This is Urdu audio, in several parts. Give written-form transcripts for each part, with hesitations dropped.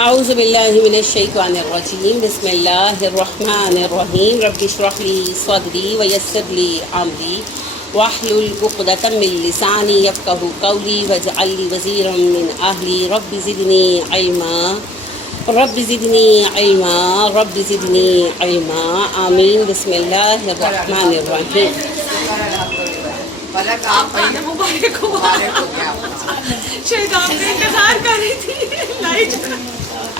اعوذ باللہ من الشیطان الرجیم بسم اللہ الرحمن الرحیم رب اشرح لی صدری ویسر لی امری واحلل عقدۃ من لسانی یفقہوا قولی واجعل لی وزیرا من اہلی رب زدنی علما رب زدنی علما رب زدنی علما آمین بسم اللہ الرحمن الرحیم.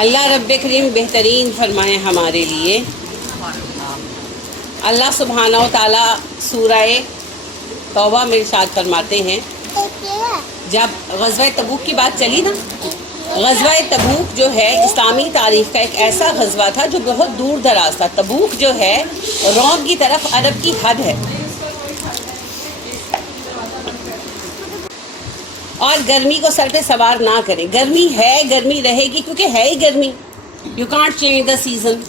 اللہ رب کریم بہترین فرمائے ہمارے لیے. اللہ سبحانہ و تعالیٰ سورہ توبہ میں ارشاد فرماتے ہیں، جب غزوہ تبوک کی بات چلی نا، غزوہ تبوک جو ہے اسلامی تاریخ کا ایک ایسا غزوہ تھا جو بہت دور دراز تھا. تبوک جو ہے روم کی طرف عرب کی حد ہے، اور گرمی کو سر پہ سوار نہ کریں. گرمی ہے، گرمی رہے گی، کیونکہ ہے ہی گرمی. You can't change the season.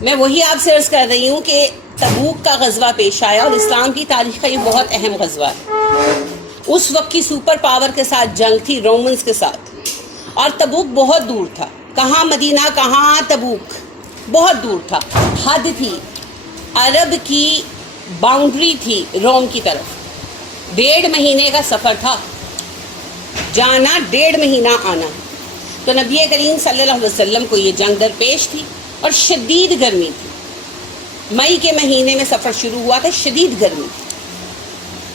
میں وہی آپ سے عرض کر رہی ہوں کہ تبوک کا غزوہ پیش آیا اور اسلام کی تاریخ کا یہ بہت اہم غزوہ ہے. اس وقت کی سپر پاور کے ساتھ جنگ تھی، رومنز کے ساتھ، اور تبوک بہت دور تھا. کہاں مدینہ، کہاں تبوک، بہت دور تھا. حد تھی، عرب کی باؤنڈری تھی روم کی طرف. 1.5 مہینے کا سفر تھا، جانا 1.5 مہینہ آنا. تو نبی کریم صلی اللہ علیہ وسلم کو یہ جنگ درپیش تھی اور شدید گرمی تھی. مئی کے مہینے میں سفر شروع ہوا تھا، شدید گرمی تھی.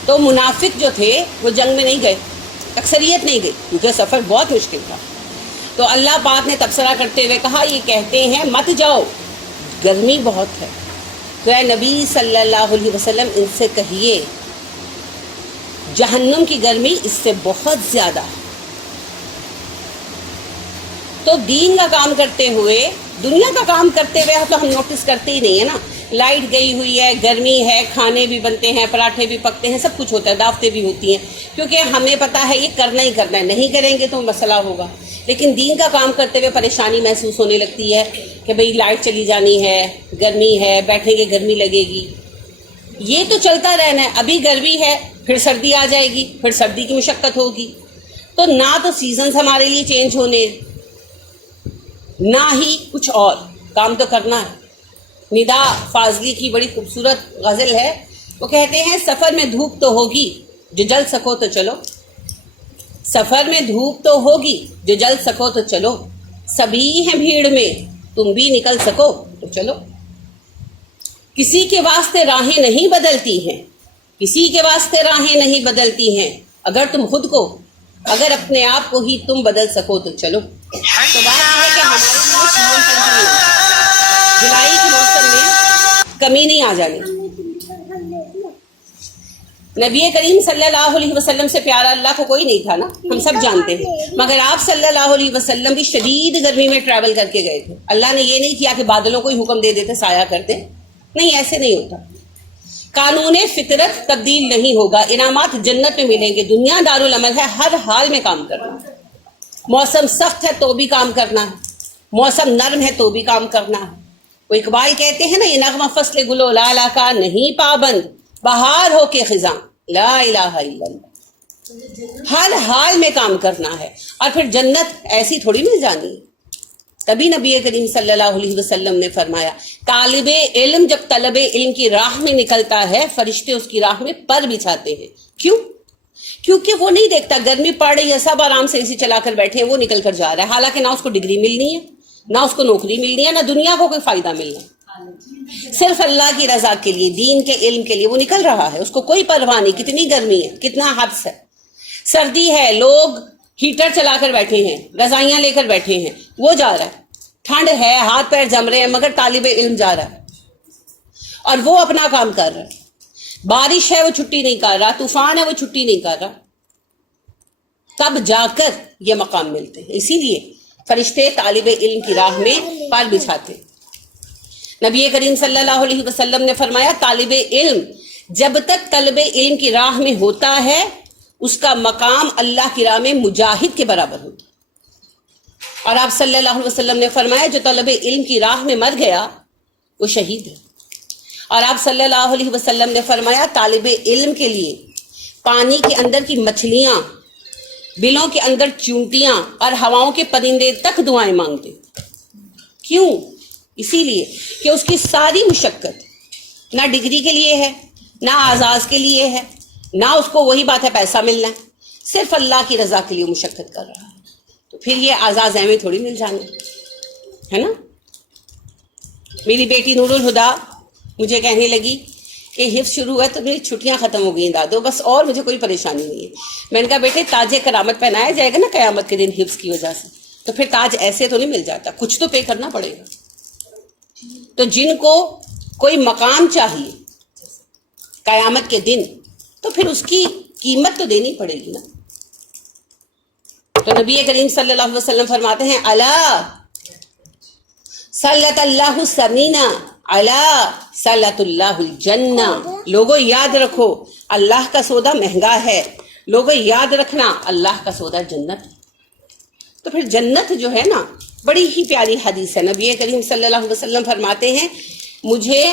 تو منافق جو تھے وہ جنگ میں نہیں گئے، اکثریت نہیں گئی، کیونکہ سفر بہت مشکل تھا. تو اللہ پاک نے تبصرہ کرتے ہوئے کہا، یہ کہتے ہیں مت جاؤ، گرمی بہت ہے. تو اے نبی صلی اللہ علیہ وسلم ان سے کہیے جہنم کی گرمی اس سے بہت زیادہ ہے. تو دین کا کام کرتے ہوئے، دنیا کا کام کرتے ہوئے تو ہم نوٹس کرتے ہی نہیں ہے نا. لائٹ گئی ہوئی ہے، گرمی ہے، کھانے بھی بنتے ہیں، پراٹھے بھی پکتے ہیں، سب کچھ ہوتا ہے، دعوتیں بھی ہوتی ہیں، کیونکہ ہمیں پتہ ہے یہ کرنا ہی کرنا ہے. نہیں کریں گے تو مسئلہ ہوگا. لیکن دین کا کام کرتے ہوئے پریشانی محسوس ہونے لگتی ہے کہ بھئی لائٹ چلی جانی ہے، گرمی ہے، بیٹھیں گے گرمی لگے گی. یہ تو چلتا رہنا ہے. ابھی گرمی ہے، پھر سردی آ جائے گی، پھر سردی کی مشقت ہوگی. تو نہ تو سیزنز ہمارے لیے چینج ہونے، نہ ہی کچھ اور کام تو کرنا ہے. ندا فاضلی کی بڑی خوبصورت غزل ہے. وہ کہتے ہیں سفر میں دھوپ تو ہوگی جو جل سکو تو چلو، سفر میں دھوپ تو ہوگی جو جل سکو تو چلو، سبھی ہیں بھیڑ میں تم بھی نکل سکو تو چلو. کسی کے واسطے راہیں نہیں بدلتی ہیں، کسی کے واسطے راہیں نہیں بدلتی ہیں، اگر تم خود کو، اگر اپنے آپ کو ہی تم بدل سکو تو چلو. تو بات یہ ہے کہ ہمارے لیے سیزن چینج نہیں ہوتا. جولائی کے موسم میں کمی نہیں آ جانی. نبی کریم صلی اللہ علیہ وسلم سے پیارا اللہ کو کوئی نہیں تھا نا، ہم سب جانتے ہیں. مگر آپ صلی اللہ علیہ وسلم بھی شدید گرمی میں ٹریول کر کے گئے تھے. اللہ نے یہ نہیں کیا کہ بادلوں کو ہی حکم دے دیتے سایہ کرتے، نہیں، ایسے نہیں ہوتا. قانون فطرت تبدیل نہیں ہوگا. انعامات جنت میں ملیں گے. دنیا دارالعمل ہے، ہر حال میں کام کرنا. موسم سخت ہے تو بھی کام کرنا ہے، موسم نرم ہے تو بھی کام کرنا ہے. وہ اقبال کہتے ہیں نا، یہ نغمہ فصل گل و لالا کا نہیں پابند، بہار ہو کے خزاں لا الہ الا اللہ. ہر حال میں کام کرنا ہے. اور پھر جنت ایسی تھوڑی مل جانی ہے. تبھی نبی کریم صلی اللہ علیہ وسلم نے فرمایا، طالب علم جب طلب علم کی راہ میں نکلتا ہے، فرشتے اس کی راہ میں پر بچھاتے ہیں. کیوں؟ کیونکہ وہ نہیں دیکھتا گرمی پڑ رہی ہے، سب آرام سے اسی چلا کر بیٹھے ہیں، وہ نکل کر جا رہا ہے. حالانکہ نہ اس کو ڈگری ملنی ہے، نہ اس کو نوکری ملنی ہے، نہ دنیا کو کوئی فائدہ ملنا. صرف اللہ کی رضا کے لیے، دین کے علم کے لیے وہ نکل رہا ہے. اس کو کوئی پرواہ نہیں کتنی گرمی ہے، کتنا حبس ہے. سردی ہے، لوگ ہیٹر چلا کر بیٹھے ہیں، رضائیاں لے کر بیٹھے ہیں، وہ جا رہا ہے. ٹھنڈ ہے، ہاتھ پیر جم رہے ہیں، مگر طالب علم جا رہا ہے اور وہ اپنا کام کر رہا ہے. بارش ہے، وہ چھٹی نہیں کر رہا. طوفان ہے، وہ چھٹی نہیں کر رہا. تب جا کر یہ مقام ملتے ہیں. اسی لیے فرشتے طالب علم کی راہ میں پر بچھاتے. نبی کریم صلی اللہ علیہ وسلم نے فرمایا، طالب علم جب تک طلب علم کی راہ میں ہوتا ہے، اس کا مقام اللہ کی راہ میں مجاہد کے برابر ہوتا ہے. اور آپ صلی اللہ علیہ وسلم نے فرمایا، جو طلب علم کی راہ میں مر گیا وہ شہید ہے. اور آپ صلی اللہ علیہ وسلم نے فرمایا، طالب علم کے لیے پانی کے اندر کی مچھلیاں بلوں کے اندر چونٹیاں اور ہواؤں کے پرندے تک دعائیں مانگتے. کیوں؟ اسی لیے کہ اس کی ساری مشقت نہ ڈگری کے لیے ہے، نہ اعزاز کے لیے ہے، نہ اس کو وہی بات ہے پیسہ ملنا ہے، صرف اللہ کی رضا کے لیے مشقت کر رہا ہے. تو پھر یہ اعزاز میں تھوڑی مل جانا ہے نا. میری بیٹی نور الہدا مجھے کہنے لگی کہ حفظ شروع ہوا تو میری چھٹیاں ختم ہو گئیں دادو، بس اور مجھے کوئی پریشانی نہیں ہے. میں نے کہا بیٹے تاج کرامت پہنایا جائے گا نا قیامت کے دن حفظ کی وجہ سے، تو پھر تاج ایسے تو نہیں مل جاتا، کچھ تو پے کرنا پڑے گا. تو جن کو کوئی مقام چاہیے قیامت کے دن تو پھر اس کی قیمت تو دینی پڑے گی نا. تو نبی کریم صلی اللہ علیہ وسلم فرماتے ہیں الا صلت اللہ سمینا الا صلت اللہ الجنہ. لوگوں یاد رکھو اللہ کا سودا مہنگا ہے، لوگوں یاد رکھنا اللہ کا سودا جنت. تو پھر جنت جو ہے نا بڑی ہی پیاری حدیث ہے. نبی کریم صلی اللہ علیہ وسلم فرماتے ہیں مجھے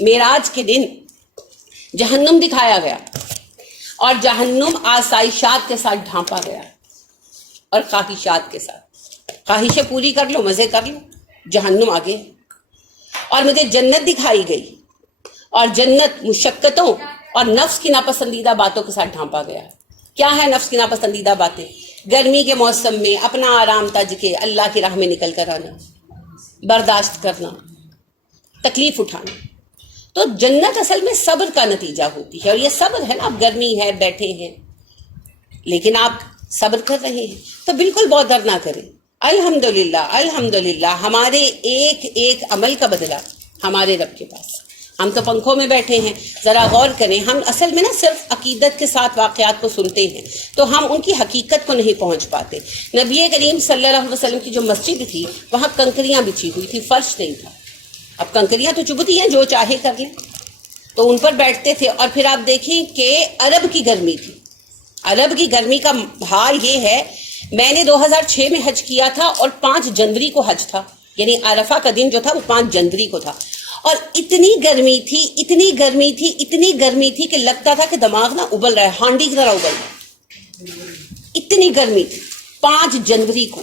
معراج کے دن جہنم دکھایا گیا اور جہنم آسائشات کے ساتھ ڈھانپا گیا اور خواہشات کے ساتھ. خواہشیں پوری کر لو، مزے کر لو، جہنم آگے. اور مجھے جنت دکھائی گئی اور جنت مشقتوں اور نفس کی ناپسندیدہ باتوں کے ساتھ ڈھانپا گیا. کیا ہے نفس کی ناپسندیدہ باتیں؟ گرمی کے موسم میں اپنا آرام تج کے اللہ کی راہ میں نکل کر آنا، برداشت کرنا، تکلیف اٹھانا. تو جنت اصل میں صبر کا نتیجہ ہوتی ہے، اور یہ صبر ہے نا، اب گرمی ہے بیٹھے ہیں لیکن آپ صبر کر رہے ہیں تو بالکل بودر نہ کریں. الحمدللہ الحمدللہ ہمارے ایک ایک عمل کا بدلہ ہمارے رب کے پاس. ہم تو پنکھوں میں بیٹھے ہیں، ذرا غور کریں. ہم اصل میں نا صرف عقیدت کے ساتھ واقعات کو سنتے ہیں تو ہم ان کی حقیقت کو نہیں پہنچ پاتے. نبی کریم صلی اللہ علیہ وسلم کی جو مسجد تھی وہاں کنکریاں بچھی ہوئی تھی، فرش نہیں تھا. اب کنکریاں تو چبھتی ہیں، جو چاہے کر لیں، تو ان پر بیٹھتے تھے. اور پھر آپ دیکھیں کہ عرب کی گرمی تھی. عرب کی گرمی کا حال یہ ہے، میں نے 2006 میں حج کیا تھا اور 5 جنوری کو حج تھا، یعنی عرفہ کا دن جو تھا وہ 5 جنوری کو تھا. اور اتنی گرمی تھی، اتنی گرمی تھی، اتنی گرمی تھی کہ لگتا تھا کہ دماغ نہ ابل رہا ہے، ہانڈی کی طرح ابل رہا ہے. اتنی گرمی تھی 5 جنوری کو.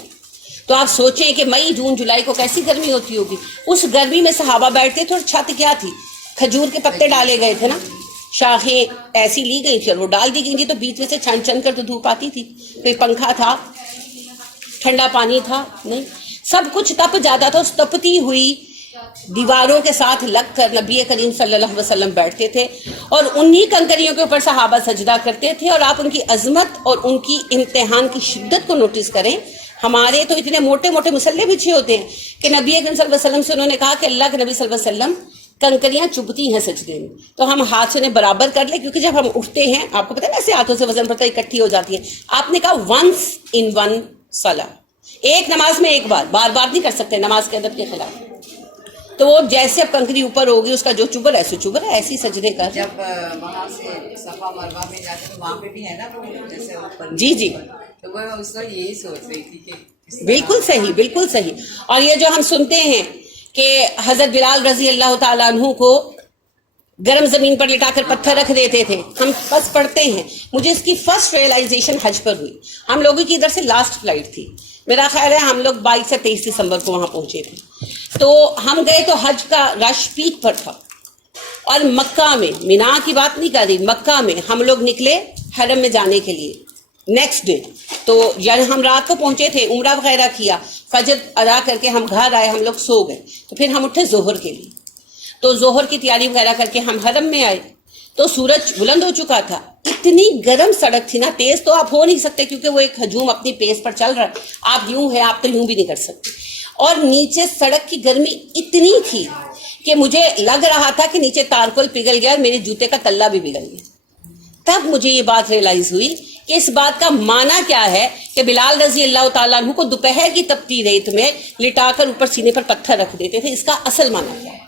تو آپ سوچیں کہ مئی جون جولائی کو کیسی گرمی ہوتی ہوگی. اس گرمی میں صحابہ بیٹھتے تھے اور چھت کیا تھی؟ کھجور کے پتے ڈالے گئے تھے نا، شاخیں ایسی لی گئی تھی اور وہ ڈال دی گئی تھی، تو بیچ میں سے چھن چھن کر تو دھوپ آتی تھی. کوئی پنکھا تھا، ٹھنڈا پانی تھا نہیں، سب کچھ تپ جاتا تھا. اس تپتی ہوئی دیواروں کے ساتھ لگ کر نبی کریم صلی اللہ علیہ وسلم بیٹھتے تھے اور انہی کنکریوں کے اوپر صحابہ سجدہ کرتے تھے. اور آپ ان کی عظمت اور ان کی امتحان کی شدت کو نوٹس کریں. ہمارے تو اتنے موٹے موٹے مسلح بچھے ہوتے ہیں کہ نبی کریم صلی اللہ علیہ وسلم سے انہوں نے کہا کہ اللہ کے نبی صلی اللہ علیہ وسلم کنکریاں چبھتی ہیں سجدے میں، تو ہم ہاتھ سے انہیں برابر کر لیں، کیونکہ جب ہم اٹھتے ہیں آپ کو پتہ ہے ایسے ہاتھوں سے وزن پڑتا ہے، اکٹھی ہو جاتی ہے. آپ نے کہا ونس ان ون صلاح، ایک نماز میں ایک بار، بار بار نہیں کر سکتے، نماز کے ادب کے خلاف. تو وہ جیسے اب کنکری اوپر ہوگی اس کا جو چبر ہے سو چبر ہے، ایسی سجدے کر. جب وہاں سے صفا مروا میں جاتے تو وہاں پہ بھی ہے نا وہ جیسے اوپر، جی جی، تو وہ اس وقت یہی سوچ رہی تھی کہ بالکل صحیح، بالکل صحیح. اور یہ جو ہم سنتے ہیں کہ حضرت بلال رضی اللہ تعالیٰ عنہ کو گرم زمین پر لٹا کر پتھر رکھ دیتے تھے، ہم بس پڑھتے ہیں. مجھے اس کی فرسٹ ریئلائزیشن حج پر ہوئی. ہم لوگوں کی ادھر سے لاسٹ فلائٹ تھی، میرا خیال ہے ہم لوگ 22 سے 23 دسمبر کو وہاں پہنچے تھے. تو ہم گئے تو حج کا رش پیک پر تھا، اور مکہ میں، مینا کی بات نہیں کر رہی، مکہ میں ہم لوگ نکلے حرم میں جانے کے لیے نیکسٹ ڈے. تو یعنی ہم رات کو پہنچے تھے، عمرہ وغیرہ کیا، فجر ادا کر کے ہم گھر آئے، ہم لوگ سو گئے. تو پھر ہم اٹھے ظہر کے لیے، تو ظہر کی تیاری وغیرہ کر کے ہم حرم میں آئے تو سورج بلند ہو چکا تھا. اتنی گرم سڑک تھی نا، تیز تو آپ ہو نہیں سکتے کیونکہ وہ ایک ہجوم اپنی پیس پر چل رہا ہے، آپ یوں ہے، آپ تو یوں بھی نہیں کر سکتے. اور نیچے سڑک کی گرمی اتنی تھی کہ مجھے لگ رہا تھا کہ نیچے تارکول پگھل گیا اور میرے جوتے کا تلہ بھی پگھل گیا. تب مجھے یہ بات ریئلائز ہوئی کہ اس بات کا معنی کیا ہے کہ بلال رضی اللہ تعالیٰ عنہ کو دوپہر کی تپتی ریت میں لٹا کر اوپر سینے پر پتھر رکھ دیتے تھے. اس کا اصل معنی کیا ہے؟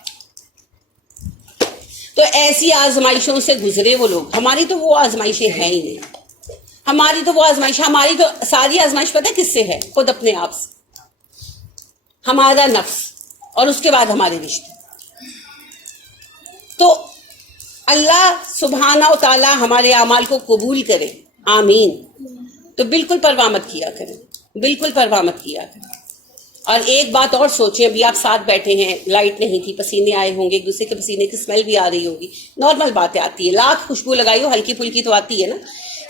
تو ایسی آزمائشوں سے گزرے وہ لوگ. ہماری تو وہ آزمائشیں ہیں ہی نہیں، ہماری تو وہ آزمائش، ہماری تو ساری آزمائش پتہ کس سے ہے؟ خود اپنے آپ سے، ہمارا نفس، اور اس کے بعد ہمارے رشتے. تو اللہ سبحانہ و تعالی ہمارے اعمال کو قبول کرے، آمین. تو بالکل پرواہ مت کیا کریں، بالکل پرواہ مت کیا کریں. اور ایک بات اور سوچیں، ابھی آپ ساتھ بیٹھے ہیں، لائٹ نہیں تھی، پسینے آئے ہوں گے، ایک دوسرے کے پسینے کی اسمیل بھی آ رہی ہوگی، نارمل باتیں آتی ہے، لاکھ خوشبو لگائی ہو ہلکی پھلکی تو آتی ہے نا.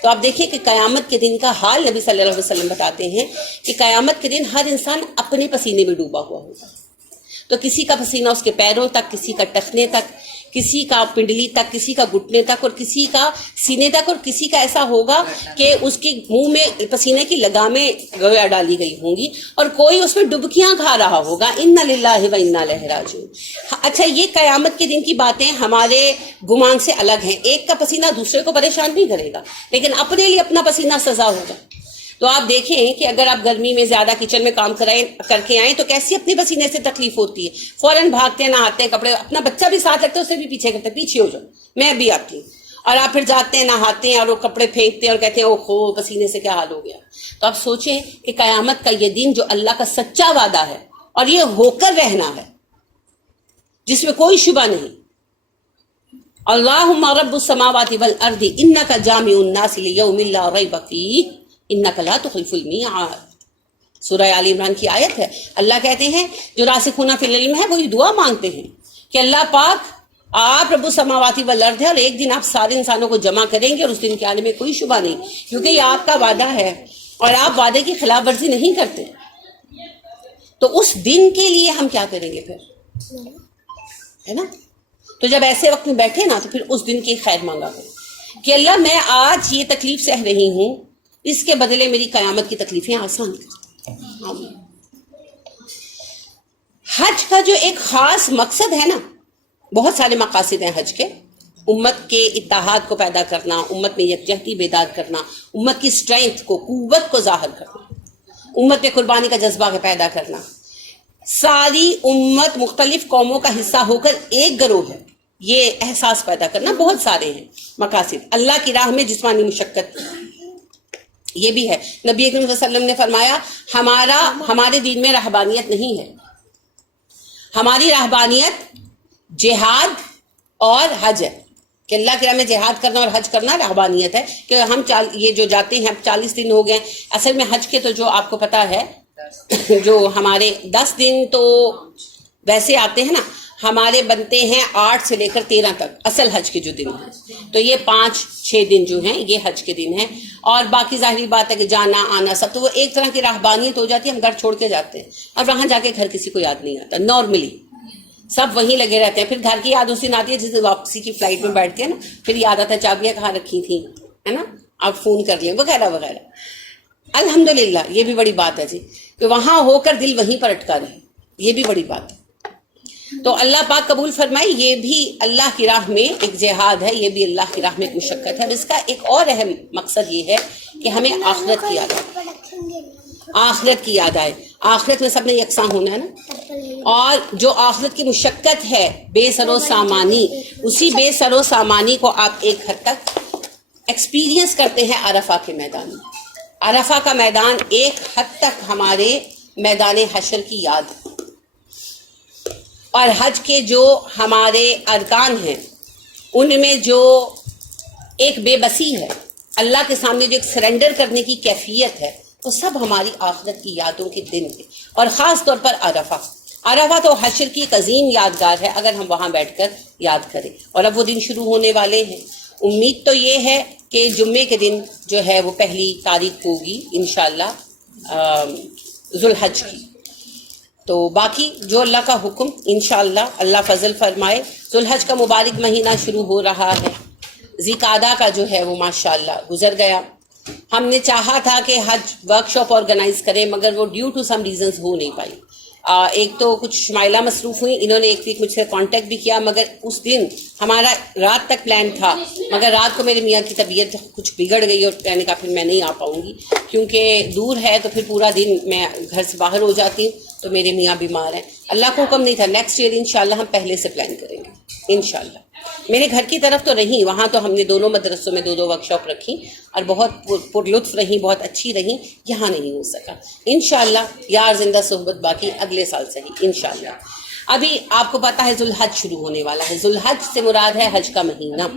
تو آپ دیکھیے کہ قیامت کے دن کا حال نبی صلی اللہ علیہ وسلم بتاتے ہیں کہ قیامت کے دن ہر انسان اپنے پسینے میں ڈوبا ہوا ہوگا. تو کسی کا پسینہ اس کے پیروں تک، کسی کا ٹخنے تک، کسی کا پنڈلی تک، کسی کا گھٹنے تک، اور کسی کا سینے تک، اور کسی کا ایسا ہوگا کہ اس کے منہ میں پسینے کی لگامیں گویا ڈالی گئی ہوں گی، اور کوئی اس میں ڈبکیاں کھا رہا ہوگا. انا للہ و انا الیہ راجعون. اچھا، یہ قیامت کے دن کی باتیں ہمارے گمان سے الگ ہیں. ایک کا پسینہ دوسرے کو پریشان نہیں کرے گا، لیکن اپنے لیے اپنا پسینہ سزا ہوگا. تو آپ دیکھیں کہ اگر آپ گرمی میں زیادہ کچن میں کام کر کے آئیں تو کیسی اپنے پسینے سے تکلیف ہوتی ہے. فوراً بھاگتے ہیں، نہاتے ہیں، کپڑے اپنا بچہ بھی ساتھ رکھتے ہیں، اسے بھی پیچھے کرتے ہیں، پیچھے ہو جاؤ میں بھی آتی ہوں. اور آپ پھر جاتے ہیں، نہاتے ہیں، اور وہ کپڑے پھینکتے ہیں اور کہتے ہیں اوہو پسینے سے کیا حال ہو گیا. تو آپ سوچیں کہ قیامت کا یہ دن جو اللہ کا سچا وعدہ ہے اور یہ ہو کر رہنا ہے، جس میں کوئی شبہ نہیں. اللہم رب السماوات والارض انک جامع الناس لیوم لا ریب فیہ انک لا تخلف المیعاد. سورہ آل عمران کی آیت ہے. اللہ کہتے ہیں جو راسخون فی العلم ہے وہی دعا مانگتے ہیں کہ اللہ پاک آپ رب السماوات والارض ہے، اور ایک دن آپ سارے انسانوں کو جمع کریں گے، اور اس دن کے آنے میں کوئی شبہ نہیں، کیونکہ یہ آپ کا وعدہ ہے اور آپ وعدے کی خلاف ورزی نہیں کرتے. تو اس دن کے لیے ہم کیا کریں گے پھر، ہے نا؟ تو جب ایسے وقت میں بیٹھے نا تو پھر اس دن کی خیر مانگا کریں کہ اللہ میں آج یہ تکلیف سہ رہی ہوں، اس کے بدلے میری قیامت کی تکلیفیں آسان کر. حج کا جو ایک خاص مقصد ہے نا، بہت سارے مقاصد ہیں حج کے. امت کے اتحاد کو پیدا کرنا، امت میں یکجہتی بیدار کرنا، امت کی اسٹرینتھ کو، قوت کو ظاہر کرنا، امت میں قربانی کا جذبہ پیدا کرنا. ساری امت مختلف قوموں کا حصہ ہو کر ایک گروہ ہے، یہ احساس پیدا کرنا. بہت سارے ہیں مقاصد. اللہ کی راہ میں جسمانی مشقت یہ بھی ہے. نبی اکرم صلی اللہ علیہ وسلم نے فرمایا ہمارے دین میں رہبانیت نہیں ہے. ہماری رہبانیت جہاد اور حج ہے، کہ اللہ کی راہ میں جہاد کرنا اور حج کرنا رہبانیت ہے. کہ ہم یہ جو جاتے ہیں 40 دن ہو گئے، اصل میں حج کے تو جو آپ کو پتا ہے جو ہمارے 10 دن تو ویسے آتے ہیں نا، ہمارے بنتے ہیں 8 سے لے کر 13 تک اصل حج کے جو دن ہیں. تو یہ 5-6 دن جو ہیں یہ حج کے دن ہیں، اور باقی ظاہری بات ہے کہ جانا آنا سب تو وہ ایک طرح کی رہبانیت ہو جاتی ہے. ہم گھر چھوڑ کے جاتے ہیں اور وہاں جا کے گھر کسی کو یاد نہیں آتا، نارملی سب وہیں لگے رہتے ہیں. پھر گھر کی یاد اس دن آتی ہے جس دن واپسی کی فلائٹ میں بیٹھتے ہیں نا، پھر یاد آتا ہے چابیاں کہاں رکھی تھیں، ہے نا، آپ فون کر لیں وغیرہ وغیرہ. الحمدللہ یہ بھی بڑی بات ہے جی کہ وہاں ہو کر دل وہیں پر اٹکا رہے، یہ بھی بڑی بات ہے. تو اللہ پاک قبول فرمائے، یہ بھی اللہ کی راہ میں ایک جہاد ہے، یہ بھی اللہ کی راہ میں ایک مشقت ہے. اب اس کا ایک اور اہم مقصد یہ ہے کہ ہمیں آخرت کی یاد آئے، آخرت کی یاد آئے. آخرت میں سب نے یکساں ہونا ہے نا، اور جو آخرت کی مشقت ہے بے سر و سامانی، اسی بے سر و سامانی کو آپ ایک حد تک ایکسپیرینس کرتے ہیں عرفہ کے میدان میں. عرفہ کا میدان ایک حد تک ہمارے میدان حشر کی یاد ہے. اور حج کے جو ہمارے ارکان ہیں ان میں جو ایک بے بسی ہے، اللہ کے سامنے جو ایک سرنڈر کرنے کی کیفیت ہے، وہ سب ہماری آخرت کی یادوں کے دن ہیں. اور خاص طور پر عرفہ تو حشر کی ایک عظیم یادگار ہے اگر ہم وہاں بیٹھ کر یاد کریں. اور اب وہ دن شروع ہونے والے ہیں. امید تو یہ ہے کہ جمعے کے دن جو ہے وہ 1 تاریخ ہوگی انشاءاللہ ذوالحج کی. تو باقی جو اللہ کا حکم انشاءاللہ اللہ فضل فرمائے. ذوالحج کا مبارک مہینہ شروع ہو رہا ہے. ذوالقعدہ کا جو ہے وہ ماشاءاللہ گزر گیا. ہم نے چاہا تھا کہ حج ورک شاپ آرگنائز کریں، مگر وہ ڈیو ٹو سم ریزنز ہو نہیں پائی. ایک تو کچھ شمائلہ مصروف ہوئی، انہوں نے ایک ویک مجھ سے کانٹیکٹ بھی کیا، مگر اس دن ہمارا رات تک پلان تھا، مگر رات کو میرے میاں کی طبیعت کچھ بگڑ گئی اور میں نے کہا پھر میں نہیں آ پاؤں گی، کیونکہ دور ہے تو پھر پورا دن میں گھر سے باہر ہو جاتی ہوں، تو میرے میاں بیمار ہیں. اللہ کو حکم نہیں تھا. نیکسٹ ایئر انشاءاللہ ہم پہلے سے پلان کریں گے انشاءاللہ. میرے گھر کی طرف تو رہیں، وہاں تو ہم نے دونوں مدرسوں میں 2 ورک شاپ رکھی اور بہت پر لطف رہیں، بہت اچھی رہیں. یہاں نہیں ہو سکا. انشاءاللہ یار زندہ صحبت باقی اگلے سال سے ہی انشاءاللہ. ابھی آپ کو پتا ہے ذوالحج شروع ہونے والا ہے. ذوالحج سے مراد ہے حج کا مہینہ.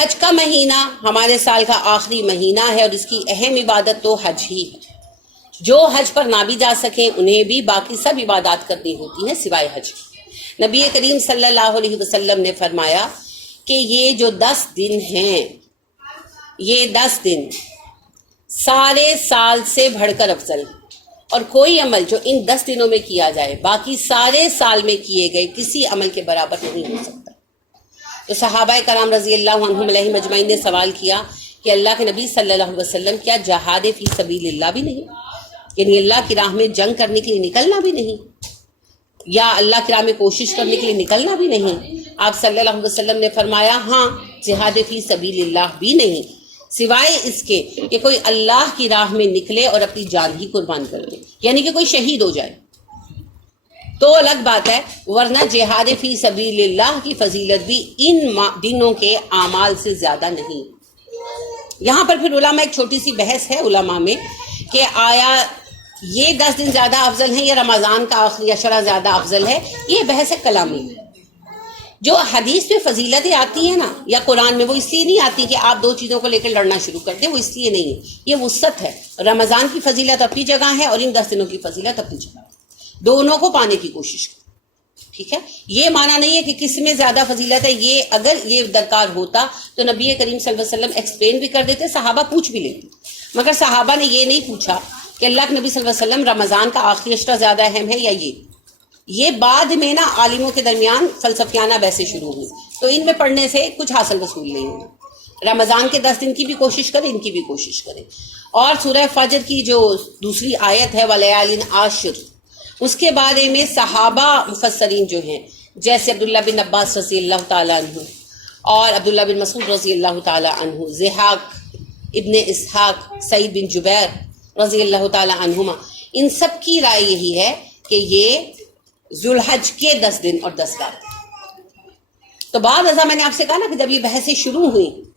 حج کا مہینہ ہمارے سال کا آخری مہینہ ہے اور اس کی اہم عبادت تو حج ہی ہے. جو حج پر نہ بھی جا سکیں انہیں بھی باقی سب عبادات کرنی ہوتی ہیں سوائے حج کی. نبی کریم صلی اللہ علیہ وسلم نے فرمایا کہ یہ جو 10 دن ہیں، یہ 10 دن سارے سال سے بڑھ کر افضل ہے، اور کوئی عمل جو ان 10 دنوں میں کیا جائے باقی سارے سال میں کیے گئے کسی عمل کے برابر نہیں ہو سکتا. تو صحابہ کرام رضی اللہ عنہم علیہم اجمعین نے سوال کیا کہ اللہ کے نبی صلی اللہ علیہ وسلم کیا جہاد فی سبیل اللہ بھی نہیں، یعنی اللہ کی راہ میں جنگ کرنے کے لیے نکلنا بھی نہیں، یا اللہ کی راہ میں کوشش کرنے کے لیے نکلنا بھی نہیں؟ آپ صلی اللہ علیہ وسلم نے فرمایا ہاں، جہاد فی سبیل اللہ بھی نہیں، سوائے اس کے کہ کوئی اللہ کی راہ میں نکلے اور اپنی جان ہی قربان کر دے، یعنی کہ کوئی شہید ہو جائے تو الگ بات ہے، ورنہ جہاد فی سبیل اللہ کی فضیلت بھی ان دنوں کے اعمال سے زیادہ نہیں. یہاں پر پھر علماء ایک چھوٹی سی بحث ہے علماء میں کہ آیا یہ 10 دن زیادہ افضل ہیں یا رمضان کا آخری عشرہ زیادہ افضل ہے. یہ بحث ہے کلامی. جو حدیث میں فضیلتیں آتی ہیں نا یا قرآن میں، وہ اس لیے نہیں آتی کہ آپ 2 چیزوں کو لے کر لڑنا شروع کر دیں، وہ اس لیے نہیں ہے. یہ وسعت ہے. رمضان کی فضیلت اپنی جگہ ہے اور ان 10 دنوں کی فضیلت اپنی جگہ ہے. دونوں کو پانے کی کوشش کریں. ٹھیک ہے، یہ معنی نہیں ہے کہ کس میں زیادہ فضیلت ہے. یہ اگر یہ درکار ہوتا تو نبی کریم صلی اللہ علیہ وسلم ایکسپلین بھی کر دیتے، صحابہ پوچھ بھی لیتے. مگر صحابہ نے یہ نہیں پوچھا کہ اللہ کے نبی صلی اللہ علیہ وسلم رمضان کا آخری عشرہ زیادہ اہم ہے یا یہ بعد میں نا عالموں کے درمیان فلسفیانہ بحثیں شروع ہوئی، تو ان میں پڑھنے سے کچھ حاصل وصول نہیں ہوگا. رمضان کے 10 دن کی بھی کوشش کریں، ان کی بھی کوشش کریں. اور سورہ فجر کی جو دوسری آیت ہے وَلَيَالٍ عَشْرٍ، اس کے بارے میں صحابہ مفسرین جو ہیں جیسے عبداللہ بن عباس رضی اللہ تعالیٰ عنہ اور عبداللہ بن مسعود رضی اللہ تعالیٰ عنہ، ضحاک ابن اسحاق، سعید بن جبیر رضی اللہ تعالیٰ عنہما، ان سب کی رائے یہی ہے کہ یہ ذوالحج کے 10 دن اور 10 رات. تو بعد ازاں میں نے آپ سے کہا نا کہ جب یہ بحثیں شروع ہوئیں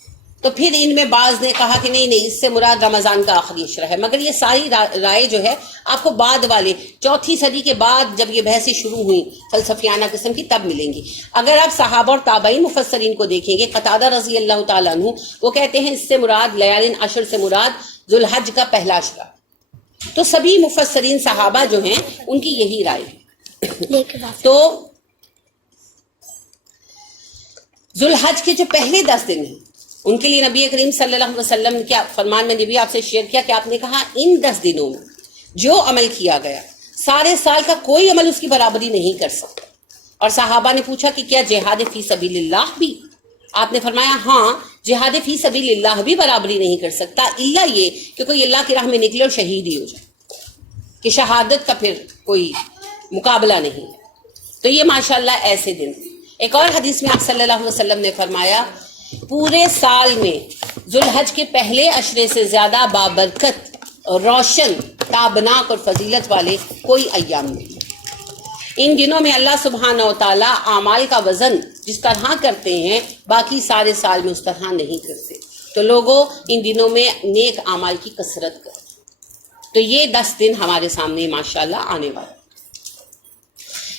تو پھر ان میں بعض نے کہا کہ نہیں اس سے مراد رمضان کا آخری عشرہ ہے. مگر یہ ساری رائے جو ہے آپ کو بعد والے 4 صدی کے بعد جب یہ بحثیں شروع ہوئیں فلسفیانہ قسم کی تب ملیں گی. اگر آپ صحابہ اور تابعین مفسرین کو دیکھیں گے، قتادہ رضی اللہ تعالیٰ عنہ وہ کہتے ہیں اس سے مراد لیالین عشر سے مراد ذوالحج کا پہلا عشرہ. تو سبھی مفسرین صحابہ جو ہیں ان کی یہی رائے ہے. تو ذوالحج کے جو پہلے 10 دن ہیں ان کے لیے نبی کریم صلی اللہ علیہ وسلم کے فرمان میں نے بھی آپ سے شیئر کیا کہ آپ نے کہا ان 10 دنوں میں جو عمل کیا گیا سارے سال کا کوئی عمل اس کی برابری نہیں کر سکتا. اور صحابہ نے پوچھا کہ کیا جہاد فی سبیل اللہ بھی؟ آپ نے فرمایا ہاں، جہاد فی سبیل اللہ بھی برابری نہیں کر سکتا، الا یہ کہ کوئی اللہ کی راہ میں نکلے اور شہید ہی ہو جائے، کہ شہادت کا پھر کوئی مقابلہ نہیں. تو یہ ماشاءاللہ ایسے دن. ایک اور حدیث میں آپ صلی اللہ علیہ وسلم نے فرمایا پورے سال میں ذوالحج کے پہلے عشرے سے زیادہ بابرکت، روشن، تابناک اور فضیلت والے کوئی ایام نہیں. ان دنوں میں اللہ سبحانہ و تعالیٰ اعمال کا وزن جس طرح کرتے ہیں باقی سارے سال میں اس طرح نہیں کرتے. تو لوگوں ان دنوں میں نیک اعمال کی کثرت کریں. تو یہ 10 دن ہمارے سامنے ماشاءاللہ آنے والے.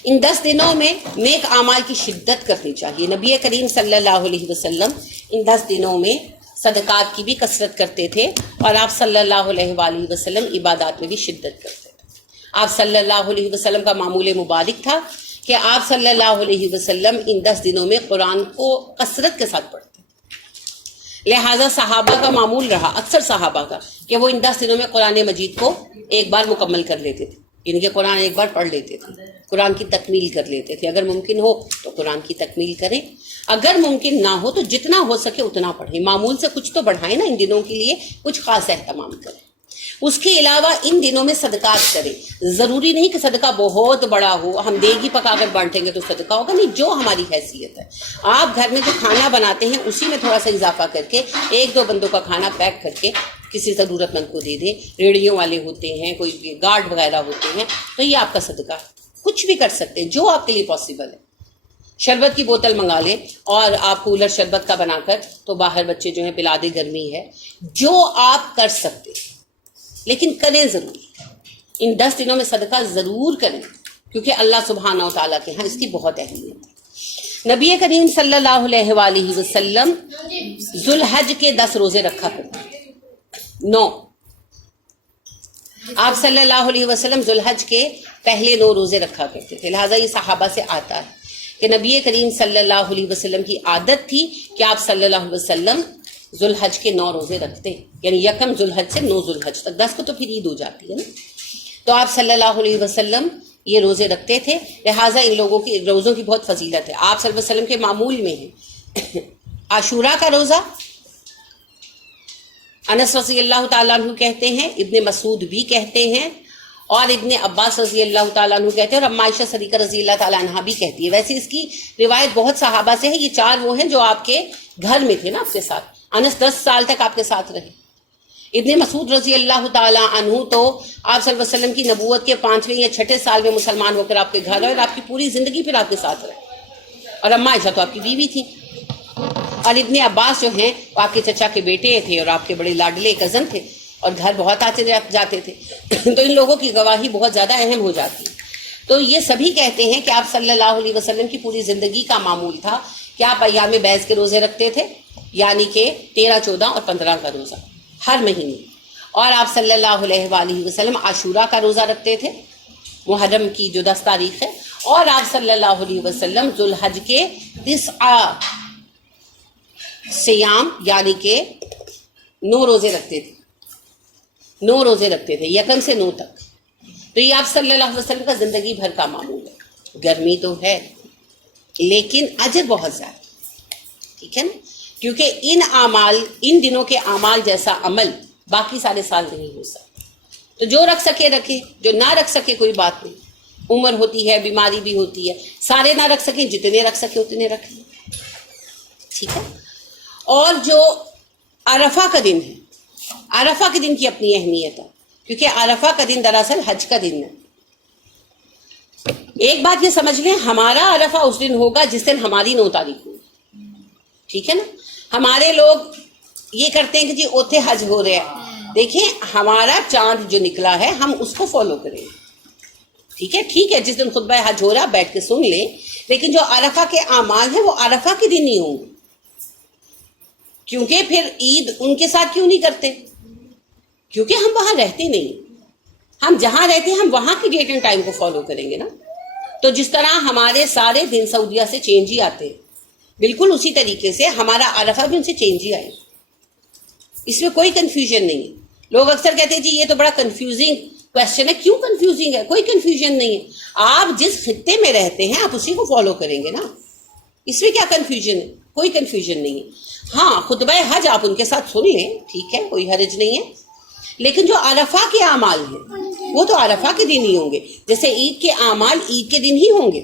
ان 10 دنوں میں نیک اعمال کی شدت کرنی چاہیے. نبی کریم صلی اللہ علیہ وسلم ان 10 دنوں میں صدقات کی بھی کثرت کرتے تھے اور آپ صلی اللہ علیہ وآلہ وسلم عبادات میں بھی شدت کرتے تھے. آپ صلی اللہ علیہ وسلم کا معمول مبارک تھا کہ آپ صلی اللہ علیہ وسلم ان 10 دنوں میں قرآن کو کثرت کے ساتھ پڑھتے. لہٰذا صحابہ کا معمول رہا، اکثر صحابہ کا، کہ وہ ان 10 دنوں میں قرآن مجید کو ایک بار مکمل کر لیتے تھے. یعنی کہ قرآن ایک بار پڑھ لیتے تھے، قرآن کی تکمیل کر لیتے تھے. اگر ممکن ہو تو قرآن کی تکمیل کریں، اگر ممکن نہ ہو تو جتنا ہو سکے اتنا پڑھیں. معمول سے کچھ تو بڑھائیں نا، ان دنوں کے لیے کچھ خاص اہتمام کریں. اس کے علاوہ ان دنوں میں صدقات کریں. ضروری نہیں کہ صدقہ بہت بڑا ہو، ہم دیگی پکا کر بانٹیں گے تو صدقہ ہوگا، نہیں، جو ہماری حیثیت ہے. آپ گھر میں جو کھانا بناتے ہیں اسی میں تھوڑا سا اضافہ کر کے 1-2 بندوں کا کھانا پیک کر کے کسی ضرورت مند کو دے دیں. ریڑھیوں والے ہوتے ہیں، کوئی گارڈ وغیرہ ہوتے ہیں، تو یہ آپ کا صدقہ. کچھ بھی کر سکتے ہیں جو آپ کے لیے پاسبل ہے. شربت کی بوتل منگا لیں اور آپ کولر شربت کا بنا کر تو باہر بچے جو ہیں پلا دیں، گرمی ہے. جو آپ کر سکتے لیکن کریں ضرور. ان 10 دنوں میں صدقہ ضرور کریں کیونکہ اللہ سبحانہ و تعالیٰ کے ہاں اس کی بہت اہمیت ہے. نبی کریم صلی اللہ علیہ وآلہ وسلم ذوالحج کے 10 روزے رکھا کرتے 9. آپ صلی اللہ علیہ وسلم ذوالحج کے پہلے 9 روزے رکھا کرتے تھے. لہٰذا یہ صحابہ سے آتا ہے کہ نبی کریم صلی اللہ علیہ وسلم کی عادت تھی کہ آپ صلی اللہ علیہ وسلم ذوالحج کے 9 روزے رکھتے، یعنی 1 ذوالحج سے 9 ذوالحج تک. 10 کو تو پھر عید ہو جاتی ہے نا. تو آپ صلی اللہ علیہ وسلم یہ روزے رکھتے تھے. لہٰذا ان لوگوں کی روزوں کی بہت فضیلت ہے. آپ صلی اللہ علیہ وسلم کے معمول میں ہے عاشورہ کا روزہ. انس رضی اللہ تعالیٰ عنہ کہتے ہیں، ابن مسعود بھی کہتے ہیں، اور ابن عباس رضی اللہ تعالیٰ عنہ کہتے ہیں، اور اما عائشہ صدیقہ رضی اللہ تعالیٰ عنہ بھی کہتی ہے. ویسے اس کی روایت بہت صحابہ سے ہے. یہ 4 وہ ہیں جو آپ کے گھر میں تھے نا آپ کے ساتھ. انس 10 سال تک آپ کے ساتھ رہے. ابن مسعود رضی اللہ تعالیٰ عنہ تو آپ صلی اللہ علیہ وسلم کی نبوت کے 5ویں یا 6 سال میں مسلمان ہو کر آپ کے گھر آئے، اور آپ کی پوری زندگی پھر آپ کے ساتھ رہے. اور اما عائشہ تو آپ کی بیوی تھی. اور ابن عباس جو ہیں وہ آپ کے چچا کے بیٹے تھے اور آپ کے بڑے لاڈلے کزن تھے، اور گھر بہت آتے جاتے تھے. تو ان لوگوں کی گواہی بہت زیادہ اہم ہو جاتی ہے. تو یہ سبھی کہتے ہیں کہ آپ صلی اللہ علیہ وسلم کی پوری زندگی کا معمول تھا کہ آپ ایام بیض کے روزے رکھتے تھے، یعنی کہ 13، 14 اور 15 کا روزہ ہر مہینے. اور آپ صلی اللہ علیہ وآلہ وسلم عاشورہ کا روزہ رکھتے تھے، محرم کی جو 10 تاریخ ہے. اور آپ صلی اللہ علیہ وسلم ذوالحج کے 9 سیام یعنی کہ 9 روزے رکھتے تھے. 9 روزے رکھتے تھے 1 سے 9 تک. تو یہ آپ صلی اللہ علیہ وسلم کا زندگی بھر کا معمول ہے. گرمی تو ہے لیکن اجر بہت زیادہ، ٹھیک ہے نا، کیونکہ ان دنوں کے اعمال جیسا عمل باقی سارے سال نہیں ہو سکتا. تو جو رکھ سکے رکھے، جو نہ رکھ سکے کوئی بات نہیں. عمر ہوتی ہے، بیماری بھی ہوتی ہے، سارے نہ رکھ سکیں، جتنے رکھ سکے اتنے رکھیں، ٹھیک ہے. اور جو عرفہ کا دن ہے، عرفہ کے دن کی اپنی اہمیت ہے، کیونکہ عرفہ کا دن دراصل حج کا دن ہے. ایک بات یہ سمجھ لیں، ہمارا عرفہ اس دن ہوگا جس دن ہماری 9 تاریخ ہوگی، ٹھیک ہے نا. ہمارے لوگ یہ کرتے ہیں کہ جی اوتھے حج ہو رہے ہیں. دیکھیں ہمارا چاند جو نکلا ہے ہم اس کو فالو کریں، ٹھیک ہے. جس دن خطبہ حج ہو رہا بیٹھ کے سن لیں، لیکن جو عرفہ کے اعمال ہیں وہ عرفہ کے دن ہی ہوں گے. کیونکہ پھر عید ان کے ساتھ کیوں نہیں کرتے؟ کیونکہ ہم وہاں رہتے نہیں. ہم جہاں رہتے ہیں ہم وہاں کی ڈیٹ اینڈ ٹائم کو فالو کریں گے نا. تو جس طرح ہمارے سارے دن سعودیہ سے چینج ہی آتے ہیں، بالکل اسی طریقے سے ہمارا عرفہ بھی ان سے چینج ہی آئے. اس میں کوئی کنفیوژن نہیں ہے. لوگ اکثر کہتے ہیں جی یہ تو بڑا کنفیوزنگ کوشچن ہے. کیوں کنفیوزنگ ہے؟ کوئی کنفیوژن نہیں ہے. آپ جس خطے میں رہتے ہیں آپ اسی کو فالو کریں گے نا. اس میں کیا کنفیوژن ہے؟ کوئی کنفیوژن نہیں ہے. ہاں خطبہ حج آپ ان کے ساتھ سن لیں، ٹھیک ہے، کوئی حرج نہیں ہے. لیکن جو عرفہ کے اعمال ہیں وہ تو عرفہ کے دن ہی ہوں گے، جیسے عید کے اعمال عید کے دن ہی ہوں گے.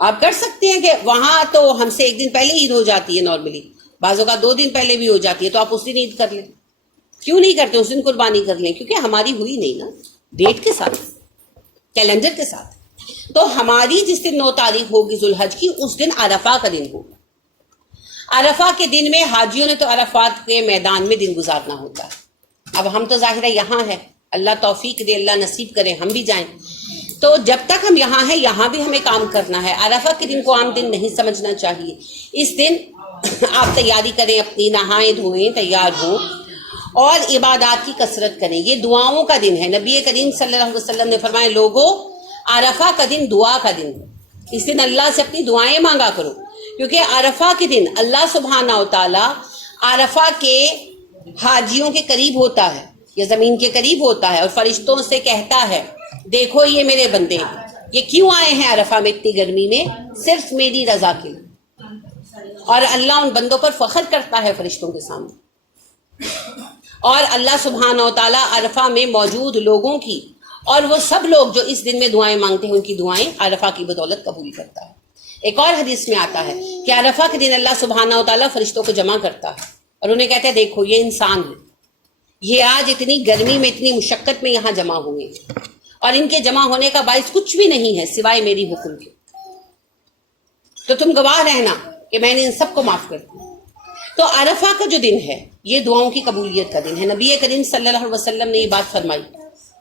آپ کر سکتے ہیں کہ وہاں تو ہم سے 1 دن پہلے عید ہو جاتی ہے نارملی، بعضوں کا 2 دن پہلے بھی ہو جاتی ہے، تو آپ اس دن عید کر لیں. کیوں نہیں کرتے؟ اس دن قربانی کر لیں. کیونکہ ہماری ہوئی نہیں نا ڈیٹ کے ساتھ، کیلنڈر کے ساتھ. تو ہماری جس دن 9 تاریخ ہوگی ذوالحج کی، اس دن عرفہ کا دن ہوگا. عرفہ کے دن میں حاجیوں نے تو عرفات کے میدان میں دن گزارنا ہوتا ہے. اب ہم تو ظاہر ہے یہاں ہے، اللہ توفیق دے، اللہ نصیب کرے ہم بھی جائیں. تو جب تک ہم یہاں ہیں یہاں بھی ہمیں کام کرنا ہے. عرفہ کے دن کو عام دن نہیں سمجھنا چاہیے. اس دن آپ تیاری کریں، اپنی نہائیں دھوئیں، تیار ہوں اور عبادات کی کثرت کریں. یہ دعاؤں کا دن ہے. نبی کریم صلی اللہ علیہ وسلم نے فرمایا لوگوں عرفہ کا دن دعا کا دن ہے. اس دن اللہ سے اپنی دعائیں مانگا کرو، کیونکہ عرفہ کے دن اللہ سبحانہ و تعالی عرفہ کے حاجیوں کے قریب ہوتا ہے، یہ زمین کے قریب ہوتا ہے، اور فرشتوں سے کہتا ہے دیکھو یہ میرے بندے یہ کیوں آئے ہیں عرفہ میں اتنی گرمی میں؟ صرف میری رضا کے لیے. اور اللہ ان بندوں پر فخر کرتا ہے فرشتوں کے سامنے. اور اللہ سبحانہ و تعالیٰ عرفہ میں موجود لوگوں کی اور وہ سب لوگ جو اس دن میں دعائیں مانگتے ہیں ان کی دعائیں عرفہ کی بدولت قبول کرتا ہے. ایک اور حدیث میں آتا ہے کہ عرفہ کے دن اللہ سبحانہ و تعالیٰ فرشتوں کو جمع کرتا ہے اور انہیں کہتا ہے دیکھو یہ انسان ہے، یہ آج اتنی گرمی میں اتنی مشقت میں یہاں جمع ہوئے ہیں، اور ان کے جمع ہونے کا باعث کچھ بھی نہیں ہے سوائے میری حکم کے. تو تم گواہ رہنا کہ میں نے ان سب کو معاف کر دیا. تو عرفہ کا جو دن ہے یہ دعاؤں کی قبولیت کا دن ہے. نبی کریم صلی اللہ علیہ وسلم نے یہ بات فرمائی.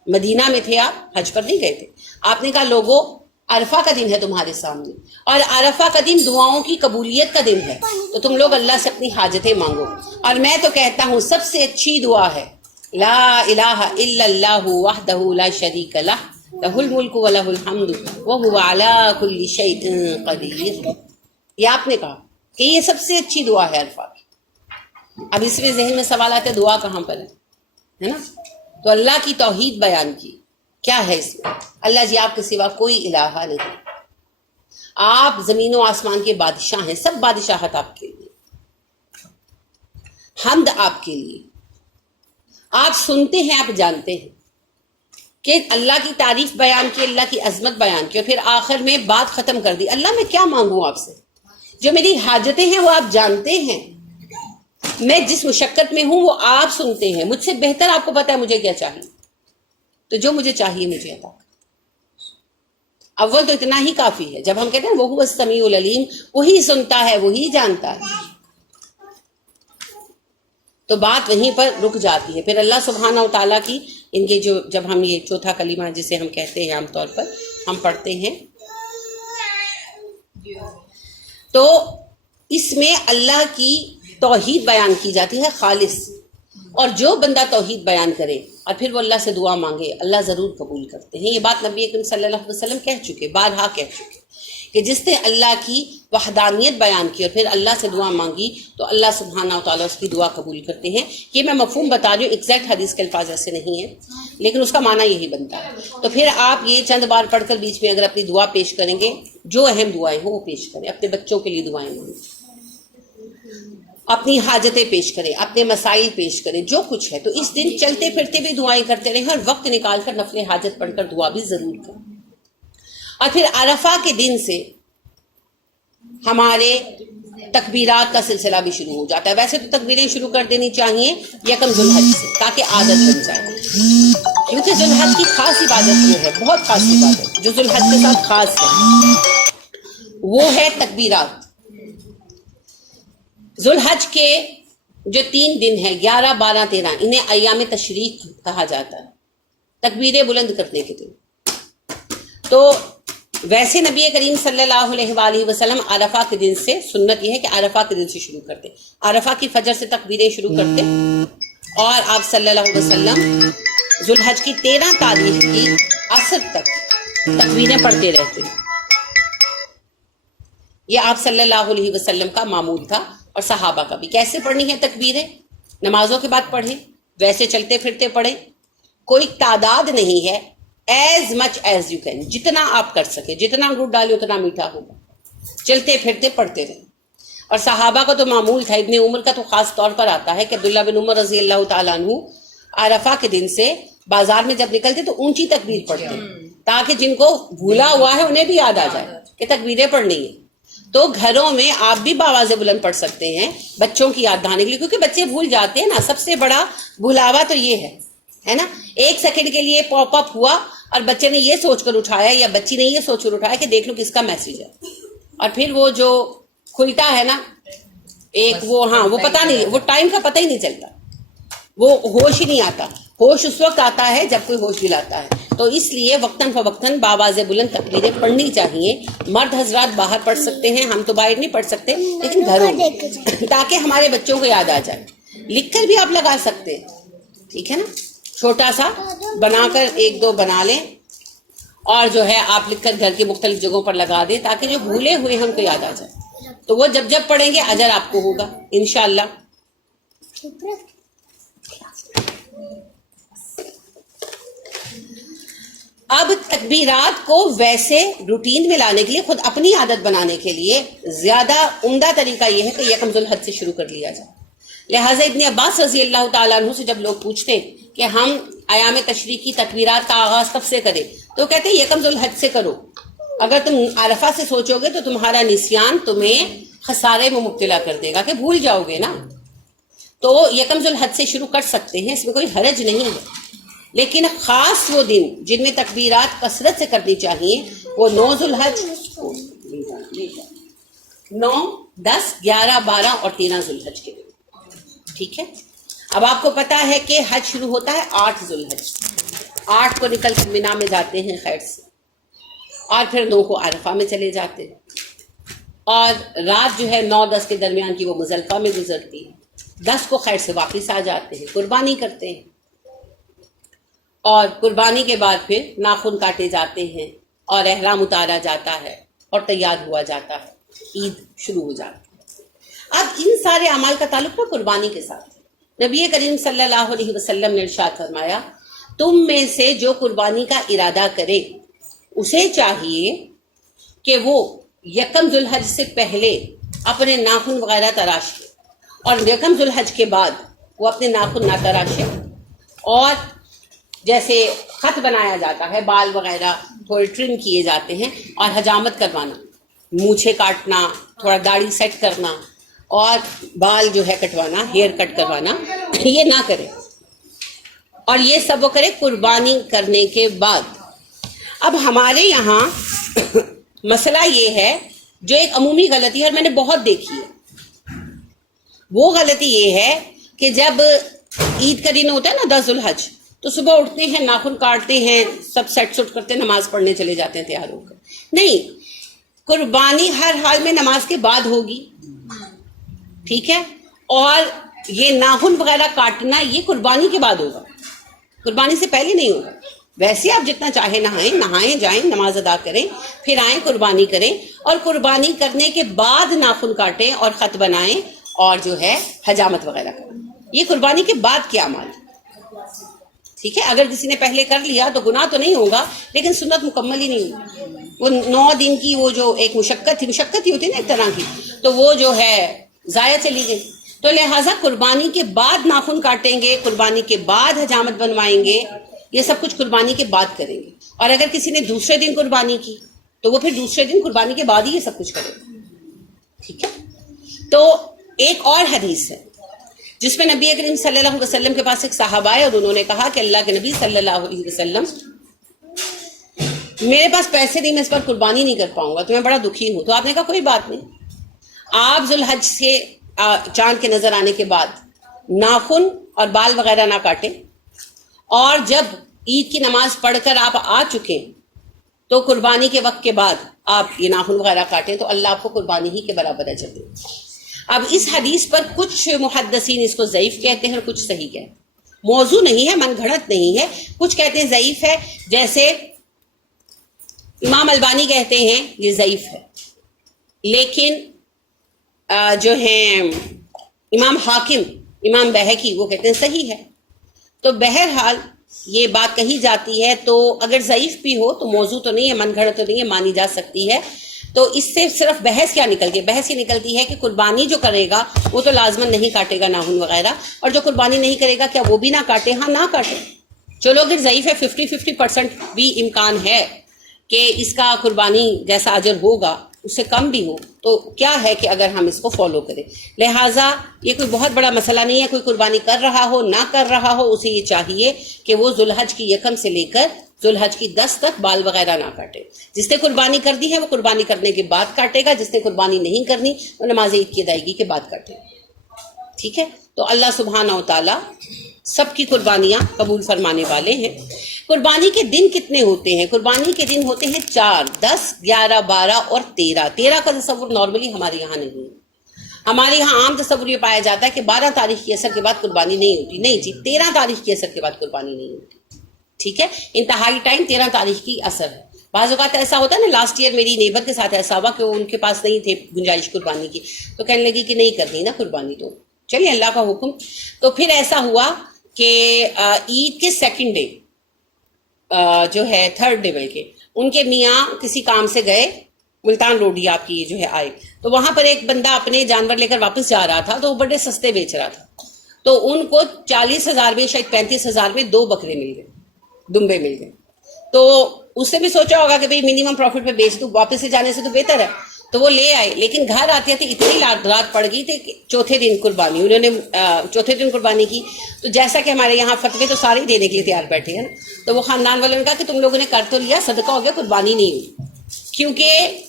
مدینہ میں تھے آپ، حج پر نہیں گئے تھے. آپ نے کہا لوگوں عرفہ کا دن ہے تمہارے سامنے، اور عرفہ کا دن دعاؤں کی قبولیت کا دن ہے، تو تم لوگ اللہ سے اپنی حاجتیں مانگو. اور میں تو کہتا ہوں سب سے اچھی دعا ہے لا الہ الا اللہ وحدہ لا شریک لہ لہ الملک ولہ الحمد وہو علی کل شیء قدیر. یہ آپ نے کہا کہ یہ سب سے اچھی دعا ہے عرفہ کی. اب اس میں ذہن میں سوال آتا ہے دعا کہاں پر ہے نا؟ تو اللہ کی توحید بیان کی. کیا ہے اس میں؟ اللہ جی آپ کے سوا کوئی الہ نہیں، آپ زمین و آسمان کے بادشاہ ہیں، سب بادشاہت آپ کے لیے، حمد آپ کے لیے. آپ سنتے ہیں، آپ جانتے ہیں کہ اللہ کی تعریف بیان کی، اللہ کی عظمت بیان کی، اور پھر آخر میں بات ختم کر دی. اللہ میں کیا مانگوں آپ سے؟ جو میری حاجتیں ہیں وہ آپ جانتے ہیں، میں جس مشقت میں ہوں وہ آپ سنتے ہیں، مجھ سے بہتر آپ کو پتا ہے مجھے کیا چاہیے، تو جو مجھے چاہیے مجھے عطا. اول تو اتنا ہی کافی ہے. جب ہم کہتے ہیں وہ السمیع العلیم، وہی سنتا ہے، وہی جانتا ہے، تو بات وہیں پر رک جاتی ہے. پھر اللہ سبحانہ و تعالیٰ کی ان کے جو، جب ہم یہ چوتھا کلمہ جسے ہم کہتے ہیں عام طور پر ہم پڑھتے ہیں، تو اس میں اللہ کی توحید بیان کی جاتی ہے خالص. اور جو بندہ توحید بیان کرے اور پھر وہ اللہ سے دعا مانگے، اللہ ضرور قبول کرتے ہیں. یہ بات نبی اکرم صلی اللہ علیہ وسلم کہہ چکے، بارہا کہہ چکے کہ جس نے اللہ کی وحدانیت بیان کی اور پھر اللہ سے دعا مانگی تو اللہ سبحانہ و تعالیٰ اس کی دعا قبول کرتے ہیں. یہ میں مفہوم بتا رہی ہوں، ایگزیکٹ حدیث کے الفاظ ایسے نہیں ہیں، لیکن اس کا معنی یہی بنتا ہے. تو پھر آپ یہ چند بار پڑھ کر بیچ میں اگر اپنی دعا پیش کریں گے، جو اہم دعائیں ہوں وہ پیش کریں. اپنے بچوں کے لیے دعائیں مانگیں، اپنی حاجتیں پیش کریں، اپنے مسائل پیش کریں، جو کچھ ہے. تو اس دن چلتے پھرتے بھی دعائیں کرتے رہیں، اور وقت نکال کر نفل حاجت پڑھ کر دعا بھی ضرور کریں. اور پھر عرفہ کے دن سے ہمارے تکبیرات کا سلسلہ بھی شروع ہو جاتا ہے. ویسے تو تکبیریں شروع کر دینی چاہیے یکم ذوالحج سے، تاکہ عادت بن جائے، کیونکہ ذوالحج کی خاص عبادت یہ ہے، بہت خاص عبادت جو ذوالحج کے ساتھ خاص ہے، وہ ہے تکبیرات. ذوالحج کے جو 3 دن ہیں 11، 12، 13، انہیں ایام تشریق کہا جاتا ہے، تکبیریں بلند کرنے کے دن. تو ویسے نبی کریم صلی اللہ علیہ وآلہ وسلم عرفہ کے دن سے، سنت یہ ہے کہ عرفہ کے دن سے شروع کرتے، عرفہ کی فجر سے تکبیریں شروع کرتے، اور آپ صلی اللہ علیہ وسلم ذوالحج کی 13 تاریخ کی عصر تک تکبیریں پڑھتے رہتے. یہ آپ صلی اللہ علیہ وسلم کا معمول تھا، اور صحابہ کا بھی. کیسے پڑھنی ہے تکبیریں؟ نمازوں کے بعد پڑھیں، ویسے چلتے پھرتے پڑھیں، کوئی تعداد نہیں ہے، as much as you can, جتنا آپ کر سکے، جتنا گڑ ڈالے اتنا میٹھا ہوگا، چلتے پھرتے پڑھتے رہیں. اور صحابہ کا تو معمول تھا. ابن عمر کا تو خاص طور پر آتا ہے کہ عبداللہ بن عمر رضی اللہ تعالیٰ عنہ عرفہ کے دن سے بازار میں جب نکلتے تو اونچی تکبیر پڑھتے، تاکہ جن کو بھولا ہوا ہے انہیں بھی یاد آ جائے کہ تکبیریں پڑھنی ہیں. تو گھروں میں آپ بھی باواز بلند پڑھ سکتے ہیں بچوں کی یاد دہانے کے لیے، کیونکہ بچے بھول جاتے ہیں نا. سب سے بڑا بھلاوا تو یہ ہے نا، 1 سیکنڈ کے لیے پاپ اپ ہوا اور بچے نے یہ سوچ کر اٹھایا یا بچی نے یہ سوچ کر اٹھایا کہ دیکھ لو کس کا میسج ہے، اور پھر وہ جو کھلتا ہے نا ایک وہ، ہاں وہ پتہ نہیں، وہ ٹائم کا پتہ ہی نہیں چلتا، وہ ہوش ہی نہیں آتا. ہوش اس وقت آتا ہے جب کوئی ہوش دلاتا ہے. تو اس لیے وقتاً فوقتاً باواز بلند تکبیریں پڑھنی چاہیے. مرد حضرات باہر پڑھ سکتے ہیں، ہم تو باہر نہیں پڑھ سکتے، لیکن گھروں میں، تاکہ ہمارے بچوں کو یاد آ جائے. لکھ کر بھی آپ لگا سکتے ہیں، ٹھیک ہے نا، چھوٹا سا بنا کر 1-2 بنا لیں، اور جو ہے آپ لکھ کر گھر کی مختلف جگہوں پر لگا دیں، تاکہ جو بھولے ہوئے ہم کو یاد آ جائے. تو وہ جب جب پڑھیں گے اجر آپ کو ہوگا انشاءاللہ. اب تکبیرات کو ویسے روٹین میں لانے کے لیے، خود اپنی عادت بنانے کے لیے زیادہ عمدہ طریقہ یہ ہے کہ یکم ذوالحج سے شروع کر لیا جائے. لہٰذا ابن عباس رضی اللہ تعالیٰ عنہ سے جب لوگ پوچھتے ہیں کہ ہم ایام تشریق کی تکبیرات کا آغاز کب سے کریں، تو کہتے ہیں یکم ذوالحج سے کرو. اگر تم عرفہ سے سوچو گے تو تمہارا نسیان تمہیں خسارے میں مبتلا کر دے گا کہ بھول جاؤ گے نا. تو یکم ذوالحج سے شروع کر سکتے ہیں، اس میں کوئی حرج نہیں ہے. لیکن خاص وہ دن جن میں تکبیرات کثرت سے کرنی چاہیے وہ 9 ذوالحج، 9، 10، 11، 12 اور 13 ذوالحج کے دن، ٹھیک ہے. اب آپ کو پتا ہے کہ حج شروع ہوتا ہے 8 ذوالحج. 8 کو نکل کر مینا میں جاتے ہیں خیر سے، اور پھر 9 کو عرفہ میں چلے جاتے ہیں، اور رات جو ہے 9-10 کے درمیان کی وہ مزدلفہ میں گزرتی ہے، 10 کو خیر سے واپس آ جاتے ہیں، قربانی کرتے ہیں، اور قربانی کے بعد پھر ناخن کاٹے جاتے ہیں اور احرام اتارا جاتا ہے اور تیار ہوا جاتا ہے، عید شروع ہو جاتی ہے۔ اب ان سارے اعمال کا تعلق نا قربانی کے ساتھ ہے۔ نبی کریم صلی اللہ علیہ وسلم نے ارشاد فرمایا، تم میں سے جو قربانی کا ارادہ کرے اسے چاہیے کہ وہ 1 ذوالحج سے پہلے اپنے ناخن وغیرہ تراشے، اور 1 ذوالحج کے بعد وہ اپنے ناخن نہ تراشے، اور جیسے خط بنایا جاتا ہے، بال وغیرہ تھوڑے ٹرم کیے جاتے ہیں، اور حجامت کروانا، مونچھیں کاٹنا، تھوڑا داڑھی سیٹ کرنا اور بال جو ہے کٹوانا، ہیئر کٹ کروانا، یہ نہ کرے، اور یہ سب وہ کرے قربانی کرنے کے بعد۔ اب ہمارے یہاں مسئلہ یہ ہے جو ایک عمومی غلطی ہے اور میں نے بہت دیکھی ہے، وہ غلطی یہ ہے کہ جب عید کا دن ہوتا ہے نا 10 ذوالحج، تو صبح اٹھتے ہیں، ناخن کاٹتے ہیں، سب سیٹ سٹ کرتے ہیں، نماز پڑھنے چلے جاتے ہیں تیار ہو کر۔ نہیں، قربانی ہر حال میں نماز کے بعد ہوگی، ٹھیک ہے، اور یہ ناخن وغیرہ کاٹنا یہ قربانی کے بعد ہوگا، قربانی سے پہلے نہیں ہوگا۔ ویسے آپ جتنا چاہے نہائیں جائیں، نماز ادا کریں، پھر آئیں قربانی کریں، اور قربانی کرنے کے بعد ناخن کاٹیں اور خط بنائیں اور جو ہے حجامت وغیرہ کریں، یہ قربانی کے بعد کیا عمل ہے، ٹھیک ہے۔ اگر کسی نے پہلے کر لیا تو گناہ تو نہیں ہوگا، لیکن سنت مکمل ہی نہیں ہوگی۔ وہ 9 دن کی وہ جو ایک مشقت ہی ہوتی ہے نا ایک طرح کی، تو وہ جو ہے ضائع چلی گئی۔ تو لہٰذا قربانی کے بعد ناخن کاٹیں گے، قربانی کے بعد حجامت بنوائیں گے، یہ سب کچھ قربانی کے بعد کریں گے۔ اور اگر کسی نے دوسرے دن قربانی کی تو وہ پھر دوسرے دن قربانی کے بعد ہی یہ سب کچھ کرے گا، ٹھیک ہے۔ تو ایک اور حدیث ہے جس میں نبی کریم صلی اللہ علیہ وسلم کے پاس ایک صحابہ آئے اور انہوں نے کہا کہ اللہ کے نبی صلی اللہ علیہ وسلم، میرے پاس پیسے نہیں، میں اس پر قربانی نہیں کر پاؤں گا، تو میں بڑا دکھی ہوں۔ تو آپ نے کہا کوئی بات نہیں، آپ ذوالحج سے چاند کے نظر آنے کے بعد ناخن اور بال وغیرہ نہ کاٹیں، اور جب عید کی نماز پڑھ کر آپ آ چکے تو قربانی کے وقت کے بعد آپ یہ ناخن وغیرہ کاٹیں، تو اللہ آپ کو قربانی ہی کے برابر اجر دے۔ اب اس حدیث پر کچھ محدثین اس کو ضعیف کہتے ہیں اور کچھ صحیح کہتے ہیں، موضوع نہیں ہے، من گھڑت نہیں ہے، کچھ کہتے ہیں ضعیف ہے، جیسے امام البانی کہتے ہیں یہ ضعیف ہے، لیکن جو ہیں امام حاکم، امام بہقی، وہ کہتے ہیں صحیح ہے۔ تو بہرحال یہ بات کہی جاتی ہے، تو اگر ضعیف بھی ہو تو موضوع تو نہیں ہے، من گھڑت تو نہیں ہے، مانی جا سکتی ہے۔ تو اس سے صرف بحث کیا نکلتی ہے؟ بحث یہ نکلتی ہے کہ قربانی جو کرے گا وہ تو لازماً نہیں کاٹے گا ناخن وغیرہ، اور جو قربانی نہیں کرے گا کیا وہ بھی نہ کاٹے؟ ہاں نہ کاٹے، چلو اگر ضعیف ہے 50% بھی امکان ہے کہ اس کا قربانی جیسا اجر ہوگا اس سے کم بھی ہو، تو کیا ہے کہ اگر ہم اس کو فالو کریں۔ لہٰذا یہ کوئی بہت بڑا مسئلہ نہیں ہے، کوئی قربانی کر رہا ہو نہ کر رہا ہو، اسے یہ چاہیے کہ وہ ذوالحج کی 1 سے لے کر ذوالحج کی 10 تک بال وغیرہ نہ کاٹے۔ جس نے قربانی کر دی ہے وہ قربانی کرنے کے بعد کاٹے گا، جس نے قربانی نہیں کرنی وہ نماز عید کی ادائیگی کے بعد کاٹے گا، ٹھیک ہے۔ تو اللہ سبحانہ و تعالیٰ سب کی قربانیاں قبول فرمانے والے ہیں۔ قربانی کے دن کتنے ہوتے ہیں؟ قربانی کے دن ہوتے ہیں 4، 10، 11، 12 اور 13۔ 13 کا تصور نارملی ہمارے یہاں نہیں ہے، ہمارے یہاں عام تصور یہ پایا جاتا ہے کہ 12 تاریخ کی عصر کے بعد قربانی نہیں ہوتی۔ نہیں جی، 13 تاریخ کی عصر کے بعد قربانی نہیں ہوتی، ٹھیک ہے۔ انتہائی ٹائم 13 تاریخ کی عصر ہے۔ بعض اوقات ایسا ہوتا ہے نا، لاسٹ ایئر میری نیبر کے ساتھ ایسا ہوا کہ ان کے پاس نہیں تھے گنجائش قربانی کی، تو کہنے لگی کہ نہیں کرنی نا قربانی، تو چلیے اللہ کا حکم۔ تو پھر ایسا ہوا کہ عید کے سیکنڈ ڈے جو ہے 3rd ڈے بلکہ ان کے میاں کسی کام سے گئے، ملتان روڈ ہی آپ کی جو ہے آئے، تو وہاں پر ایک بندہ اپنے جانور لے کر واپس جا رہا تھا، تو وہ بڑے سستے بیچ رہا تھا، تو ان کو 40,000 میں شاید 35,000 میں 2 بکرے مل گئے، دمبے مل گئے۔ تو اس نے بھی سوچا ہوگا کہ بھئی منیمم پروفٹ پہ بیچ دوں، واپس سے جانے سے تو بہتر ہے، تو وہ لے آئے، لیکن گھر آتے تھے اتنی رات پڑ گئی تھی کہ چوتھے دن قربانی، انہوں نے چوتھے دن قربانی کی۔ تو جیسا کہ ہمارے یہاں فتوے تو سارے دینے کے لیے تیار بیٹھے ہیں نا، تو وہ خاندان والوں نے کہا کہ تم لوگوں نے کر تو لیا، صدقہ ہو گیا، قربانی نہیں ہوئی، کیونکہ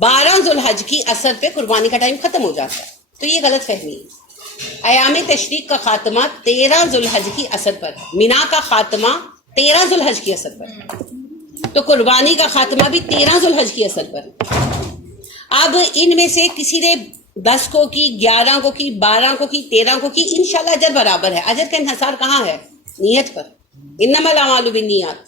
12 ذوالحج کی عصر پہ قربانی کا ٹائم ختم ہو جاتا ہے۔ تو یہ غلط فہمی ہے۔ ایام تشریق کا خاتمہ 13 ذوالحج کی عصر پر، مینا کا خاتمہ 13 ذوالحج کی عصر پر، تو قربانی کا خاتمہ بھی 13 ذوالحج کی اصل پر. اب ان میں سے کسی نے 10 کو کی، 11 کو کی، 12 کو کی، 13 کو کی، انشاءاللہ اجر برابر ہے. اجر کا انحصار کہاں ہے؟ نیت پر. انما الاعمال بالنیات،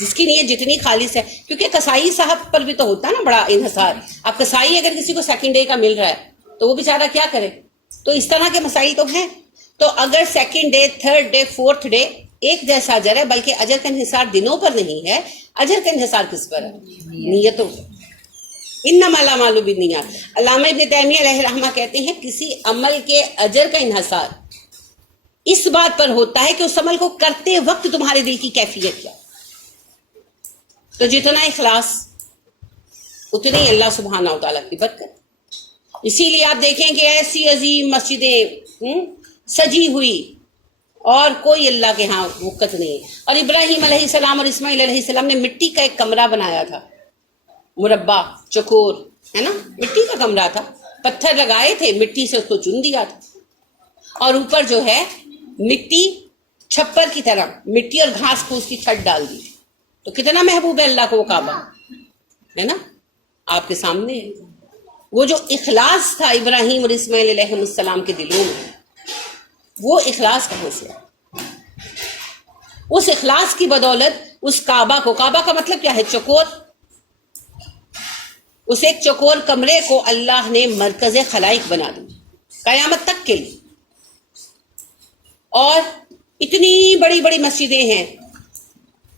جس کی نیت جتنی خالص ہے. کیونکہ کسائی صاحب پر بھی تو ہوتا ہے نا بڑا انحصار. اب کسائی اگر کسی کو سیکنڈ ڈے کا مل رہا ہے تو وہ بیچارہ کیا کرے؟ تو اس طرح کے مسائل تو ہیں. تو اگر second day, third day, fourth day ایک جیسا اجر ہے، بلکہ اجر کا انحصار دنوں پر نہیں ہے، اجر کا انحصار کس پر ہے؟ نیتوں پر. انما الاعمال بالنیات. علامہ ابن تیمیہ علیہ رحمہ کہتے ہیں کسی عمل کے اجر کا انحصار اس بات پر ہوتا ہے کہ اس عمل کو کرتے وقت تمہارے دل کی کیفیت کیا. تو جتنا اخلاص اتنی اللہ سبحانہ و تعالیٰ کی برکت. اسی لیے آپ دیکھیں کہ ایسی عظیم مسجدیں سجی ہوئی اور کوئی اللہ کے ہاں وقت نہیں. اور ابراہیم علیہ السلام اور اسماعیل علیہ السلام نے مٹی کا ایک کمرہ بنایا تھا، مربع چکور ہے نا، مٹی کا کمرہ تھا. پتھر لگائے تھے، مٹی سے اس کو چن دیا تھا، اور اوپر جو ہے مٹی چھپر کی طرح مٹی اور گھاس پھوس کی چھت ڈال دی. تو کتنا محبوب ہے اللہ کو وہ کعبہ، ہے نا، آپ کے سامنے ہے. وہ جو اخلاص تھا ابراہیم اور اسماعیل علیہ السلام کے دلوں میں، وہ اخلاص کہاں سے؟ اس اخلاص کی بدولت اس کعبہ کو، کعبہ کا مطلب کیا ہے؟ چکور. اس ایک چکور کمرے کو اللہ نے مرکز خلائق بنا دیا قیامت تک کے لیے. اور اتنی بڑی بڑی مسجدیں ہیں.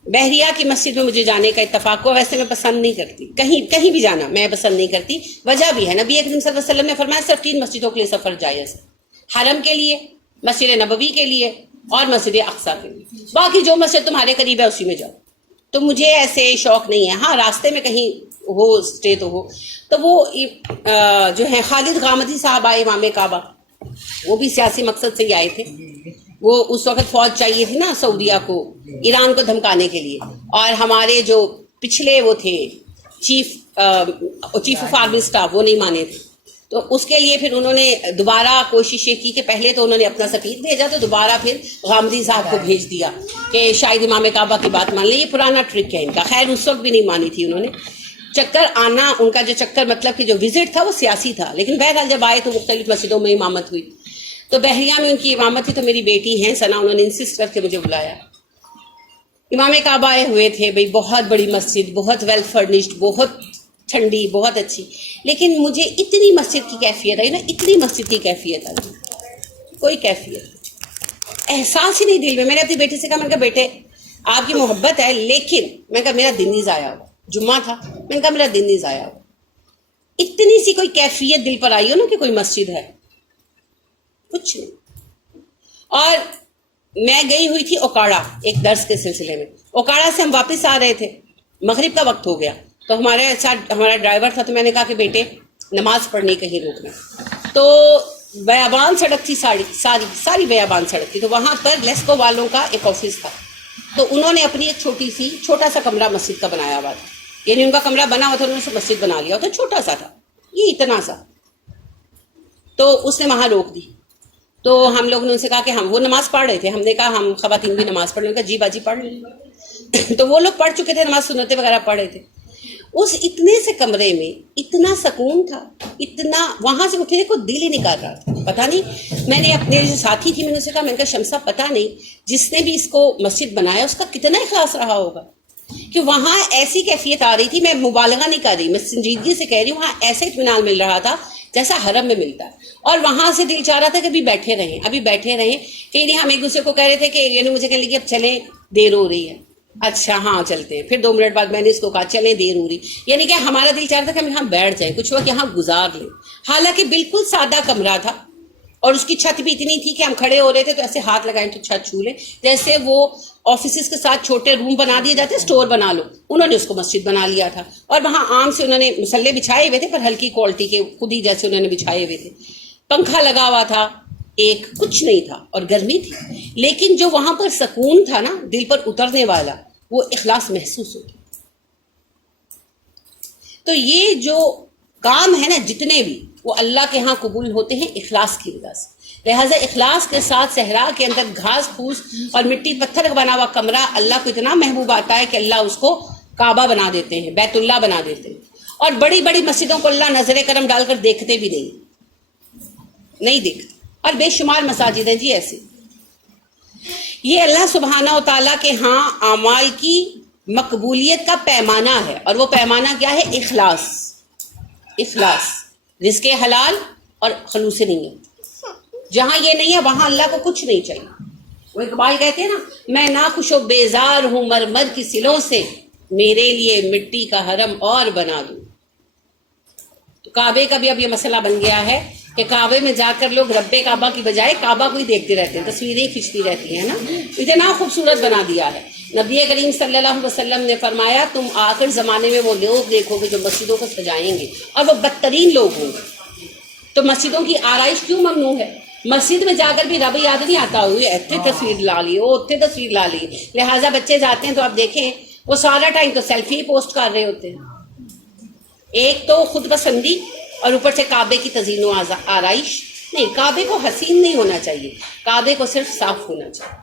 بحریہ کی مسجد میں مجھے جانے کا اتفاق ہوا. ویسے میں پسند نہیں کرتی کہیں بھی جانا، میں پسند نہیں کرتی. وجہ بھی ہے، نبی اکرم صلی اللہ علیہ وسلم نے فرمایا صرف 3 مسجدوں کے لیے سفر جائز ہے، حرم کے لیے، مسجد نبوی کے لیے اور مسجد اقصیٰ کے لیے. باقی جو مسجد تمہارے قریب ہے اسی میں جاؤ. تو مجھے ایسے شوق نہیں ہے. ہاں راستے میں کہیں ہو، اسٹے تو ہو. تو وہ جو ہے خالد غامدی صاحب آئے امام کعبہ، وہ بھی سیاسی مقصد سے ہی آئے تھے. وہ اس وقت فوج چاہیے تھی نا سعودیہ کو، ایران کو دھمکانے کے لیے. اور ہمارے جو پچھلے وہ تھے چیف آف آرمی اسٹاف، وہ نہیں مانے تھے. تو اس کے لیے پھر انہوں نے دوبارہ کوششیں کی کہ پہلے تو انہوں نے اپنا سفیر بھیجا، تو دوبارہ پھر غامدی صاحب کو بھیج دیا کہ شاید امام کعبہ کی بات مان لیں. یہ پرانا ٹرک ہے ان کا. خیر اس وقت بھی نہیں مانی تھی انہوں نے. چکر آنا ان کا، جو چکر مطلب کہ جو وزٹ تھا وہ سیاسی تھا، لیکن بہرحال جب آئے تو مختلف مسجدوں میں امامت ہوئی. تو بحریہ میں ان کی امامت تھی. تو میری بیٹی ہیں ثنا، انہوں نے انسسٹ کر کے مجھے بلایا. امام کعبہ آئے ہوئے تھے بھئی، بہت بڑی مسجد، بہت ویل فرنشڈ، بہت ٹھنڈی، بہت اچھی. لیکن مجھے اتنی مسجد کی کیفیت آئی نا، اتنی مسجد کی کیفیت آئی، کوئی کیفیت، احساس ہی نہیں دل میں. میں نے اپنی بیٹی سے کہا، میں نے کہا بیٹے آپ کی محبت ہے، لیکن میں نے کہا میرا دن نہیں ضائع ہوا. جمعہ تھا، میں نے کہا میرا دن نہیں ضائع ہوا. اتنی سی کوئی کیفیت دل پر آئی ہو نا کہ کوئی مسجد ہے، کچھ نہیں. اور میں گئی ہوئی تھی اوکاڑا ایک درس کے سلسلے میں. اوکاڑا سے ہم واپس آ رہے تھے، مغرب کا وقت ہو گیا. تو ہمارے ساتھ ہمارا ڈرائیور تھا. تو میں نے کہا کہ بیٹے نماز پڑھنی کہیں روکنا. تو بیابان سڑک تھی، ساری بیابان سڑک تھی. تو وہاں پر لیسکو والوں کا ایک آفس تھا. تو انہوں نے اپنی ایک چھوٹا سا کمرہ مسجد کا بنایا ہوا تھا. یعنی ان کا کمرہ بنا ہوا تھا، انہوں نے مسجد بنا لیا ہوتا، چھوٹا سا تھا، یہ اتنا سا. تو اس نے وہاں روک دی. تو ہم لوگوں نے ان سے کہا کہ ہم، وہ نماز پڑھ رہے تھے. ہم نے کہا ہم خواتین بھی نماز پڑھ لیں گے. جی باجی پڑھ لیں. تو وہ لوگ پڑھ چکے تھے، نماز سنتیں وغیرہ پڑھ رہے تھے. اس اتنے سے کمرے میں اتنا سکون تھا، اتنا، وہاں سے اٹھنے کو دل ہی نہیں کر رہا تھا. پتہ نہیں، میں نے اپنے جو ساتھی تھی، میں نے اسے کہا، میں نے کہا شمسہ پتہ نہیں جس نے بھی اس کو مسجد بنایا اس کا کتنا اخلاص رہا ہوگا، کہ وہاں ایسی کیفیت آ رہی تھی. میں مبالغہ نہیں کر رہی، میں سنجیدگی سے کہہ رہی ہوں، وہاں ایسے اطمینان مل رہا تھا جیسا حرم میں ملتا ہے. اور وہاں سے دل چاہ رہا تھا کہ ابھی بیٹھے رہیں. کہ یعنی ہم ایک دوسرے کو کہہ رہے تھے کہ یعنی مجھے کہنے لگی اب چلیں، دیر ہو رہی ہے. اچھا ہاں چلتے ہیں. پھر 2 منٹ بعد میں نے اس کو کہا چلیں دیر ہو رہی. یعنی کہ ہمارا دل چاہ رہا تھا کہ ہم یہاں بیٹھ جائیں، کچھ وقت یہاں گزار لیں. حالانکہ بالکل سادہ کمرہ تھا، اور اس کی چھت بھی اتنی تھی کہ ہم کھڑے ہو رہے تھے تو ایسے ہاتھ لگائیں تو چھت چھو لیں. جیسے وہ آفیسز کے ساتھ چھوٹے روم بنا دیے جاتے ہیں، اسٹور بنا لو، انہوں نے اس کو مسجد بنا لیا تھا. اور وہاں عام سے انہوں نے مسلے بچھائے ہوئے تھے، پر ہلکی کوالٹی کے خود ہی جیسے انہوں نے بچھائے ہوئے تھے. پنکھا لگا ہوا تھا، ایک کچھ نہیں تھا، اور گرمی تھی. لیکن جو وہاں پر سکون تھا نا دل پر اترنے والا، وہ اخلاص محسوس ہوتا. تو یہ جو کام ہے نا جتنے بھی، وہ اللہ کے ہاں قبول ہوتے ہیں اخلاص کی وجہ سے. لہٰذا اخلاص کے ساتھ صحرا کے اندر گھاس پھوس اور مٹی پتھر کا بنا ہوا کمرہ اللہ کو اتنا محبوب آتا ہے کہ اللہ اس کو کعبہ بنا دیتے ہیں، بیت اللہ بنا دیتے ہیں، اور بڑی بڑی مسجدوں کو اللہ نظر کرم ڈال کر دیکھتے بھی نہیں دیکھتے، اور بے شمار مساجد ہیں جی ایسے. یہ اللہ سبحانہ و تعالیٰ کے ہاں اعمال کی مقبولیت کا پیمانہ ہے، اور وہ پیمانہ کیا ہے؟ اخلاص. رزق حلال اور خلوص نیت. جہاں یہ نہیں ہے وہاں اللہ کو کچھ نہیں چاہیے. وہ اقبال کہتے ہیں نا، میں ناخوش و بیزار ہوں مرمر کی سلوں سے، میرے لیے مٹی کا حرم اور بنا دوں. تو کعبے کا بھی اب یہ مسئلہ بن گیا ہے کہ کعبے میں جا کر لوگ رب کعبہ کی بجائے کعبہ کو ہی دیکھتے رہتے ہیں، تصویریں کھینچتی رہتی ہیں نا. اتنا خوبصورت بنا دیا ہے. نبی کریم صلی اللہ علیہ وسلم نے فرمایا تم آخر زمانے میں وہ لوگ دیکھو گے جو مسجدوں کو سجائیں گے، اور وہ بدترین لوگ ہوں گے. تو مسجدوں کی آرائش کیوں ممنوع ہے؟ مسجد میں جا کر بھی رب یاد نہیں آتا ہوئی اتنے تصویر لا لی، اتنے تصویر لا لی. لہٰذا بچے جاتے ہیں تو آپ دیکھیں وہ سارا ٹائم تو سیلفی پوسٹ کر رہے ہوتے ہیں. ایک تو خود پسندی، اور اوپر سے کعبے کی تزئین و آرائش. نہیں، کعبے کو حسین نہیں ہونا چاہیے، کعبے کو صرف صاف ہونا چاہیے،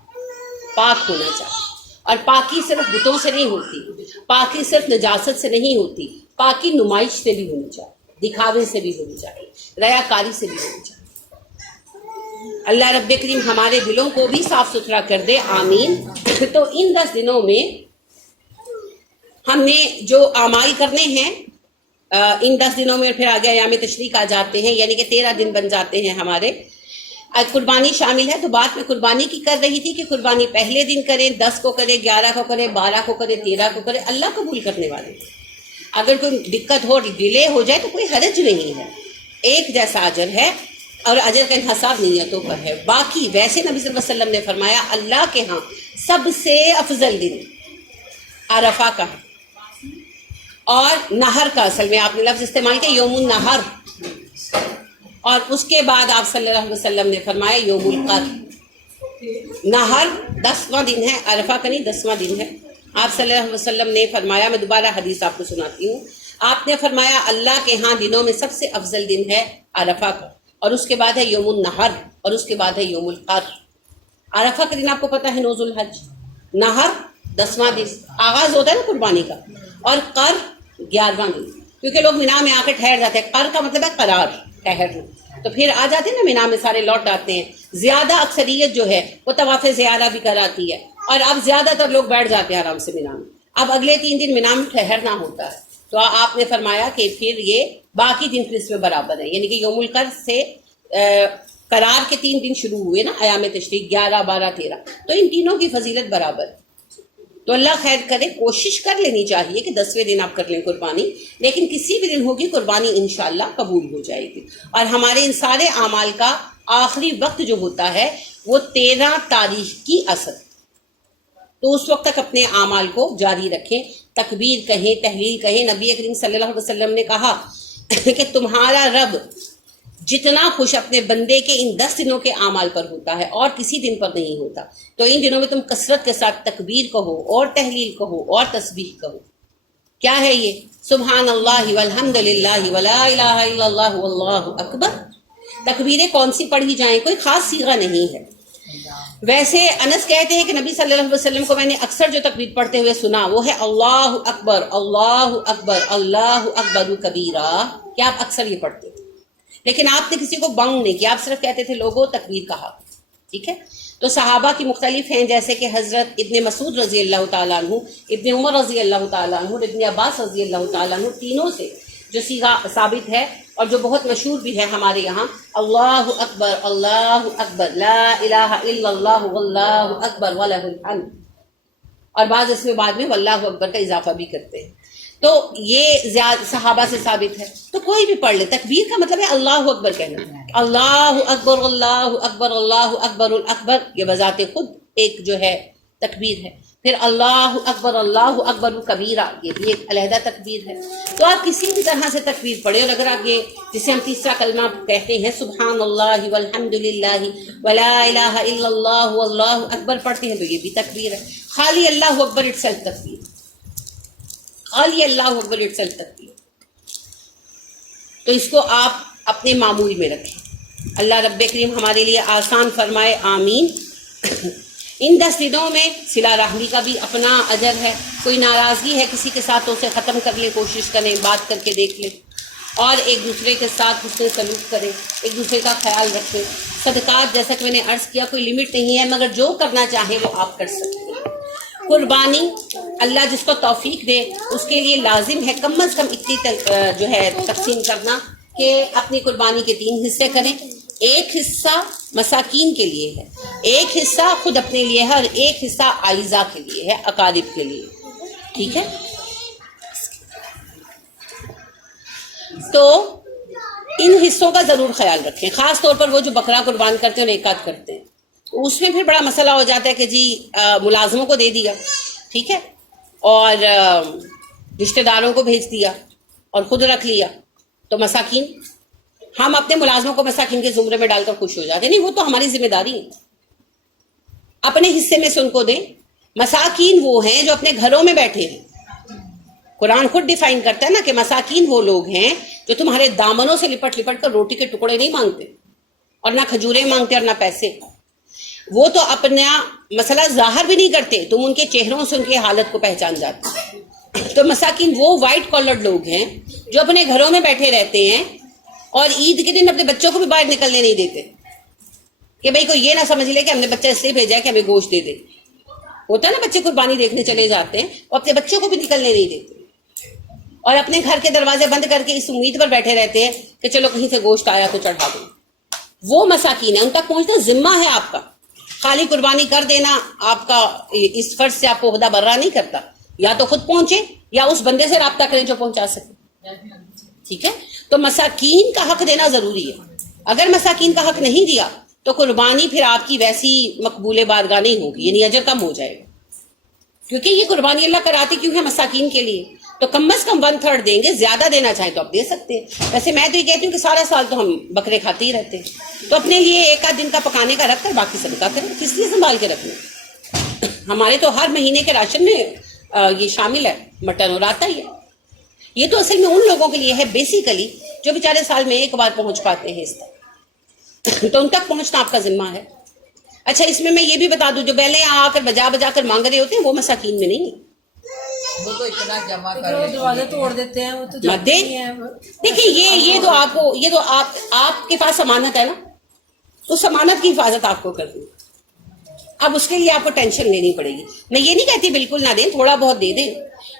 پاک ہونا چاہیے. اور پاکی صرف بتوں سے نہیں ہوتی، پاکی صرف نجاست سے نہیں ہوتی، پاکی نمائش سے بھی ہونی چاہیے، دکھاوے سے بھی ہونی چاہیے، ریاکاری سے بھی ہونی چاہیے. اللہ رب کریم ہمارے دلوں کو بھی صاف ستھرا کر دے، آمین. تو ان 10 دنوں میں ہم نے جو اعمال کرنے ہیں، ان 10 دنوں میں پھر آگے ایام تشریق آ جاتے ہیں، یعنی کہ 13 دن بن جاتے ہیں ہمارے. قربانی شامل ہے. تو بات میں قربانی کی کر رہی تھی کہ قربانی پہلے دن کریں، 10 کو کرے، 11 کو کرے، 12 کو کرے، 13 کو کرے، اللہ قبول کرنے والے. اگر کوئی دقت ہو، ڈیلے ہو جائے تو کوئی حرج نہیں ہے، ایک جیسا اجر ہے، اور اجر کا انحصار نیتوں پر ہے. باقی ویسے نبی صلی اللہ علیہ وسلم نے فرمایا اللہ کے ہاں سب سے افضل دن عرفہ کا ہے، اور نہر کا، اصل میں آپ نے لفظ استعمال کیا یوم النہر، اور اس کے بعد آپ صلی اللہ علیہ وسلم نے فرمایا یوم القدر. نہر 10واں دن ہے، عرفہ کا نہیں 10واں دن ہے. آپ صلی اللہ علیہ وسلم نے فرمایا، میں دوبارہ حدیث آپ کو سناتی ہوں، آپ نے فرمایا اللہ کے ہاں دنوں میں سب سے افضل دن ہے عرفہ کا، اور اس کے بعد ہے یوم النہر، اور اس کے بعد ہے یوم القدر. عرفہ کا دن آپ کو پتہ ہے 9 ذوالحج، نہر 10واں دن آغاز ہوتا ہے نا قربانی کا، اور قر 11واں دن، کیونکہ لوگ مینا میں آ کے ٹھہر جاتے ہیں. قر کا مطلب ہے قرار، ٹھہرنا. تو پھر آ جاتے ہیں نا مینا میں، سارے لوٹ آتے ہیں. زیادہ اکثریت جو ہے وہ طواف زیارہ بھی کراتی ہے، اور اب زیادہ تر لوگ بیٹھ جاتے ہیں آرام سے مینا میں. اب اگلے 3 دن مینا میں ٹھہرنا ہوتا ہے. تو آپ نے فرمایا کہ پھر یہ باقی دن پھر اس میں برابر ہے، یعنی کہ یوم القدر سے قرار کے 3 دن شروع ہوئے نا، ایام تشریق 11، 12، 13، تو ان تینوں کی فضیلت برابر ہے. تو اللہ خیر کرے، کوشش کر لینی چاہیے کہ 10ویں دن آپ کر لیں قربانی، لیکن کسی بھی دن ہوگی قربانی انشاءاللہ قبول ہو جائے گی. اور ہمارے ان سارے اعمال کا آخری وقت جو ہوتا ہے وہ 13 تاریخ کی عصر. تو اس وقت تک اپنے اعمال کو جاری رکھیں، تکبیر کہیں، تحلیل کہیں. نبی کریم صلی اللہ علیہ وسلم نے کہا کہ تمہارا رب جتنا خوش اپنے بندے کے ان 10 دنوں کے اعمال پر ہوتا ہے اور کسی دن پر نہیں ہوتا. تو ان دنوں میں تم کثرت کے ساتھ تکبیر کہو، اور تحلیل کہو، اور تسبیح کہو. کیا ہے یہ؟ سبحان اللہ والحمد للہ ولا الہ الا اللہ واللہ اکبر. تکبیریں کون سی پڑھی جائیں؟ کوئی خاص صیغہ نہیں ہے. ویسے انس کہتے ہیں کہ نبی صلی اللہ علیہ وسلم کو میں نے اکثر جو تکبیر پڑھتے ہوئے سنا وہ ہے اللہ اکبر، اللہ اکبر، اللہ اکبر کبیرہ. کیا آپ اکثر یہ پڑھتے تھے؟ لیکن آپ نے کسی کو بانگ نہیں کیا، آپ صرف کہتے تھے لوگوں تکبیر کہا. ٹھیک ہے. تو صحابہ کی مختلف ہیں، جیسے کہ حضرت ابن مسعود رضی اللہ تعالیٰ عنہ، ابن عمر رضی اللہ تعالیٰ عنہ، ابن عباس رضی اللہ تعالیٰ عنہ، تینوں سے جو صیغہ ثابت ہے اور جو بہت مشہور بھی ہے ہمارے یہاں، اللہ اکبر، اللہ اکبر، لا الہ الا اللہ واللہ اکبر ولہ الحمد. اور بعض اس میں بعد میں واللہ اکبر کا اضافہ بھی کرتے ہیں. تو یہ صحابہ سے ثابت ہے. تو کوئی بھی پڑھ لے. تکبیر کا مطلب ہے اللہ اکبر کہنا. اللہ اکبر، اللہ اکبر، اللہ اکبر الاکبر، یہ بذات خود ایک جو ہے تکبیر ہے. پھر اللہ اکبر، اللہ اکبر کبیرہ، یہ بھی ایک علیحدہ تکبیر ہے. تو آپ کسی بھی طرح سے تکبیر پڑھیں. اور اگر آپ یہ جسے ہم تیسرا کلمہ کہتے ہیں سبحان اللہ والحمد للہ ولا الہ الا اللہ واللہ اکبر پڑھتے ہیں تو یہ بھی تکبیر ہے. خالی اللہ اکبر اٹ سیلف تکبیر، خالی اللہ اکبر اٹ سیلف تکبیر. تو اس کو آپ اپنے معمول میں رکھیں. اللہ رب کریم ہمارے لیے آسان فرمائے، آمین. ان 10 دنوں میں صلہ رحمی کا بھی اپنا اجر ہے. کوئی ناراضگی ہے کسی کے ساتھ تو اسے ختم کر لیں، کوشش کریں، بات کر کے دیکھ لیں، اور ایک دوسرے کے ساتھ حسن سلوک کریں، ایک دوسرے کا خیال رکھیں. صدقات جیسا کہ میں نے عرض کیا کوئی لمٹ نہیں ہے، مگر جو کرنا چاہیں وہ آپ کر سکتے ہیں. قربانی اللہ جس کو توفیق دے اس کے لیے لازم ہے کم از کم اتنی جو ہے تقسیم کرنا کہ اپنی قربانی کے 3 حصے کریں. ایک حصہ مساکین کے لیے ہے، ایک حصہ خود اپنے لیے ہے، اور ایک حصہ اعزاء کے لیے ہے، اقارب کے لیے. ٹھیک ہے؟ تو ان حصوں کا ضرور خیال رکھیں، خاص طور پر وہ جو بکرا قربان کرتے ہیں اور ایک آدھ کرتے ہیں. اس میں پھر بڑا مسئلہ ہو جاتا ہے کہ جی ملازموں کو دے دیا، ٹھیک ہے، اور رشتہ داروں کو بھیج دیا اور خود رکھ لیا. تو مساکین، ہم اپنے ملازموں کو مساکین کے زمرے میں ڈال کر خوش ہو جاتے ہیں. نہیں، وہ تو ہماری ذمہ داری ہے، اپنے حصے میں سے ان کو دیں. مساکین وہ ہیں جو اپنے گھروں میں بیٹھے ہیں. قرآن خود ڈیفائن کرتا ہے نا کہ مساکین وہ لوگ ہیں جو تمہارے دامنوں سے لپٹ لپٹ کر روٹی کے ٹکڑے نہیں مانگتے، اور نہ کھجوریں مانگتے اور نہ پیسے. وہ تو اپنا مسئلہ ظاہر بھی نہیں کرتے، تم ان کے چہروں سے ان کی حالت کو پہچان جاتے. تو مساکین وہ وائٹ کالرڈ لوگ ہیں جو اپنے گھروں میں بیٹھے رہتے ہیں اور عید کے دن اپنے بچوں کو بھی باہر نکلنے نہیں دیتے کہ بھئی کوئی یہ نہ سمجھ لے کہ ہم نے بچہ اس لیے بھیجا ہے کہ ہمیں گوشت دے دے. ہوتا ہے نا بچے قربانی دیکھنے چلے جاتے ہیں اور اپنے بچوں کو بھی نکلنے نہیں دیتے، اور اپنے گھر کے دروازے بند کر کے اس امید پر بیٹھے رہتے ہیں کہ چلو کہیں سے گوشت آیا تو چڑھا دوں. وہ مساکین ہیں، ان تک پہنچنا ذمہ ہے آپ کا. خالی قربانی کر دینا آپ کا اس فرض سے آپ کو عہدہ برا نہیں کرتا. یا تو خود پہنچے یا اس بندے سے رابطہ کریں جو پہنچا سکے. ٹھیک ہے؟ تو مساکین کا حق دینا ضروری ہے. اگر مساکین کا حق نہیں دیا تو قربانی پھر آپ کی ویسی مقبول بارگاہ نہیں ہوگی، یعنی اجر کم ہو جائے گا. کیونکہ یہ قربانی اللہ کراتی کیوں ہے؟ مساکین کے لیے. تو کم از کم 1/3 دیں گے، زیادہ دینا چاہیں تو آپ دے سکتے ہیں. ویسے میں تو یہ کہتی ہوں کہ سارا سال تو ہم بکرے کھاتے ہی رہتے ہیں، تو اپنے لیے 1 دن کا پکانے کا رکھ کر باقی صدقہ کریں. کس لیے سنبھال کے رکھنا؟ ہمارے تو ہر مہینے کے راشن میں یہ شامل ہے، مٹن اور آتا ہی ہے. یہ تو اصل میں ان لوگوں کے لیے ہے بیسیکلی جو بیچارے سال میں 1 بار پہنچ پاتے ہیں اس تک، تو ان تک پہنچنا آپ کا ذمہ ہے. اچھا، اس میں یہ بھی بتا دوں جو بیلیں آ کر بجا بجا کر مانگ رہے ہوتے ہیں وہ مساکین میں نہیں. وہ تو اتنا جمع کر دروازے توڑ دیتے ہیں، وہ تو دیکھیں یہ تو آپ کو، یہ تو آپ کے پاس امانت ہے نا، اس امانت کی حفاظت آپ کو کرنی. اب اس کے لیے آپ کو ٹینشن لینی پڑے گی. میں یہ نہیں کہتی بالکل نہ دیں، تھوڑا بہت دے دیں،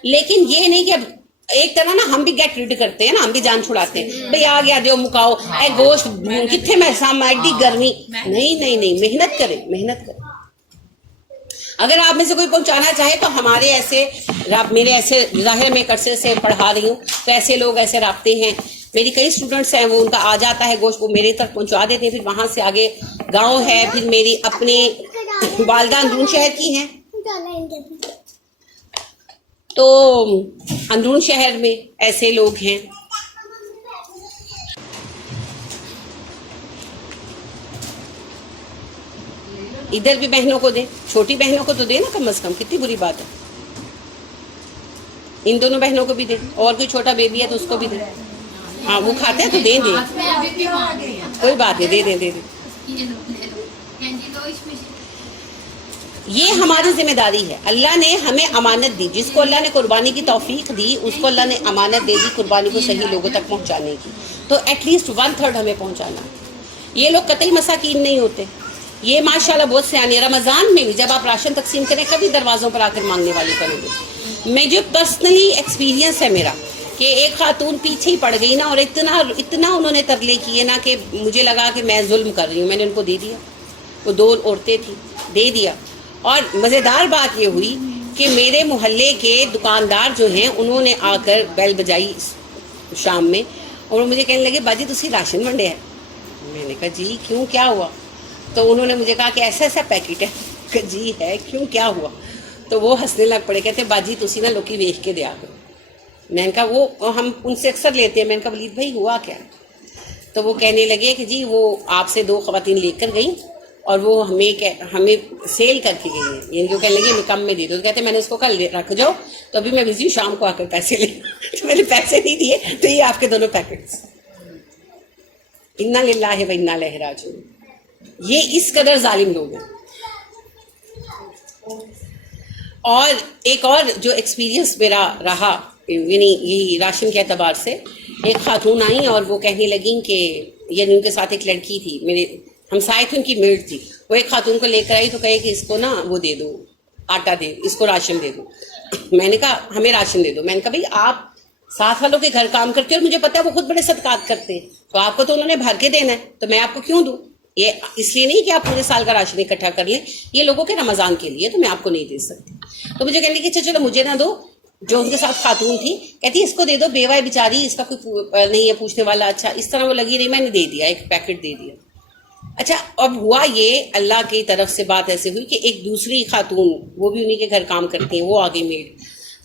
لیکن یہ نہیں کہ اب ایک طرح نا ہم بھی گیٹ ریڈ کرتے ہیں نا، ہم بھی جان چھڑاتے ہیں بھئی آ گیا دیو مکاؤ، اے گوشت کتنے محسام ایڈی گرمی. نہیں، محنت کریں. اگر آپ میں سے کوئی پہنچانا چاہے تو ہمارے ایسے میرے ایسے ظاہر میں عرصے سے پڑھا رہی ہوں تو ایسے لوگ ایسے رابطے ہیں. میری کئی اسٹوڈنٹس ہیں، وہ ان کا آ جاتا ہے گوشت، وہ میرے تک پہنچا دیتے ہیں. پھر وہاں سے آگے گاؤں ہے، پھر میری اپنے والدہ اندرون شہر کی ہیں، تو اندرون شہر میں ایسے لوگ ہیں. ادھر بھی بہنوں کو دیں، چھوٹی بہنوں کو تو دیں نا کم از کم، کتنی بری بات ہے. ان دونوں بہنوں کو بھی دیں، اور کوئی چھوٹا بیبی ہے تو اس کو بھی دیں. ہاں وہ کھاتے ہیں تو دیں. کوئی بات نہیں، دے دیں. یہ ہماری ذمہ داری ہے. اللہ نے ہمیں امانت دی، جس کو اللہ نے قربانی کی توفیق دی اس کو اللہ نے امانت دے دی قربانی کو صحیح لوگوں تک پہنچانے کی. تو ایٹ لیسٹ 1/3 ہمیں پہنچانا. یہ لوگ قطعی مساکین نہیں ہوتے، یہ ماشاءاللہ بہت سیانے. رمضان میں بھی جب آپ راشن تقسیم کریں کبھی دروازوں پر آ کر مانگنے والے کریں گے. میں جو پرسنلی ایکسپیرینس ہے میرا کہ ایک خاتون پیچھے ہی پڑ گئی نا، اور اتنا انہوں نے ترلے کیے نا کہ مجھے لگا کہ میں ظلم کر رہی ہوں. میں نے ان کو دے دیا، وہ 2 عورتیں تھیں، دے دیا. اور مزیدار بات یہ ہوئی کہ میرے محلے کے دکاندار جو ہیں انہوں نے آ کر بیل بجائی شام میں، اور وہ مجھے کہنے لگے باجی تسی راشن ونڈیا ہے. میں نے کہا جی کیوں، کیا ہوا؟ تو انہوں نے مجھے کہا کہ ایسا پیکٹ ہے. کہ جی ہے، کیوں، کیا ہوا؟ تو وہ ہنسنے لگ پڑے، کہتے باجی تسی نا لوکی ویکھ کے دیا کرو. میں نے کہا وہ ہم ان سے اکثر لیتے ہیں. میں نے کہا ولید بھائی ہوا کیا؟ تو وہ کہنے لگے کہ جی وہ آپ سے 2 خواتین لے کر گئیں اور وہ ہمیں سیل کر کے گئی ہیں، یعنی جو کہنے لگے میں کم میں دے دو. تو کہتے میں نے اس کو کل رکھ جاؤ، تو ابھی میں بزی ہوں، شام کو آ کر پیسے لے. تو میں نے پیسے نہیں دیے، تو یہ آپ کے دونوں پیکٹس. انا للہ و انا الیہ راجعون. یہ اس قدر ظالم لوگ ہیں. اور ایک اور جو ایکسپیرینس میرا رہا یعنی یہی راشن کے اعتبار سے، ایک خاتون آئیں اور وہ کہنے لگیں کہ یعنی ان کے ساتھ ایک لڑکی تھی، میرے ہمسائے تھے، ان کی میڈ تھی، وہ ایک خاتون کو لے کر آئی تو کہے کہ اس کو نا وہ دے دو، آٹا دے، اس کو راشن دے دو. میں نے کہا ہمیں راشن دے دو. میں نے کہا بھائی آپ ساتھ والوں کے گھر کام کرتے اور مجھے پتا ہے وہ خود بڑے صدقات کرتے ہیں، تو آپ کو تو انہوں نے بھر کے دینا ہے، تو میں آپ کو کیوں دوں؟ یہ اس لیے نہیں کہ آپ پورے سال کا راشن اکٹھا کر لیں، یہ لوگوں کے رمضان کے لیے، تو میں آپ کو نہیں دے سکتی. تو مجھے کہنے کہ چلو مجھے نہ دو. جو ان کے ساتھ خاتون تھی کہتی اس کو دے دو، بیوہ ہے بیچاری، اس کا کوئی نہیں ہے پوچھنے والا. اچھا اس طرح وہ لگی رہی، میں نے دے دیا، ایک پیکٹ دے دیا. اچھا اب ہوا یہ اللہ کی طرف سے بات ایسے ہوئی کہ ایک دوسری خاتون، وہ بھی انہیں کے گھر کام کرتی ہیں، وہ آگے میڈ،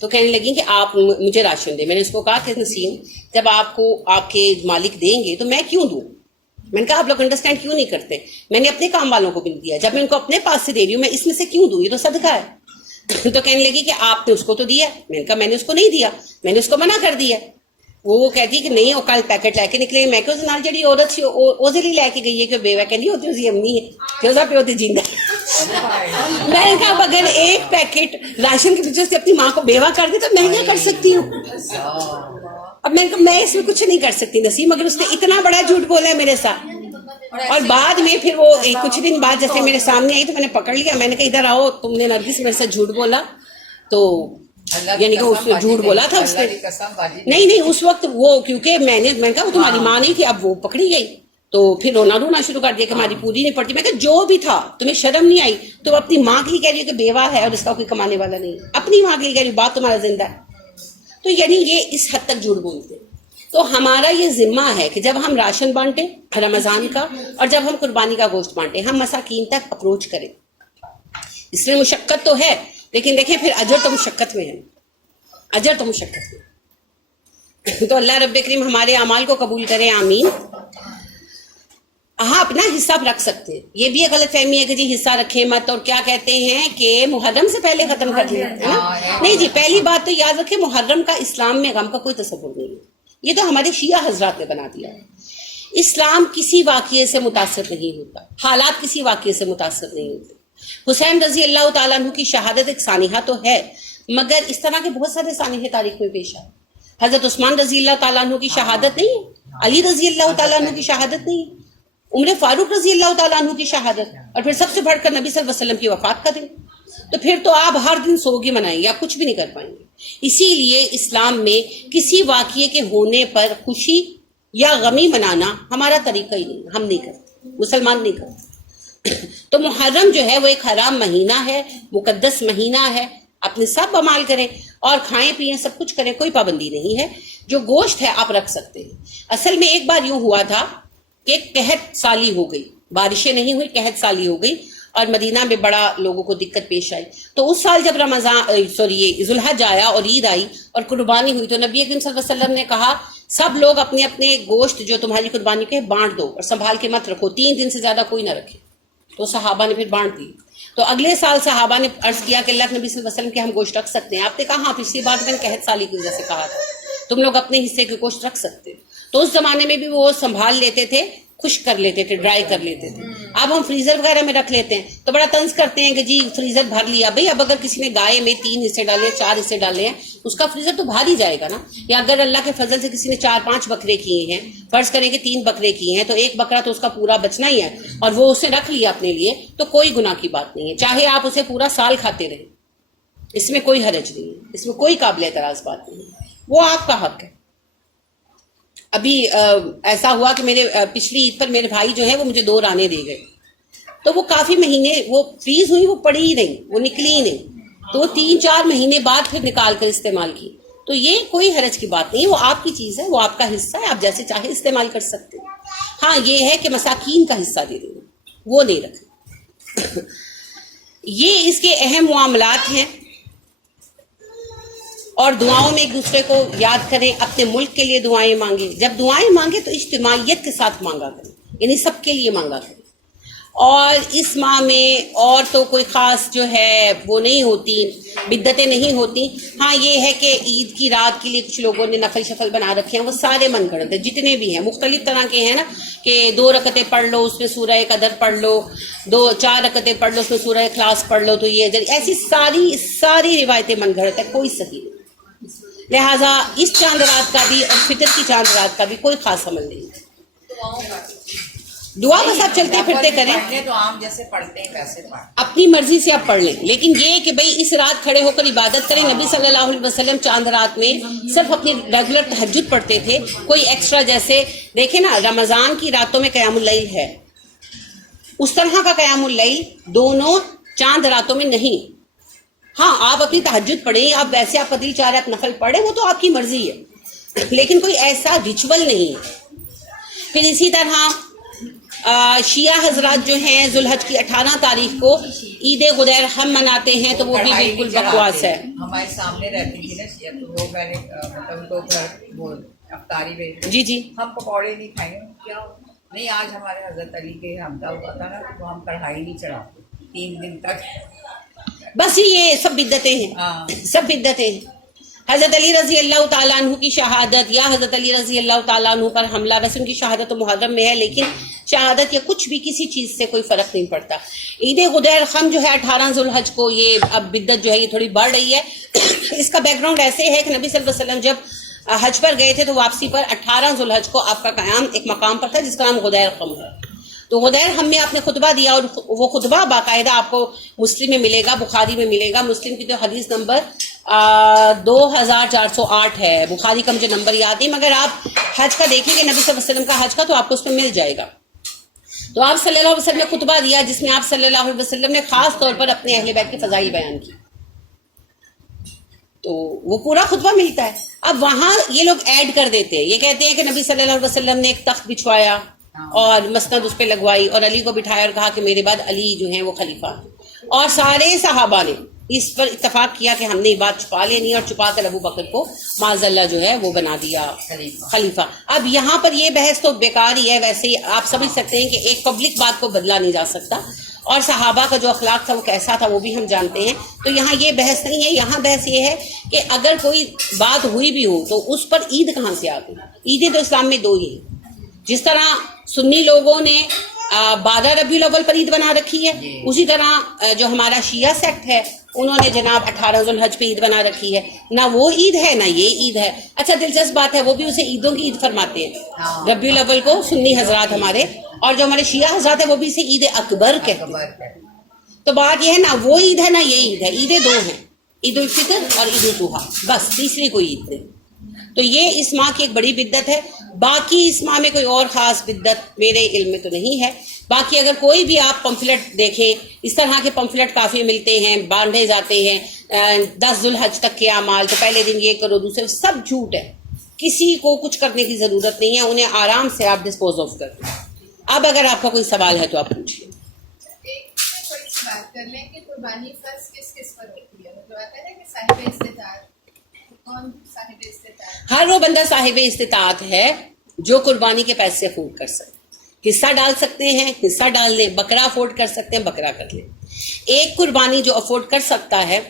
تو کہنے لگیں کہ آپ مجھے راشن دیں. میں نے اس کو کہا کہ نسیم جب آپ کو آپ کے مالک دیں گے تو میں کیوں دوں؟ میں نے کہا آپ لوگ انڈرسٹینڈ کیوں نہیں کرتے؟ میں نے اپنے کام والوں کو بھی دیا، جب میں ان کو اپنے پاس سے دے رہی ہوں میں اس میں سے کیوں دوں؟ یہ تو صدقہ ہے. تو کہنے لگی کہ آپ نے اس کو تو دیا. میں نے کہا میں نے اس کو نہیں دیا، میں نے اس کو منع کر دیا. وہ کہتی کہ نہیں وہ کل پیکٹ لے کے نکلے. میں کہ اس نال جڑی عورت سی او لی لے کے گئی ہے کہ بیوہ کہندی ہوتی اسی امی ہے کہ اس دا پیو تے جیندا. میں نے کہا اگر ایک پیکٹ راشن کے پیچھے سے اپنی ماں کو بیوہ کر دے تو میں کیا کر سکتی ہوں؟ اب میں نے کہا میں اس میں کچھ نہیں کر سکتی نسیم، مگر اس نے اتنا بڑا جھوٹ بولا ہے میرے ساتھ. اور بعد میں پھر وہ کچھ دن بعد جیسے میرے سامنے آئی تو میں نے پکڑ لیا. میں نے کہا ادھر آؤ، تم نے نرگس میرے ساتھ جھوٹ بولا. تو یعنی کہ اس نے جھوٹ بولا تھا، اس نے نہیں اس وقت وہ کیونکہ میں نے کہا وہ تمہاری ماں نہیں تھی. اب وہ پکڑی گئی تو پھر رونا شروع کر دیا کہ ہماری پوری نہیں پڑتی. میں کہا جو بھی تھا تمہیں شرم نہیں آئی؟ تو اپنی ماں کے لیے کہہ رہی ہو کہ بیوہ ہے اور اس کا کوئی کمانے والا نہیں، اپنی ماں کے لیے کہہ رہی ہو بات تمہارا زندہ ہے. تو یعنی یہ اس حد تک جھوٹ بولتے ہیں. تو ہمارا یہ ذمہ ہے کہ جب ہم راشن بانٹیں رمضان کا اور جب ہم قربانی کا گوشت بانٹیں ہم مساکین تک اپروچ کریں. اس میں مشقت تو ہے لیکن دیکھیں پھر اجر تو مشقت میں ہے، اجر تو مشقت میں. تو اللہ رب کریم ہمارے اعمال کو قبول کرے، آمین. ہاں اپنا حصہ رکھ سکتے ہیں. یہ بھی ایک غلط فہمی ہے کہ جی حصہ رکھیں مت، اور کیا کہتے ہیں کہ محرم سے پہلے ختم کر دیں، ہے نا؟ نہیں جی، پہلی بات تو یاد رکھیں محرم کا اسلام میں غم کا کوئی تصور نہیں ہے. یہ تو ہمارے شیعہ حضرات نے بنا دیا ہے. اسلام کسی واقعے سے متاثر نہیں ہوتا، حالات کسی واقعے سے متاثر نہیں ہوتے. حسین رضی اللہ تعالیٰ عنہ کی شہادت ایک سانحہ تو ہے، مگر اس طرح کے بہت سارے سانحے تاریخ میں پیش آئے. حضرت عثمان رضی اللہ تعالیٰ عنہ کی شہادت نہیں ہے، علی رضی اللہ تعالیٰ عنہ کی شہادت نہیں ہے، عمر فاروق رضی اللہ تعالیٰ عنہ کی شہادت، اور پھر سب سے بڑھ کر نبی صلی اللہ علیہ وسلم کی وفات کا دن. تو پھر تو آپ ہر دن سوگی منائیں گے، آپ کچھ بھی نہیں کر پائیں گے. اسی لیے اسلام میں کسی واقعے کے ہونے پر خوشی یا غمی منانا ہمارا طریقہ ہی نہیں، ہم نہیں کرتے، مسلمان نہیں کرتے. تو محرم جو ہے وہ ایک حرام مہینہ ہے، مقدس مہینہ ہے. اپنے سب عمال کریں اور کھائیں پیئیں، سب کچھ کریں، کوئی پابندی نہیں ہے. جو گوشت ہے آپ رکھ سکتے ہیں. اصل میں ایک بار یوں ہوا تھا کہ قحط سالی ہو گئی، بارشیں نہیں ہوئی، قحط سالی ہو گئی اور مدینہ میں بڑا لوگوں کو دقت پیش آئی. تو اس سال جب یہ ذوالحج آیا اور عید آئی اور قربانی ہوئی تو نبی اکرم صلی اللہ علیہ وسلم نے کہا سب لوگ اپنے اپنے گوشت جو تمہاری قربانی کے بانٹ دو اور سنبھال کے مت رکھو، 3 دن سے زیادہ کوئی نہ رکھے. تو صحابہ نے پھر بانٹ دی. تو اگلے سال صحابہ نے عرض کیا کہ اللہ کے نبی صلی اللہ علیہ وسلم کے ہم گوشت رکھ سکتے ہیں؟ آپ نے کہا ہاں، پچھلی بار میں نے قحط سالی کی وجہ سے کہا تھا تم لوگ اپنے حصے کے گوشت رکھ سکتے. تو اس زمانے میں بھی وہ سنبھال لیتے تھے، خشک کر لیتے تھے، ڈرائی کر لیتے تھے. اب ہم فریزر وغیرہ میں رکھ لیتے ہیں تو بڑا طنز کرتے ہیں کہ جی فریزر بھر لیا. بھئی اب اگر کسی نے گائے میں 3 حصے ڈالے، 4 حصے ڈالے ہیں، اس کا فریزر تو بھر ہی جائے گا نا. یا اگر اللہ کے فضل سے کسی نے 4-5 بکرے کیے ہیں، فرض کریں کہ 3 بکرے کیے ہیں تو 1 بکرا تو اس کا پورا بچنا ہی ہے اور وہ اسے رکھ لیا اپنے لیے، تو کوئی گناہ کی بات نہیں ہے. چاہے آپ اسے پورا سال کھاتے رہیں، اس میں کوئی حرج نہیں ہے، اس میں کوئی قابل اعتراض بات نہیں ہے، وہ آپ کا حق ہے. ابھی ایسا ہوا کہ میرے پچھلی عید پر میرے بھائی جو ہے وہ مجھے 2 رانے دے گئے. تو وہ کافی مہینے وہ فریز ہوئی، وہ پڑی ہی نہیں، وہ نکلی ہی نہیں. تو 3-4 مہینے بعد پھر نکال کر استعمال کی. تو یہ کوئی حرج کی بات نہیں، وہ آپ کی چیز ہے، وہ آپ کا حصہ ہے، آپ جیسے چاہے استعمال کر سکتے ہیں. ہاں یہ ہے کہ مساکین کا حصہ دے دینا، وہ نہیں رکھنا. یہ اس کے اہم معاملات ہیں. اور دعاؤں میں ایک دوسرے کو یاد کریں، اپنے ملک کے لیے دعائیں مانگیں. جب دعائیں مانگیں تو اجتماعیت کے ساتھ مانگا کریں، یعنی سب کے لیے مانگا کریں. اور اس ماہ میں اور تو کوئی خاص جو ہے وہ نہیں ہوتی. بدعتیں نہیں ہوتی. ہاں یہ ہے کہ عید کی رات کے لیے کچھ لوگوں نے نفل شفل بنا رکھے ہیں, وہ سارے من گھڑت ہیں جتنے بھی ہیں, مختلف طرح کے ہیں نا, کہ 2 رکعتیں پڑھ لو اس میں سورہ قدر پڑھ لو, 4 رکعتیں پڑھ لو اس میں سورہ اخلاص پڑھ لو, تو یہ ایسی ساری روایتیں من گھڑت ہے, کوئی صحیح نہیں. لہٰذا اس چاند رات کا بھی اور فطر کی چاند رات کا بھی کوئی خاص عمل نہیں. دعا بس آپ چلتے پھرتے کریں, پڑھنے تو عام جیسے پڑھتے ہیں ویسے پڑھ. اپنی مرضی سے آپ پڑھ لیں, لیکن یہ کہ بھئی اس رات کھڑے ہو کر عبادت کریں. نبی صلی اللہ علیہ وسلم چاند رات میں صرف اپنی ریگولر تہجد پڑھتے تھے, کوئی ایکسٹرا, جیسے دیکھیں نا رمضان کی راتوں میں قیام اللیل ہے, اس طرح کا قیام اللیل دونوں چاند راتوں میں نہیں. ہاں آپ اپنی تہجد پڑھیں, آپ ویسے آپ کا دل چاہ رہے آپ نفل پڑھیں, وہ تو آپ کی مرضی ہے, لیکن کوئی ایسا ریچول نہیں ہے. پھر اسی طرح شیعہ حضرات جو ہیں ذوالحج کی 18 تاریخ کو عید غدیر ہم مناتے ہیں, تو وہ بھی بالکل بکواس ہے. ہمارے سامنے رہتی تھی نا شیعہ, تو وہ میں نے مطلب ان کو گھر وہ افطاری بھیج, جی ہم پکوڑے نہیں کھائیں گے, کیا نہیں, آج ہمارے حضرت علی کے حمدہ ہوا تھا نا, تو ہم کڑھائی نہیں چڑھاتے 3 دن تک. بس یہ سب بدعتیں ہیں, سب بدعتیں ہیں. حضرت علی رضی اللہ تعالیٰ عنہ کی شہادت یا حضرت علی رضی اللہ تعالیٰ عنہ پر حملہ, ویسے ان کی شہادت تو محرم میں ہے, لیکن شہادت یا کچھ بھی کسی چیز سے کوئی فرق نہیں پڑتا. عید غدیر خم جو ہے 18 ذوالحج کو, یہ اب بدعت جو ہے یہ تھوڑی بڑھ رہی ہے. اس کا بیک گراؤنڈ ایسے ہے کہ نبی صلی اللہ علیہ وسلم جب حج پر گئے تھے تو واپسی پر 18 ذوالحج کو آپ کا قیام ایک مقام پر تھا جس کا نام غدیر خم ہے. تو غدیر ہم میں آپ نے خطبہ دیا, اور وہ خطبہ باقاعدہ آپ کو مسلم میں ملے گا, بخاری میں ملے گا. مسلم کی تو حدیث نمبر 2408 ہے, بخاری کا مجھے نمبر یاد نہیں, مگر آپ حج کا دیکھیں گے نبی صلی اللہ علیہ وسلم کا حج کا, تو آپ کو اس میں مل جائے گا. تو آپ صلی اللہ علیہ وسلم نے خطبہ دیا جس میں آپ صلی اللہ علیہ وسلم نے خاص طور پر اپنے اہل بیت کی فضائل بیان کی, تو وہ پورا خطبہ ملتا ہے. اب وہاں یہ لوگ ایڈ کر دیتے ہیں, یہ کہتے ہیں کہ نبی صلی اللہ علیہ وسلم نے ایک تخت بچھوایا اور مسند اس پہ لگوائی اور علی کو بٹھایا اور کہا کہ میرے بعد علی جو ہیں وہ خلیفہ, اور سارے صحابہ نے اس پر اتفاق کیا کہ ہم نے یہ بات چھپا لینی اور چھپا کر ابو بکر کو معاذ اللہ جو ہے وہ بنا دیا خلیفہ. اب یہاں پر یہ بحث تو بیکار ہی ہے. ویسے ہی آپ سمجھ سکتے ہیں کہ ایک پبلک بات کو بدلا نہیں جا سکتا, اور صحابہ کا جو اخلاق تھا وہ کیسا تھا وہ بھی ہم جانتے ہیں. تو یہاں یہ بحث نہیں ہے, یہاں بحث یہ ہے کہ اگر کوئی بات ہوئی بھی ہو تو اس پر عید کہاں سے آ گئی. عیدیں تو اسلام میں 2 ہی ہیں. جس طرح سنی لوگوں نے 12 ربیع الاول پر عید بنا رکھی ہے, اسی طرح جو ہمارا شیعہ سیکٹ ہے انہوں نے جناب 18 ذوالحج پہ عید بنا رکھی ہے. نہ وہ عید ہے نہ یہ عید ہے. اچھا دلچسپ بات ہے, وہ بھی اسے عیدوں کی عید فرماتے ہیں. ربیع الاول کو سنی حضرات ہمارے, اور جو ہمارے شیعہ حضرات ہیں وہ بھی اسے عید اکبر کہتے ہیں. تو بات یہ ہے نہ وہ عید ہے نہ یہ عید ہے, عیدیں 2 ہیں, عید الفطر اور عید الاضحیٰ, بس تیسری کوئی عید نہیں. تو یہ اس ماہ کی ایک بڑی بدعت ہے. باقی اس ماہ میں کوئی اور خاص بدعت میرے علم میں تو نہیں ہے. باقی اگر کوئی بھی آپ پمفلٹ دیکھیں, اس طرح کے پمفلٹ کافی ملتے ہیں, باندھے جاتے ہیں 10 ذوالحج تک کے اعمال, تو پہلے دن یہ کرو, دوسرے, سب جھوٹ ہے. کسی کو کچھ کرنے کی ضرورت نہیں ہے, انہیں آرام سے آپ ڈسپوز آف کر دیں. اب اگر آپ کا کوئی سوال ہے تو آپ پوچھیے. بات کر لیں کہ قربانی فرض کس کس پر ہوتی ہے. مطلب آتا ہے کہ صاحب استطاعت, کون صاحب استطاعت؟ ہر وہ بندہ صاحب استطاعت ہے جو قربانی کے پیسے افورڈ کر سکتے. حصہ ڈال سکتے ہیں, حصہ ڈال لیں. بکرا افورڈ کر سکتے ہیں, بکرا کر لیں. ایک قربانی جو افورڈ کر سکتا ہے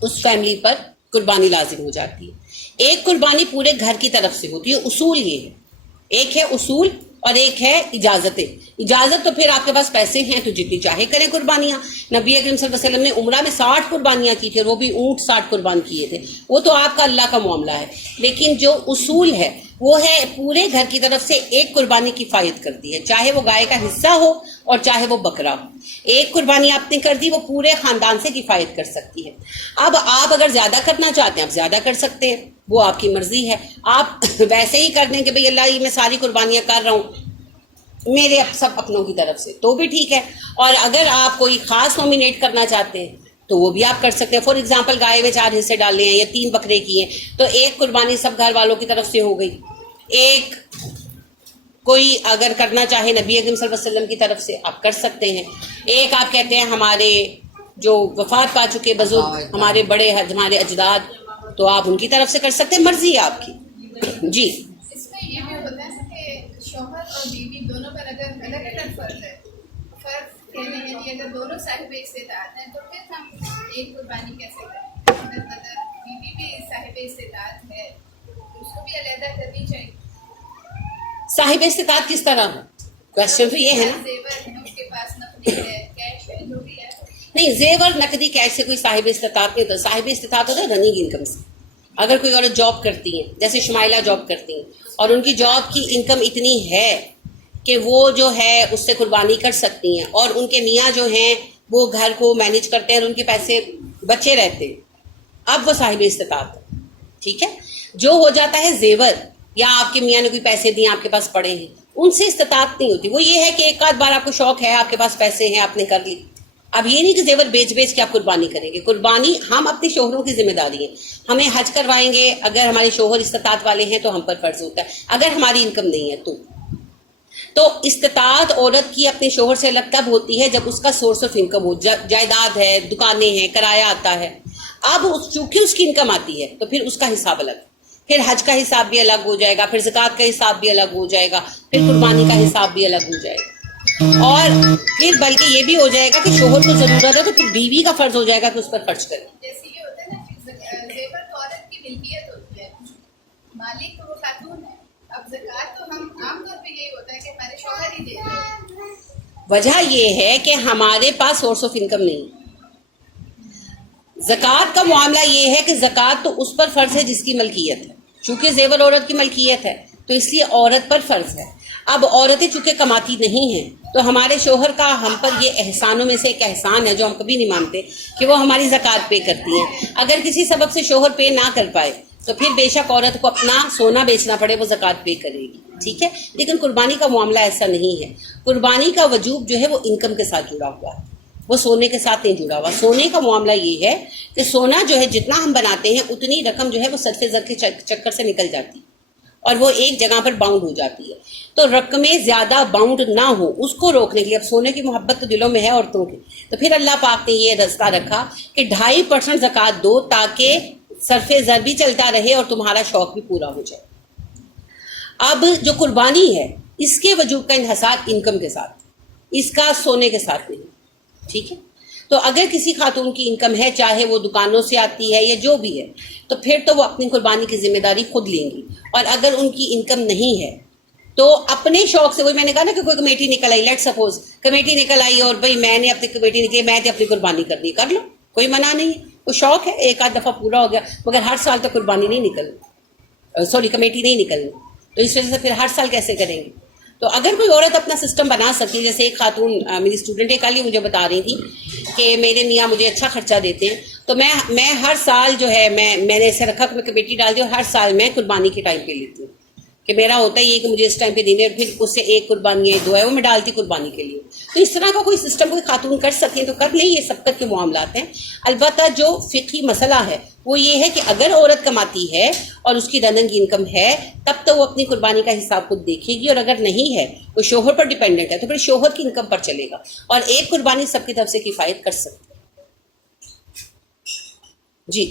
اس فیملی پر قربانی لازم ہو جاتی ہے. ایک قربانی پورے گھر کی طرف سے ہوتی ہے. اصول یہ ہے, ایک ہے اصول اور ایک ہے اجازتیں. اجازت تو پھر آپ کے پاس پیسے ہیں تو جتنی چاہے کریں قربانیاں. نبی اکرم صلی اللہ علیہ وسلم نے عمرہ میں 60 قربانیاں کی تھی, اور وہ بھی اونٹ 60 قربان کیے تھے. وہ تو آپ کا اللہ کا معاملہ ہے. لیکن جو اصول ہے وہ ہے پورے گھر کی طرف سے ایک قربانی کفایت کرتی ہے, چاہے وہ گائے کا حصہ ہو اور چاہے وہ بکرا ہو. ایک قربانی آپ نے کر دی, وہ پورے خاندان سے کفایت کر سکتی ہے. اب آپ اگر زیادہ کرنا چاہتے ہیں آپ زیادہ کر سکتے ہیں, وہ آپ کی مرضی ہے. آپ ویسے ہی کر دیں کہ بھئی اللہ, یہ میں ساری قربانیاں کر رہا ہوں میرے سب اپنوں کی طرف سے, تو بھی ٹھیک ہے. اور اگر آپ کوئی خاص نومینیٹ کرنا چاہتے ہیں تو وہ بھی آپ کر سکتے ہیں. فار ایگزامپل گائے میں 4 حصے ڈالنے ہیں یا 3 بکرے کی ہیں, تو ایک قربانی سب گھر والوں کی طرف سے ہو گئی. ایک کوئی اگر کرنا چاہے نبی اکرم صلی اللہ علیہ وسلم کی طرف سے آپ کر سکتے ہیں. ایک آپ کہتے ہیں ہمارے جو وفات پا چکے بزرگ, ہمارے بڑے, ہمارے اجداد, تو آپ ان کی طرف سے کر سکتے ہیں, مرضی ہے آپ کی. جی اس میں یہ بھی ہوتا ہے کہ شوہر اور بیوی دونوں پر اگر الگ الگ فرض ہے, فرض کہنے یعنی اگر دونوں صاحب استطاعت ہیں تو پھر ہم ایک قربانی کیسے کریں؟ بھی صاحب استطاعت ہے اس کو بھی علیحدہ کرنی چاہیے. صاحب استطاعت کس طرح ہو؟ کوشچن تو یہ ہے نا. زیور ہے اس کے پاس نقدی ہے کیش ہے جو بھی ہے. نہیں، زیور نقدی کیش سے کوئی صاحب استطاعت نہیں ہوتا. صاحب استطاعت ہوتا ہے رننگ انکم سے. اگر کوئی عورت جاب کرتی ہیں، جیسے شمائلہ جاب کرتی ہیں اور ان کی جاب کی انکم اتنی ہے کہ وہ جو ہے اس سے قربانی کر سکتی ہیں، اور ان کے میاں جو ہیں وہ گھر کو مینیج کرتے ہیں اور ان کے پیسے بچے رہتے ہیں، اب وہ صاحب استطاعت ہے. ٹھیک ہے. جو ہو جاتا ہے زیور، یا آپ کے میاں نے کوئی پیسے دیے آپ کے پاس پڑے ہیں، ان سے استطاعت نہیں ہوتی. وہ یہ ہے کہ ایک آدھ بار آپ کو شوق ہے، آپ کے پاس پیسے ہیں، آپ نے کر لی. اب یہ نہیں کہ زیور بیچ بیچ کے آپ قربانی کریں گے. قربانی ہم اپنے شوہروں کی ذمہ داری ہے. ہمیں حج کروائیں گے، اگر ہمارے شوہر استطاعت والے ہیں تو ہم پر فرض ہوتا ہے. اگر ہماری انکم نہیں ہے تو استطاعت عورت کی اپنے شوہر سے الگ تب ہوتی ہے جب اس کا سورس آف انکم ہو. جائیداد ہے، دکانیں ہیں، کرایہ آتا ہے. اب چونکہ اس کی انکم آتی ہے تو پھر اس کا حساب الگ، پھر حج کا حساب بھی الگ ہو جائے گا، پھر زکوٰۃ کا حساب بھی الگ ہو جائے گا، پھر قربانی کا حساب بھی الگ ہو جائے گا. اور پھر بلکہ یہ بھی ہو جائے گا کہ شوہر کو ضرورت ہے تو پھر بیوی کا فرض ہو جائے گا کہ اس پر خرچ کرے. جیسے یہ ہوتا ہے نا کہ زیور تو عورت کی ملکیت ہوتی ہے، مالک تو وہ خاتون ہے. اب زکوٰۃ تو ہم عام طور پہ یہی ہوتا ہے کہ ہمارے شوہر ہی دیتے ہیں. وجہ یہ ہے کہ ہمارے پاس سورس آف انکم نہیں. زکوٰۃ کا معاملہ یہ ہے کہ زکوٰۃ تو اس پر فرض ہے جس کی ملکیت ہے. چونکہ زیور عورت کی ملکیت ہے تو اس لیے عورت پر فرض ہے. اب عورتیں چونکہ کماتی نہیں ہیں تو ہمارے شوہر کا ہم پر یہ احسانوں میں سے ایک احسان ہے جو ہم کبھی نہیں مانتے کہ وہ ہماری زکوٰۃ پے کرتی ہیں. اگر کسی سبب سے شوہر پے نہ کر پائے تو پھر بے شک عورت کو اپنا سونا بیچنا پڑے، وہ زکوٰۃ پے کرے گی. ٹھیک ہے. لیکن قربانی کا معاملہ ایسا نہیں ہے. قربانی کا وجوب جو ہے وہ انکم کے ساتھ جڑا ہوا ہے، وہ سونے کے ساتھ نہیں جڑا ہوا. سونے کا معاملہ یہ ہے کہ سونا جو ہے جتنا ہم بناتے ہیں اتنی رقم جو ہے وہ صرف زر کے چکر سے نکل جاتی اور وہ ایک جگہ پر باؤنڈ ہو جاتی ہے. تو رقمیں زیادہ باؤنڈ نہ ہو اس کو روکنے کے لیے، اب سونے کی محبت تو دلوں میں ہے عورتوں کی، تو پھر اللہ پاک نے یہ رستہ رکھا کہ 2.5% زکوٰۃ دو تاکہ صرف زر بھی چلتا رہے اور تمہارا شوق بھی پورا ہو جائے. اب جو قربانی ہے اس کے وجوب کا انحصار انکم کے ساتھ، اس کا سونے کے ساتھ نہیں. ٹھیک ہے. تو اگر کسی خاتون کی انکم ہے، چاہے وہ دکانوں سے آتی ہے یا جو بھی ہے، تو پھر تو وہ اپنی قربانی کی ذمہ داری خود لیں گی. اور اگر ان کی انکم نہیں ہے تو اپنے شوق سے، وہی میں نے کہا نا کہ کوئی کمیٹی نکل آئی، لیٹ سپوز کمیٹی نکل آئی اور بھائی میں نے اپنی کمیٹی نکلی، میں نے اپنی قربانی کرنی، کر لو، کوئی منع نہیں ہے. وہ شوق ہے، ایک آدھ دفعہ پورا ہو گیا، مگر ہر سال تو قربانی نہیں نکلنی، کمیٹی نہیں نکلنی. تو اس وجہ سے پھر ہر سال کیسے کریں گے؟ تو اگر کوئی عورت اپنا سسٹم بنا سکتی ہے، جیسے ایک خاتون میری اسٹوڈنٹ ہے، کل ہی مجھے بتا رہی تھی کہ میرے میاں مجھے اچھا خرچہ دیتے ہیں، تو میں ہر سال جو ہے میں نے ایسے رکھا کہ میں کمیٹی ڈال دی اور ہر سال میں قربانی کے ٹائم پہ لیتی ہوں کہ میرا ہوتا ہی ہے کہ مجھے اس ٹائم پہ دینے، اور پھر اس سے ایک قربانی ہے، 2 ہے وہ میں ڈالتی قربانی کے لیے. تو اس طرح کا کوئی سسٹم کوئی خاتون کر سکتی ہیں تو کر لیں، یہ سبقت کے معاملات ہیں. البتہ جو فقہی مسئلہ ہے وہ یہ ہے کہ اگر عورت کماتی ہے اور اس کی رننگ انکم ہے تب تو وہ اپنی قربانی کا حساب خود دیکھے گی، اور اگر نہیں ہے، وہ شوہر پر ڈیپینڈنٹ ہے، تو پھر شوہر کی انکم پر چلے گا، اور ایک قربانی سب کی طرف سے کفایت کر سکتی ہے. جی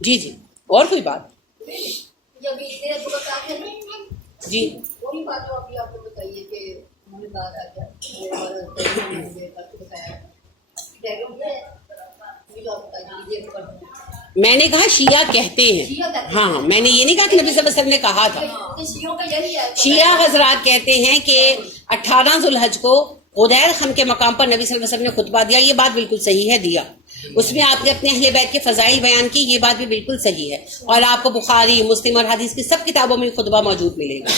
جی جی. اور کوئی بات؟ جی وہی بات جو ابھی آپ کو بتائیے کہ انہوں نے بات آ میں نے کہا شیعہ کہتے ہیں، ہاں میں نے یہ نہیں کہا کہ نبی صلی اللہ علیہ وسلم نے کہا تھا. شیعہ حضرات کہتے ہیں کہ 18 ذوالحج کو غدیر خم کے مقام پر نبی صلی اللہ علیہ وسلم نے خطبہ دیا. یہ بات بالکل صحیح ہے، دیا. اس میں آپ نے اپنے اہل بیت کے فضائل بیان کی، یہ بات بھی بالکل صحیح ہے، اور آپ کو بخاری، مسلم اور حدیث کی سب کتابوں میں خطبہ موجود ملے گا.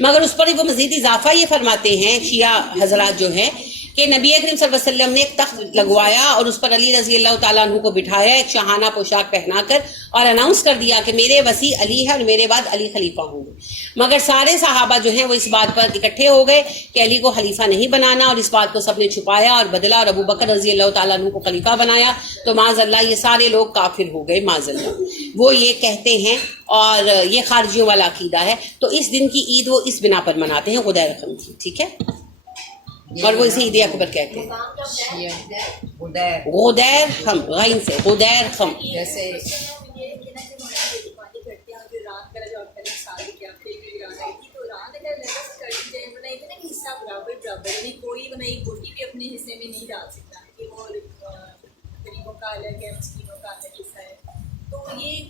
مگر اس پر وہ مزید اضافہ یہ فرماتے ہیں شیعہ حضرات جو ہیں کہ نبی اکرم صلی اللہ علیہ وسلم نے ایک تخت لگوایا اور اس پر علی رضی اللہ تعالیٰ عنہ کو بٹھایا، ایک شاہانہ پوشاک پہنا کر، اور اناؤنس کر دیا کہ میرے وسیع علی ہے اور میرے بعد علی خلیفہ ہوں گے. مگر سارے صحابہ جو ہیں وہ اس بات پر اکٹھے ہو گئے کہ علی کو خلیفہ نہیں بنانا، اور اس بات کو سب نے چھپایا اور بدلا، اور ابو بکر رضی اللہ تعالیٰ عنہ کو خلیفہ بنایا. تو معاذ اللہ یہ سارے لوگ کافر ہو گئے، معاذ اللہ. وہ یہ کہتے ہیں، اور یہ خارجیوں والا عقیدہ ہے. تو اس دن کی عید وہ اس بنا پر مناتے ہیں، غدیر خم کی. ٹھیک ہے. اور وہ اسے عید اکبر کہتے ہیں. غدیر خم، غین سے غدیر خم. جیسے کوئی بوٹی بھی اپنے حصے میں نہیں ڈال سکتا کہ وہ غریبوں کا الگ ہے، مسکینوں کا الگ حصہ ہے. تو یہ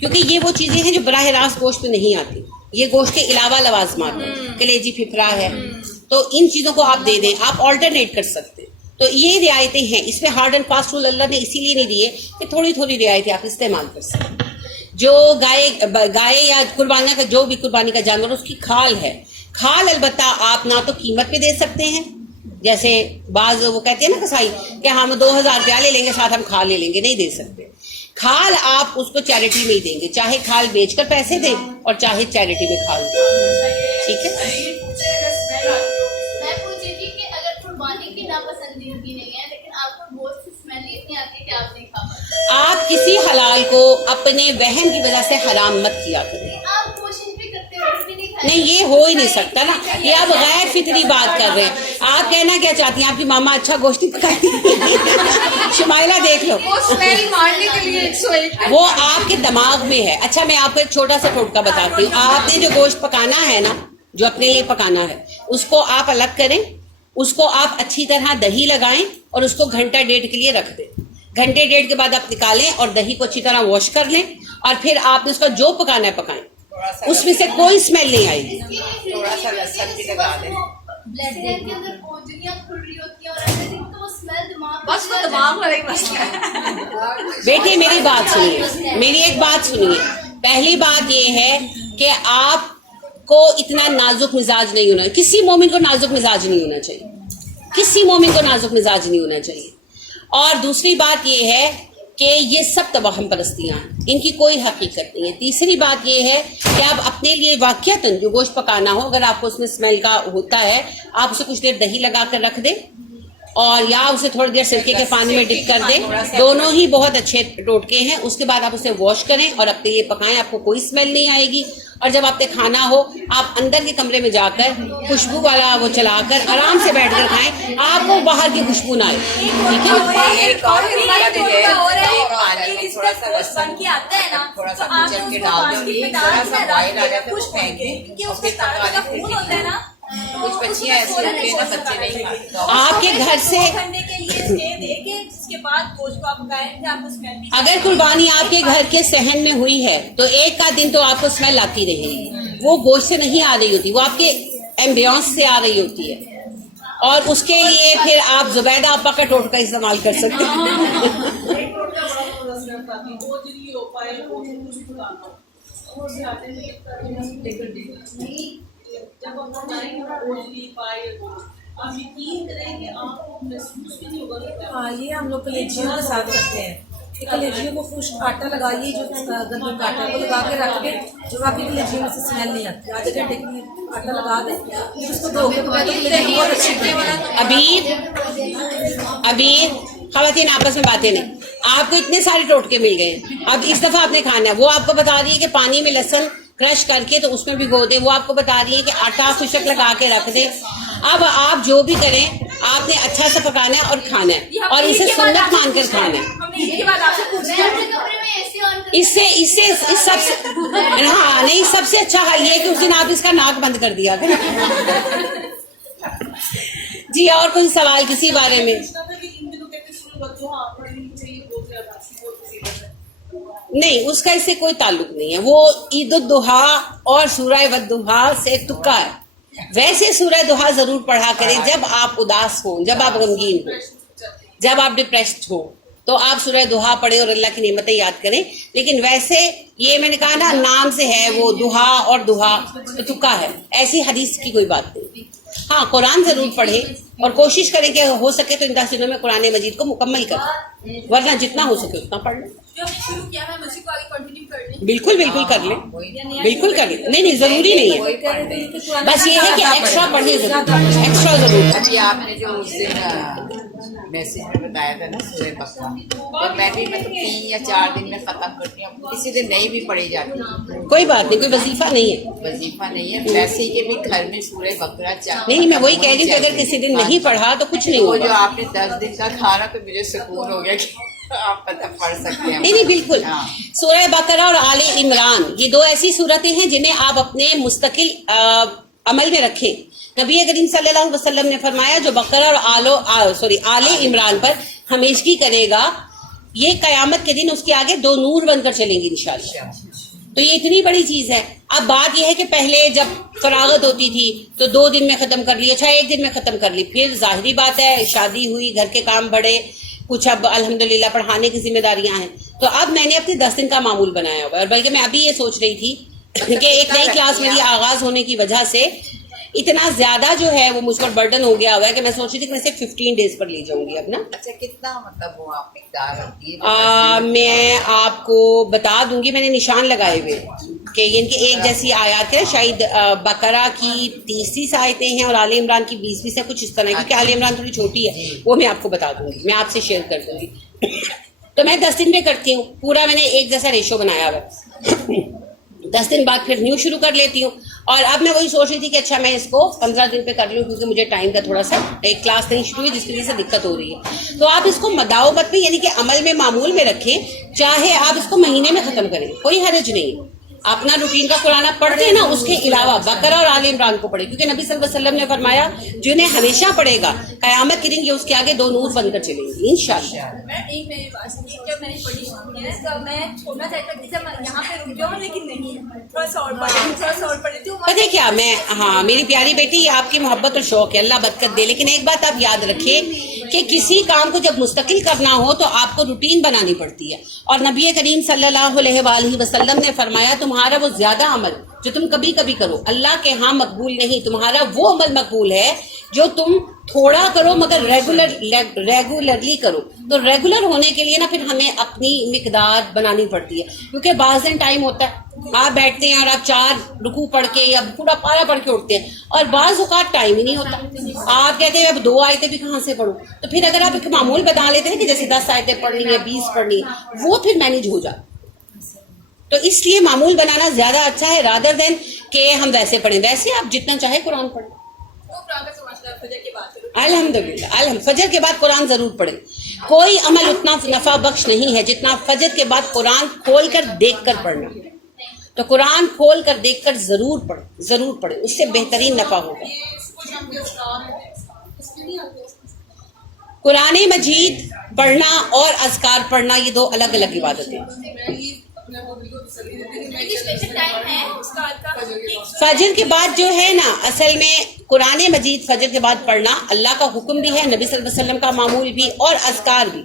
کیونکہ یہ وہ چیزیں ہیں جو براہ راست گوشت میں نہیں آتی, یہ گوشت کے علاوہ لوازمات ہیں, کلیجی پھپھرا ہے, تو ان چیزوں کو آپ دے دیں, آپ آلٹرنیٹ کر سکتے ہیں. تو یہ رعایتیں ہیں, اس میں ہارڈ اینڈ فاسٹ رول اللہ نے اسی لیے نہیں دیے کہ تھوڑی تھوڑی رعایتیں آپ استعمال کر سکیں. جو گائے یا قربانی کا جو بھی قربانی کا جانور اس کی کھال ہے, کھال البتہ آپ نہ تو قیمت پہ دے سکتے ہیں, جیسے بعض وہ کہتے ہیں نا کسائی کہ ہم 2000 روپیہ لے لیں گے ساتھ ہم کھال لے لیں گے, نہیں دے سکتے. کھال آپ اس کو چیریٹی میں ہی دیں گے, چاہے کھال بیچ کر پیسے دیں اور چاہے چیریٹی میں کھال دیں, ٹھیک ہے. میں پوچھ رہی تھی کہ اگر قربانی کی ناپسندیدگی نہیں ہے لیکن آپ کو گوشت کی اسمیل ہی اتنی آتی ہے کہ آپ نہیں کھا پاتے, آپ کسی حلال کو اپنے وہم کی وجہ سے حرام مت کیا کریں. آپ کوشش بھی کرتے ہو پھر بھی نہیں کھاتے. نہیں, یہ ہو ہی نہیں سکتا نا, یہ آپ غیر فطری بات کر رہے ہیں. آپ کہنا کیا چاہتی ہیں, آپ کی ماما اچھا گوشت نہیں پکائی, شمائلہ دیکھ لو, وہ اسمیل مارنے کے لیے 101 وہ آپ کے دماغ میں ہے. اچھا میں آپ کو ایک چھوٹا سا ٹوٹکا بتاتی ہوں. آپ نے جو گوشت پکانا ہے نا, جو اپنے لیے پکانا ہے, اس کو آپ الگ کریں, اس کو آپ اچھی طرح دہی لگائیں اور اس کو گھنٹہ ڈیڑھ کے لیے رکھ دیں. گھنٹے ڈیڑھ کے بعد آپ نکالیں اور دہی کو اچھی طرح واش کر لیں, اور پھر آپ اس کا جو پکانا ہے پکائیں, اس میں سے کوئی اسمیل نہیں آئے گی. تھوڑا سا لہسن بھی لگا دیں. بلڈ کے اندر پونجنیاں کھل رہی ہوتی ہیں اور ایسے تو وہ اسمیل دماغ بس وہ دماغ والا ہی مسئلہ ہے. بیٹے میری بات سنیے, میری ایک بات سنیے. پہلی بات یہ ہے کہ آپ کو اتنا نازک مزاج نہیں ہونا, کسی مومن کو نازک مزاج نہیں ہونا چاہیے, کسی مومن کو نازک مزاج نہیں ہونا چاہیے. اور دوسری بات یہ ہے کہ یہ سب توہم پرستیاں ہیں, ان کی کوئی حقیقت نہیں ہے. تیسری بات یہ ہے کہ آپ اپنے لیے واقعتاً جو گوشت پکانا ہو, اگر آپ کو اس میں اسمیل کا ہوتا ہے, آپ اسے کچھ دیر دہی لگا کر رکھ دیں اور یا اسے تھوڑی دیر سرکے کے پانی میں ڈپ کر دیں, دونوں ہی بہت اچھے ٹوٹکے ہیں. اس کے بعد آپ اسے واش کریں اور اپنے لیے پکائیں, آپ کو کوئی اسمیل نہیں آئے گی. اور جب آپ نے کھانا ہو, آپ اندر کے کمرے میں جا کر خوشبو والا وہ چلا کر آرام سے بیٹھ کر کھائیں, آپ کو باہر کی خوشبو نہ آئے, ٹھیک ہے. ایک اور حکمت ہے, پانی میں تھوڑا سا بن لہسن کے آتا ہے نا, تھوڑا سا کچل کے ڈال دیں گے, ذرا سا بوائل آ جاتا ہے تو پھینک دیں, کہ اور اس پھر میں سارا پکا خون دیں. ہوتا ہے نا, کچھ بچیاں ایسی ہوتی ہیں نا, بچے نہیں کھاتے. آپ کے گھر سے 2 گھنٹے کے لیے اسٹے دے کے اس کے بعد گوشت کو آپ پکائیں کہ آپ کو اسمیل بھی اگر قربانی آپ کے گھر کے صحن میں ہوئی ہے تو ایک کا دن تو آپ کو اسمیل آتی رہے گی, وہ گوشت سے نہیں آ رہی ہوتی, وہ آپ کے ایمبیانس سے آ رہی ہوتی ہے. اور اس کے لیے پھر آپ زبیدہ آپا کا ٹوٹکا استعمال کر سکتے ہیں. جب آپ بتائیں گے اوجری پائے آپ یقین کریں کہ آپ کو محسوس بھی نہیں ہوگا کہ ہاں یہ ہم لوگ کلیجیوں کے ساتھ رکھتے ہیں. کلیجیوں کو خشک آٹا لگا لیے, جو گندم کا آٹا وہ لگا کے رکھ دیں, جو آپ کی کلیجیوں میں سے اسمیل نہیں آتی. آدھے گھنٹے کے لیے آٹا لگا دیں, پھر اس کو دھو کے پکائیں تو کلیجی بہت اچھی بنتی ہے. ابیر خواتین آپس میں باتیں نہیں, آپ کو اتنے سارے ٹوٹکے مل گئے ہیں, اب اس دفعہ آپ نے کھانا ہے. وہ آپ کو بتا رہی ہے کہ پانی میں لہسن کرش کر کے تو اس میں بھگو دیں, وہ آپ کو بتا رہی ہے کہ آٹا خشک لگا کے رکھ دیں. اب آپ جو بھی کریں, آپ نے اچھا سا پکانا ہے اور کھانا ہے, اور اسے سنت مان کر کھانا ہے. ہم نے کے بعد آپ سے پوچھ لیا کمرے میں ایسے آن کر اس سب سے ہاں نہیں, سب سے اچھا حل یہ ہے کہ اس دن آپ اس کا ناک بند کر دیا کریں. جی اور کوئی سوال کسی بارے میں؟ نہیں, اس کا اس سے کوئی تعلق نہیں ہے. وہ عید الضحیٰ اور سورہ والضحیٰ سے تکا ہے. ویسے سورہ ضحیٰ ضرور پڑھا کریں جب آپ اداس ہوں, جب آپ غمگین ہوں, جب آپ ڈپریسڈ ہوں, تو آپ سورہ ضحیٰ پڑھیں اور اللہ کی نعمتیں یاد کریں. لیکن ویسے یہ میں نے کہا نا, نام سے ہے وہ ضحیٰ اور ضحیٰ تو تکا ہے, ایسی حدیث کی کوئی بات نہیں. ہاں قرآن ضرور پڑھیں اور کوشش کریں کہ ہو سکے تو ان 10 دنوں میں قرآن مجید کو مکمل کریں, ورنہ جتنا ہو سکے اتنا پڑھ لیں. جو ہم نے شروع کیا ہے اسی کو آگے کنٹینیو کر لیں. بالکل کر لیں, بالکل کر لیں. نہیں ضروری نہیں ہے, بس یہ ہے کہ ایکسٹرا پڑھیں ضرور, ایکسٹرا ضرور. ابھی آپ نے جو اس دن میسج میں بتایا تھا نا سورہ بقرہ, اور میں بھی مطلب 3 یا 4 دن میں ختم کرتی ہوں, کسی دن نہیں بھی پڑھی جاتی. کوئی بات نہیں, کوئی وظیفہ نہیں ہے. وظیفہ نہیں ہے, ویسے ہی کہ بھی گھر میں سورہ بقرہ نہیں, میں وہی کہہ رہی ہوں کہ اگر کسی دن نہیں پڑھا تو کچھ نہیں وہ جو ہوگا. آپ نے 10 دن کا کھانا تو مجھے سکون ہو گیا کہ آپ مطلب پڑھ سکتے ہیں. نہیں بالکل. سورہ بقرہ اور آل عمران یہ 2 ایسی صورتیں ہیں جنہیں آپ اپنے مستقل عمل میں رکھیں. نبی کریم صلی اللہ علیہ وسلم نے فرمایا جو بقرہ اور آل عمران پر ہمیشگی کرے گا یہ قیامت کے دن اس کے آگے 2 نور بن کر چلیں گی انشاءاللہ. تو یہ اتنی بڑی چیز ہے. اب بات یہ ہے کہ پہلے جب فراغت ہوتی تھی تو 2 دن میں ختم کر لی, اچھا 1 دن میں ختم کر لی, پھر ظاہری بات ہے شادی ہوئی, گھر کے کام بڑھے, کچھ اب الحمدللہ پڑھانے کی ذمہ داریاں ہیں, تو اب میں نے اپنے 10 دن کا معمول بنایا ہوا ہے. اور بلکہ میں ابھی یہ سوچ رہی تھی کہ ایک نئی کلاس میری آغاز ہونے کی وجہ سے اتنا زیادہ جو ہے وہ مجھ پر برڈن ہو گیا ہوا ہے کہ میں سوچ رہی تھی کہ میں صرف 15 ڈیز پر لے جاؤں گی اب نا. اچھا کتنا مطلب وہ آپ مقدار رکھتی ہے؟ میں آپ کو بتا دوں گی, میں نے نشان لگائے ہوئے کہ ان کی ایک جیسی آیات ہے, شاید بقرہ کی 30 آیتیں ہیں اور آل عمران کی 20 ہے, کچھ اس طرح, کیونکہ آل عمران تھوڑی چھوٹی ہے, وہ میں آپ کو بتا دوں گی, میں آپ سے شیئر کر دوں گی. تو میں 10 دن میں کرتی ہوں پورا, میں نے ایک جیسا ریشو بنایا ہوا ہے. 10 دن بعد پھر نیو شروع کر لیتی ہوں. اور اب میں وہی سوچ رہی تھی کہ اچھا میں اس کو 15 دن پہ کر لوں, کیونکہ مجھے ٹائم کا تھوڑا سا ایک کلاس نہیں شروع ہوئی جس کی وجہ سے دقت ہو رہی ہے. تو آپ اس کو مداومت میں یعنی کہ عمل میں معمول میں رکھیں, چاہے آپ اس کو مہینے میں ختم کریں, کوئی حرج نہیں. اپنا روٹین کا قرآن آپ پڑھتے ہیں نا, اس کے علاوہ بقرہ اور آل عمران کو پڑھے, کیونکہ نبی صلی اللہ علیہ وسلم نے فرمایا جنہیں ہمیشہ پڑھے گا قیامت کے دن یہ اس کے آگے 2 نور بن کر چلیں گے انشاءاللہ. میں ایک میری بات سنیے, جب میں نے پڑھی تو میں چھوڑنا چاہتا تھی جب یہاں پہ رک جاؤں, لیکن نہیں, تھوڑا سا اور پڑھ لیتی ہوں. پتہ کیا, میں ہاں میری پیاری بیٹی آپ کی محبت اور شوق ہے, اللہ برکت دے, لیکن ایک بات آپ یاد رکھیں کہ کسی کام کو جب مستقل کرنا ہو تو آپ کو روٹین بنانی پڑتی ہے. اور نبی کریم صلی اللہ علیہ وآلہ وسلم نے فرمایا تمہارا وہ زیادہ عمل جو تم کبھی کبھی کرو اللہ کے ہاں مقبول نہیں, تمہارا وہ عمل مقبول ہے جو تم تھوڑا کرو مگر ریگولرلی کرو. تو ریگولر ہونے کے لیے نا پھر ہمیں اپنی مقدار بنانی پڑتی ہے, کیونکہ بعض دن ٹائم ہوتا ہے آپ بیٹھتے ہیں اور آپ 4 رکوع پڑھ کے یا پورا پارا پڑھ کے اٹھتے ہیں, اور بعض اوقات ٹائم ہی نہیں ہوتا, آپ کہتے ہیں اب 2 آیتیں بھی کہاں سے پڑھوں. تو پھر اگر آپ ایک معمول بتا لیتے ہیں کہ جیسے 10 آیتیں پڑھنی ہے, 20 پڑھنی ہے, وہ پھر مینیج ہو جاتا. تو اس لیے معمول بنانا زیادہ اچھا ہے رادر دین کہ ہم ویسے پڑھیں. ویسے آپ جتنا چاہے قرآن پڑھیں, الحمدللہ فجر کے بعد قرآن ضرور پڑھیں. کوئی عمل اتنا نفع بخش نہیں ہے جتنا فجر کے بعد قرآن کھول کر دیکھ کر پڑھنا. تو قرآن کھول کر دیکھ کر ضرور پڑھیں, اس سے بہترین نفع ہوگا. قرآن مجید پڑھنا اور اذکار پڑھنا یہ 2 الگ الگ عبادتیں ہیں. فجر کے بعد جو ہے نا, اصل میں قرآن مجید فجر کے بعد پڑھنا اللہ کا حکم بھی ہے, نبی صلی اللہ علیہ وسلم کا معمول بھی, اور اذکار بھی.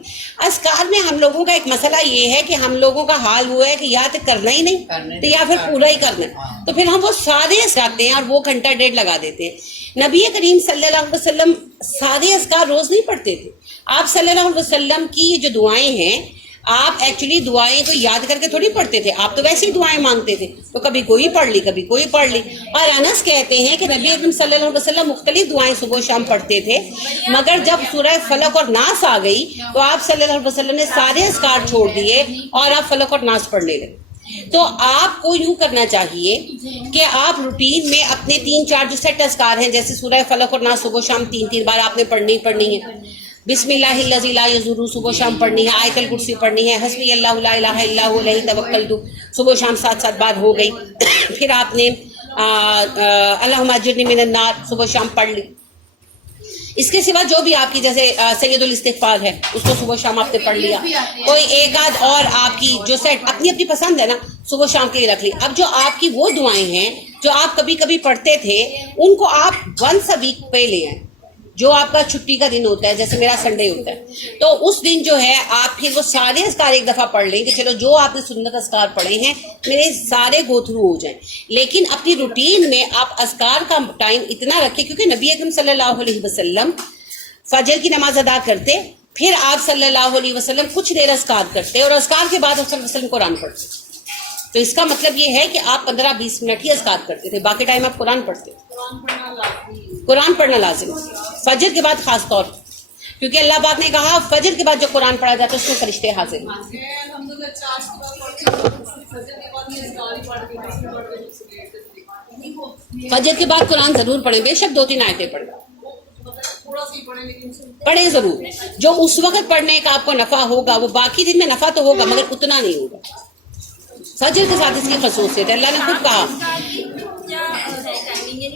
اذکار میں ہم لوگوں کا ایک مسئلہ یہ ہے کہ ہم لوگوں کا حال ہوا ہے کہ یا تو کرنا ہی نہیں تو یا پھر پورا ہی کرنا ہے, تو پھر ہم وہ سادے کرتے ہیں اور وہ 1 گھنٹہ 1.5 لگا دیتے ہیں. نبی کریم صلی اللہ علیہ وسلم سادے اذکار روز نہیں پڑھتے تھے. آپ صلی اللہ علیہ وسلم کی جو دعائیں ہیں, آپ ایکچولی دعائیں کو یاد کر کے تھوڑی پڑھتے تھے, آپ تو ویسے ہی دعائیں مانگتے تھے, تو کبھی کوئی پڑھ لی کبھی کوئی پڑھ لی. اور انس کہتے ہیں کہ نبی اکرم صلی اللہ علیہ وسلم مختلف دعائیں صبح و شام پڑھتے تھے, مگر جب سورہ فلق اور ناس آ گئی تو آپ صلی اللہ علیہ وسلم نے سارے اذکار چھوڑ دیے اور آپ فلق اور ناس پڑھنے لگے. تو آپ کو یوں کرنا چاہیے کہ آپ روٹین میں اپنے 3-4 جو سیٹ اذکار ہیں, جیسے سورہ فلق اور ناس صبح و شام 3 بار آپ نے پڑھنی ہے, بسم اللہ الذی لا یضر صبح و شام پڑھنی ہے, آیت الکرسی پڑھنی ہے, حسبی اللہ لا الہ الا هو علیہ توکلت صبح و شام 7 بار ہو گئی. پھر آپ نے اللہم اجرنی من النار صبح و شام پڑھ لی. اس کے سوا جو بھی آپ کی جیسے سید الاستغفار ہے اس کو صبح و شام آپ نے پڑھ لیا, کوئی ایک آدھ اور آپ کی جو سیٹ اپنی اپنی پسند ہے نا صبح و شام کے لیے رکھ لی. اب جو آپ کی وہ دعائیں ہیں جو آپ کبھی کبھی پڑھتے تھے ان کو آپ ونس اے ویک پہ لے آئیں. جو آپ کا چھٹی کا دن ہوتا ہے, جیسے میرا سنڈے ہوتا ہے, تو اس دن جو ہے آپ پھر وہ سارے اذکار ایک دفعہ پڑھ لیں کہ چلو جو آپ نے سنت اذکار پڑھے ہیں میرے سارے گو تھرو ہو جائیں. لیکن اپنی روٹین میں آپ اذکار کا ٹائم اتنا رکھیں, کیونکہ نبی اکرم صلی اللہ علیہ وسلم فجر کی نماز ادا کرتے, پھر آپ صلی اللہ علیہ وسلم کچھ دیر اذکار کرتے, اور اذکار کے بعد آپ صلی اللہ علیہ وسلم قرآن پڑھتے. تو اس کا مطلب یہ ہے کہ آپ 15-20 منٹ ہی اذکار کرتے تھے, باقی ٹائم آپ قرآن پڑھتے. قرآن پڑھنا لازم فجر کے بعد خاص طور, کیونکہ اللہ پاک نے کہا فجر کے بعد جو قرآن پڑھا جاتا ہے اس میں فرشتے حاضر ہیں. فجر کے بعد قرآن ضرور پڑھیں, بے شک 2-3 آیتیں پڑھیں ضرور. جو اس وقت پڑھنے کا آپ کو نفع ہوگا وہ باقی دن میں نفع تو ہوگا مگر اتنا نہیں ہوگا. فجر کے ساتھ اس کی خصوصیت ہے, اللہ نے خود کہا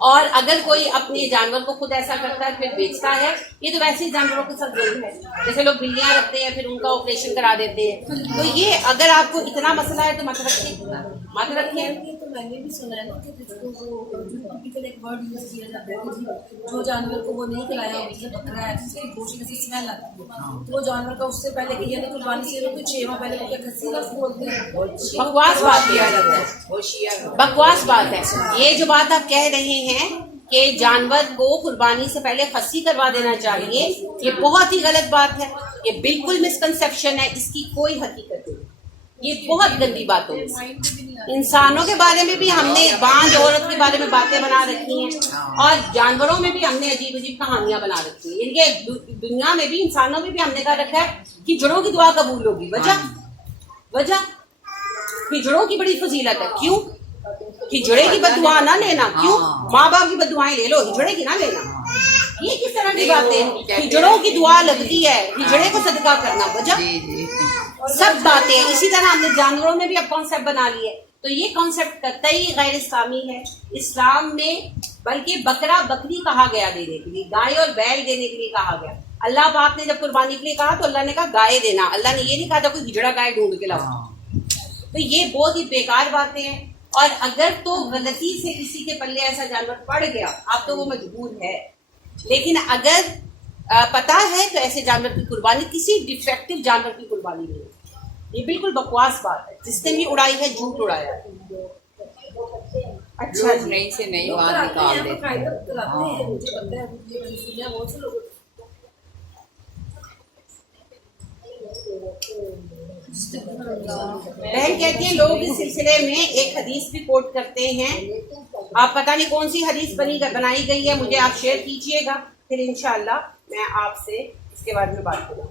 اور اگر کوئی اپنے جانور کو خود ایسا کرتا ہے پھر بیچتا ہے، یہ تو ویسے ہی جانوروں کے ساتھ ظلم ہے. جیسے لوگ بلیاں رکھتے ہیں پھر ان کا آپریشن کرا دیتے ہیں. تو یہ اگر آپ کو اتنا مسئلہ ہے تو مت رکھیں. تو میں نے بھی سنا ہے نا کہ جس کو وہ ٹیپیکل ایک ورڈ یوز کیا جاتا ہے کہ جو جانور کو وہ نہیں کھلایا ہوتا ہے بکرا ہے جس کے گوشت میں سے اسمیل آتی ہے تو وہ جانور کا اس سے پہلے کہ یعنی قربانی سے کوئی 6 ماہ پہلے کیا کسی لفظ بولتے ہیں. بکواس بات ہے، بکواس بات ہے. یہ جو بات آپ کہہ رہے ہیں کہ جانور کو قربانی سے پہلے خصی کروا دینا چاہیے، یہ بہت ہی غلط بات ہے. یہ بالکل مسکنسیپشن ہے، اس کی کوئی حقیقت نہیں. یہ بہت گندی باتیں. انسانوں کے بارے میں بھی ہم نے بانجھ عورت کے بارے میں باتیں بنا رکھی ہیں اور جانوروں میں بھی ہم نے عجیب عجیب کہانیاں بنا رکھی ہیں. یعنی دنیا میں بھی انسانوں میں بھی ہم نے کہا رکھا ہے کہ ہجڑوں کی دعا قبول ہوگی. وجہ ہجڑوں کی بڑی فضیلت ہے. کیوں؟ ہجڑے کی بد دعا نہ لینا. کیوں؟ ماں باپ کی بد دعائیں لے لو، ہجڑے کی نہ لینا. یہ کس طرح کی باتیں؟ ہجڑوں کی دعا لگتی ہے، ہجڑے کو صدقہ کرنا. وجہ سب باتیں. اسی طرح ہم نے جانوروں میں بھی اب کانسیپٹ بنا لیے. تو یہ کانسیپٹ قطعی غیر اسلامی ہے. اسلام میں بلکہ بکرا بکری کہا گیا دینے کے لیے، گائے اور بیل دینے کے لیے کہا گیا. اللہ پاک نے جب قربانی کے لیے کہا تو اللہ نے کہا گائے دینا. اللہ نے یہ نہیں کہا تھا کوئی ہجڑا گائے ڈھونڈ کے لاؤ. تو یہ بہت ہی بیکار باتیں ہیں. اور اگر تو غلطی سے کسی کے پلے ایسا جانور پڑ گیا اب تو وہ مجبور ہے. لیکن اگر پتا ہے تو ایسے جانور کی قربانی کسی ڈیفیکٹو جانور کی قربانی نہیں ہے. یہ بالکل بکواس بات ہے. جس نے بھی اڑائی ہے جھوٹ اڑایا ہے. اچھا نہیں سے نہیں بات نکال دیتے. بہن کہتی ہیں لوگ اس سلسلے میں ایک حدیث بھی کوٹ کرتے ہیں. آپ پتہ نہیں کون سی حدیث بنائی گئی ہے، مجھے آپ شیئر کیجئے گا، پھر انشاءاللہ میں آپ سے اس کے بارے میں بات کروں.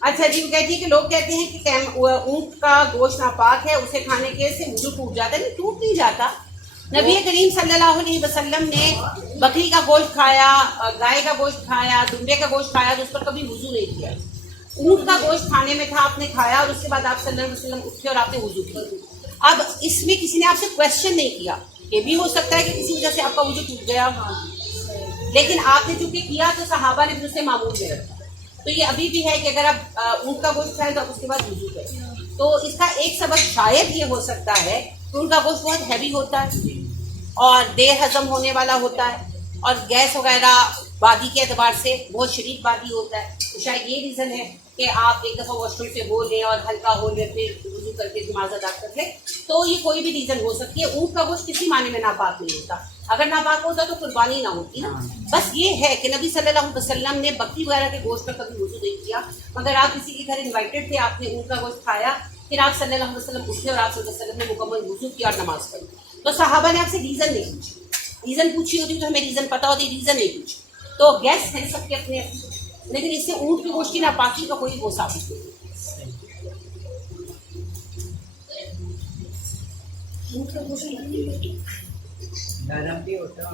اچھا جی، وہ کہتی ہے کہ لوگ کہتے ہیں کہ اونٹ کا گوشت ناپاک ہے، اسے کھانے کے سے وضو ٹوٹ جاتا ہے. نہیں، ٹوٹ نہیں جاتا. نبی کریم صلی اللہ علیہ وسلم نے بکری کا گوشت کھایا، گائے کا گوشت کھایا، دمبے کا گوشت کھایا تو اس پر کبھی وضو نہیں کیا. اونٹ کا گوشت کھانے میں تھا، آپ نے کھایا اور اس کے بعد آپ صلی اللہ علیہ وسلم اٹھے اور آپ نے وضو کیا. اب اس میں کسی نے آپ سے کویشچن نہیں کیا. یہ بھی ہو سکتا ہے کہ کسی وجہ سے آپ کا وضو ٹوٹ گیا، لیکن آپ نے چونکہ کیا تو صحابہ نے پھر اسے معمول میں رکھا. تو یہ ابھی بھی ہے کہ اگر آپ اونٹ کا گوشت کھائیں تو آپ اس کے بعد وضو کریں. تو اس کا ایک سبب شاید یہ ہو سکتا ہے کہ ان کا گوشت بہت ہیوی ہوتا ہے اور دیر ہضم ہونے والا ہوتا ہے اور گیس وغیرہ بادی کے اعتبار سے بہت شدید بادی ہوتا ہے. تو شاید یہ ریزن ہے کہ آپ ایک دفعہ واش روم سے ہو لیں اور ہلکا ہو لیں پھر وضو کر کے نماز ادا کر لیں. تو یہ کوئی بھی ریزن ہو سکتی ہے. اونٹ کا گوشت کسی معنی میں ناپاک نہیں ہوتا. اگر ناپاک ہوتا تو قربانی نہ ہوتی نا. بس یہ ہے کہ نبی صلی اللہ علیہ وسلم نے بکری وغیرہ کے گوشت پر کبھی وضو نہیں کیا. مگر آپ کسی کے گھر انوائٹڈ تھے، آپ نے اونٹ کا گوشت کھایا، پھر آپ صلی اللہ علیہ وسلم اٹھے اور آپ صلی اللہ علیہ وسلم نے مکمل وضو کیا اور نماز پڑھی. تو صحابہ نے آپ سے ریزن نہیں پوچھی. ریزن پوچھی ہوتی تو ہمیں ریزن پتا ہوتی، ریزن نہیں پوچھی. تو گیس ہیں سب کے اپنے، لیکن اس سے اونٹ کی گوشت کی ناپاکی کا کوئی وہ ثابت نہیں. گرم بھی ہوتا ہے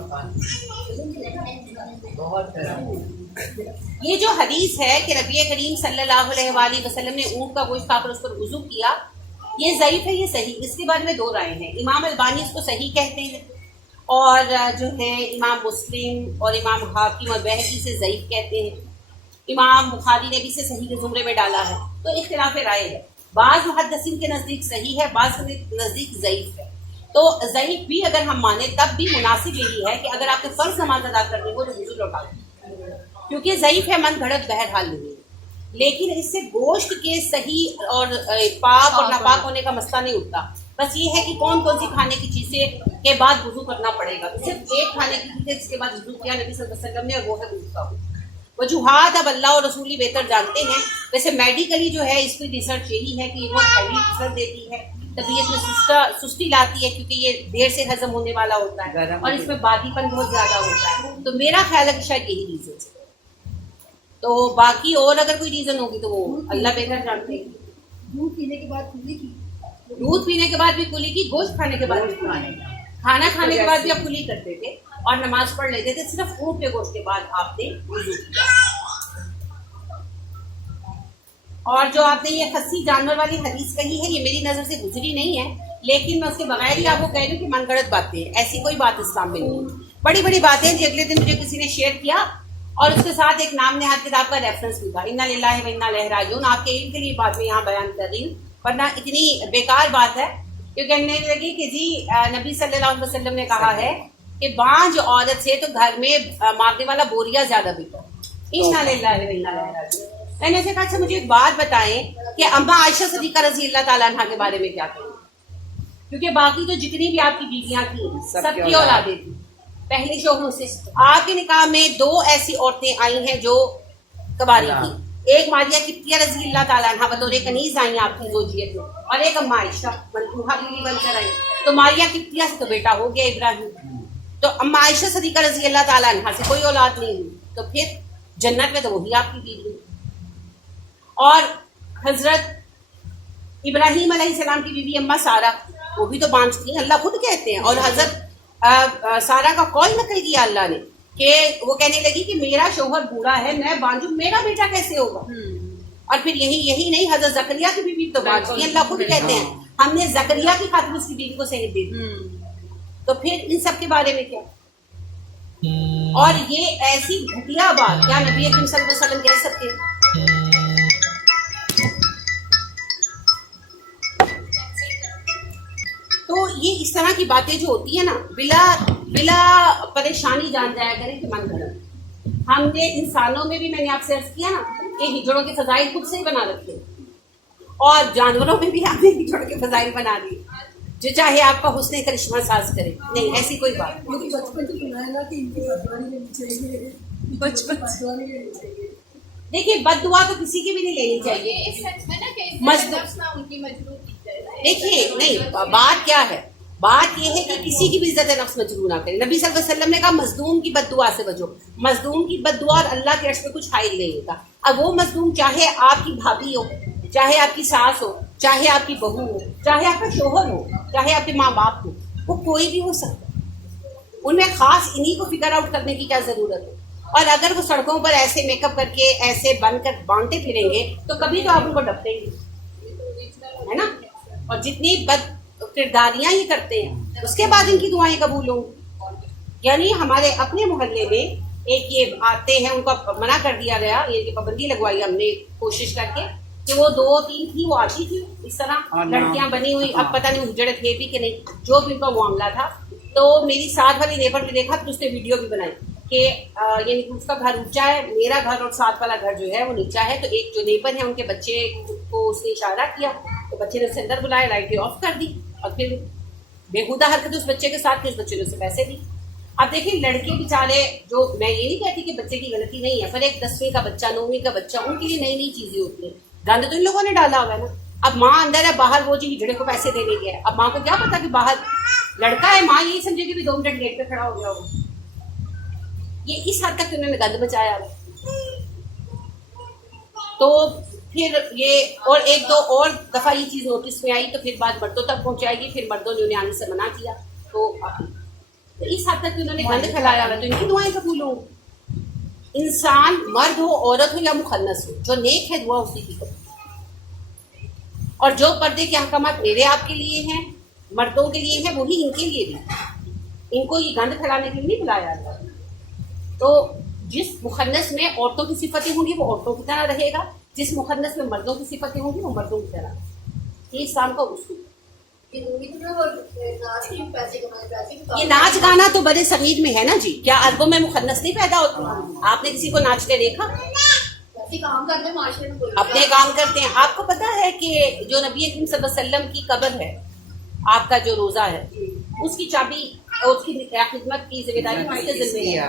بہت گرم. یہ جو حدیث ہے کہ نبی کریم صلی اللہ علیہ وآلہ وسلم نے اونٹ کا گوشت کھا کر اس پر وضو کیا، یہ ضعیف ہے، یہ صحیح. اس کے بارے میں دو رائے ہیں. امام البانی اس کو صحیح کہتے ہیں اور جو ہیں امام مسلم اور امام حاکم اور بہقی سے ضعیف کہتے ہیں. امام بخاری نے بھی اسے صحیح کے زمرے میں ڈالا ہے. تو اختلاف رائے ہے. بعض محدثین کے نزدیک صحیح ہے، بعض کے نزدیک ضعیف ہے. تو ضعیف بھی اگر ہم مانیں تب بھی مناسب یہی ہے کہ اگر آپ نے فرض نماز ادا کرنی ہو تو وضو لوٹا دیں، کیونکہ ضعیف ہے، من گھڑت بہرحال نہیں ہے. لیکن اس سے گوشت کے صحیح اور پاک اور ناپاک ہونے کا مسئلہ نہیں اٹھتا. بس یہ ہے کہ کون کون سی کھانے کی چیزیں کے بعد وضو کرنا پڑے گا. صرف ایک کھانے کی چیز ہے جس کے بعد وضو کیا نبی صلی اللہ علیہ وسلم نے، اور وہ ہے دودھ کا. وجوہات اب اللہ اور رسول بہتر جانتے ہیں. ویسے میڈیکلی جو ہے اس کی ریسرچ یہی ہے کہ یہ بہت ہیوی اثر دیتی ہے، طبیعت میں سستی لاتی ہے کیونکہ یہ دیر سے ہضم ہونے والا ہوتا ہے اور اس میں بادی پن بہت زیادہ ہوتا ہے. تو میرا خیال ہے کہ شاید یہی ریزن ہے. تو باقی اور اگر کوئی ریزن ہوگی تو وہ اللہ بہتر جانتے ہیں. دودھ پینے کے بعد کھلی کی، دودھ پینے کے بعد بھی کلی کی، گوشت کھانے کے بعد بھی کھانے، کھانا کھانے کے بعد بھی آپ کلی کرتے تھے اور نماز پڑھ لیتے تھے. صرف اونٹ کے گوشت کے بعد آپ نے وضو کیا. اور جو آپ نے یہ خصی جانور والی حدیث کہی ہے یہ میری نظر سے گزری نہیں ہے، لیکن میں اس کے بغیر ہی آپ کو کہہ رہی ہوں کہ من گھڑت باتیں ہیں، ایسی کوئی بات اسلام میں نہیں ہے۔ بڑی بڑی باتیں جو اگلے دن مجھے کسی نے شیئر کیا اور اس کے ساتھ ایک نام نہاد کتاب کا ریفرنس بھی تھا، انا للہ و انا الیہ راجعون۔ آپ کے علم کے لیے بات میں یہاں بیان کر رہی ہوں، ورنہ اتنی بیکار بات ہے کہ کہنے لگی کہ جی نبی صلی اللہ علیہ وسلم نے کہا ہے کہ بانجھ عورت سے تو گھر میں مارنے والا بوریا زیادہ بہتر۔ انا للہ و انا الیہ راجعون۔ میں نے اسے کہا اچھا مجھے ایک بات بتائیں کہ اماں عائشہ صدیقہ رضی اللہ تعالیٰ عنہ کے بارے میں کیا کہیں، کیونکہ باقی تو جتنی بھی آپ کی بیویاں تھیں سب کی اولادیں تھیں پہلے شوہروں سے۔ آپ کے نکاح میں 2 ایسی عورتیں آئی ہیں جو کباری تھیں، ایک ماریہ قبطیہ رضی اللہ تعالیٰ عنہ بطور کنیز آئی آپ کی زوجیت میں، اور ایک اماں عائشہ منقوحہ بیوی بن کر آئی۔ تو ماریہ قبطیہ سے تو بیٹا ہو گیا ابراہیم، تو اماں عائشہ صدیقہ رضی اللہ تعالیٰ عنہ سے کوئی اولاد نہیں ہوئی، تو پھر جنت میں تو وہی آپ کی بیوی۔ اور حضرت ابراہیم علیہ السلام کی بیوی اماں سارہ وہ بھی تو بانجھ تھیں، اللہ خود کہتے ہیں، اور حضرت سارہ کا قول نقل کیا اللہ نے کہ وہ کہنے لگی کہ میرا شوہر بوڑھا ہے میں بانجھوں، میرا بیٹا کیسے ہوگا؟ اور پھر یہی نہیں، حضرت زکریا کی بیوی تو بانجھ تھی، اللہ خود کہتے ہیں ہم نے زکریا کی خاطر اس کی بیوی کو صحت دے دی۔ تو پھر ان سب کے بارے میں کیا؟ اور یہ ایسی گھٹیا بات کیا نبی اکرم صلی اللہ علیہ وسلم کہہ سکتے ہیں؟ تو یہ اس طرح کی باتیں جو ہوتی ہیں نا بلا پریشانی جان جایا کریں کہ من گھڑت۔ ہم نے انسانوں میں بھی میں نے آپ سے عرض کیا نا کہ ہجڑوں کے فضائل خود سے ہی بنا رکھے، اور جانوروں میں بھی آپ نے ہجڑوں کے فضائل بنا دیے، جو چاہے آپ کا حسن کرشمہ ساز کرے، نہیں ایسی کوئی بات دیکھیے بد دعا تو کسی کی بھی نہیں لینی چاہیے۔ اس سچ میں نا کہ نفس نہ ان کی مجبور کی جائے۔ دیکھیے نہیں بات کیا ہے، بات یہ ہے کہ کسی کی بھی عزت نفس مجروح نہ کرے۔ نبی صلی اللہ علیہ وسلم نے کہا مظلوم کی بد دعا سے بچو، مظلوم کی بد دعا اور اللہ کے عرش پہ کچھ حائل نہیں ہوتا۔ اب وہ مظلوم چاہے آپ کی بھابھی ہو، چاہے آپ کی ساس ہو، چاہے آپ کی بہو ہو، چاہے آپ کا شوہر ہو، چاہے آپ کے ماں باپ ہو، وہ کوئی بھی ہو سکتا ہے، ان میں خاص انہی کو فگر آؤٹ کرنے کی کیا ضرورت ہے؟ اور اگر وہ سڑکوں پر ایسے میک اپ کر کے ایسے بن کر بانٹے پھریں گے تو کبھی تو آپ ان کو ڈپٹیں گے، ہے نا؟ اور جتنی بد کرداریاں یہ کرتے ہیں اس کے بعد ان کی دعائیں قبول ہوں۔ یعنی ہمارے اپنے محلے میں ایک یہ آتے ہیں، ان کو منع کر دیا گیا، یہ پابندی لگوائی ہم نے کوشش کر کے کہ وہ 2-3 تھی، وہ آتی تھی اس طرح لڑکیاں بنی ہوئی، اب پتہ نہیں ہجڑے تھے بھی کہ نہیں، جو بھی ان کا معاملہ تھا۔ تو میری ساتھ والی نیبر نے دیکھا تو اس نے ویڈیو بھی بنائی کہ یعنی اس کا گھر اونچا ہے، میرا گھر اور ساتھ والا گھر جو ہے وہ نیچا ہے، تو ایک جو نیبر ہے ان کے بچے کو اس نے اشارہ کیا تو بچے نے اسے اندر بلایا، لائٹیں آف کر دی اور پھر بےہودہ حرکت اس بچے کے ساتھ، اس بچے نے اسے پیسے دی۔ اب دیکھیں لڑکے بیچارے، جو میں یہ نہیں کہتی کہ بچے کی غلطی نہیں ہے، پر ایک 10ویں کا بچہ 9ویں کا بچہ ان کے لیے نئی نئی چیزیں ہوتی ہیں، گند تو ان لوگوں نے ڈالا ہوا ہے نا۔ اب ماں اندر ہے، باہر وہ جی ہجڑے کو پیسے دینے گیا ہے، اب ماں کو کیا پتا کہ باہر لڑکا ہے، ماں یہی سمجھے کہ 2 منٹ گیٹ پہ کھڑا ہو گیا ہو۔ یہ اس حد تک انہوں نے گند بچایا۔ تو پھر یہ اور 1-2 اور دفعہ یہ چیز نوٹس میں آئی تو پھر بات مردوں تک پہنچائے گی، پھر مردوں نے انہیں آنے سے منع کیا، تو اس حد تک انہوں نے گند پھیلایا ہوا، تو ان کی دعائیں قبول ہوں۔ انسان مرد ہو، عورت ہو یا مخنث ہو، جو نیک ہے دعا اسی کی کرو۔ اور جو پردے کے احکامات میرے آپ کے لیے ہیں، مردوں کے لیے ہیں، وہی ان کے لیے بھی، ان کو یہ گند پھیلانے کے لیے نہیں بلایا اللہ۔ تو جس مخنث میں عورتوں کی صفتیں ہوں گی وہ عورتوں کی طرح رہے گا، جس مخنث میں مردوں کی صفتیں ہوں گی وہ مردوں کی طرح۔ یہ اسلام کا اصول ہے۔ یہ ناچ گانا تو بڑے صغیر میں ہے نا جی، کیا عربوں میں مخنث نہیں پیدا ہوتا؟ آپ نے کسی کو ناچتے دیکھا؟ اپنے کام کرتے ہیں۔ آپ کو پتا ہے کہ جو نبی اکرم صلی اللہ علیہ وسلم کی قبر ہے، آپ کا جو روزہ ہے، اس کی چابی اور اس کی خدمت کی ذمہ داری کس کے ذمہ ہے؟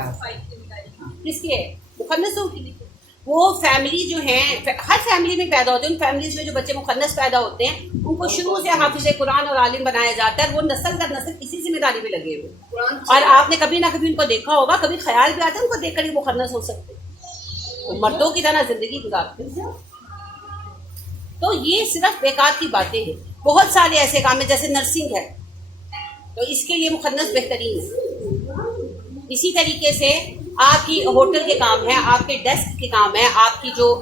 کس کے ہے؟ مخنثوں کی۔ وہ فیملی جو ہیں، ہر فیملی میں پیدا ہوتے ہیں، ان فیملیز میں جو بچے مخنث پیدا ہوتے ہیں ان کو شروع سے حافظ قرآن اور عالم بنایا جاتا ہے، وہ نسل در نسل اسی ذمہ داری پہ لگے ہوئے۔ اور آپ نے کبھی نہ کبھی ان کو دیکھا ہوگا، کبھی خیال بھی آتا ہے ان کو دیکھ کر یہ مخنث ہو سکتے، وہ مردوں کی طرح زندگی گزارتے ہیں۔ تو یہ صرف بیکار کی باتیں ہیں۔ بہت سارے ایسے کام ہیں جیسے نرسنگ ہے، تو اس کے لیے مخنث بہترین ہے۔ اسی طریقے سے آپ کی ہوٹل کے کام ہے، آپ کے ڈیسک کے کام ہے، آپ کی جو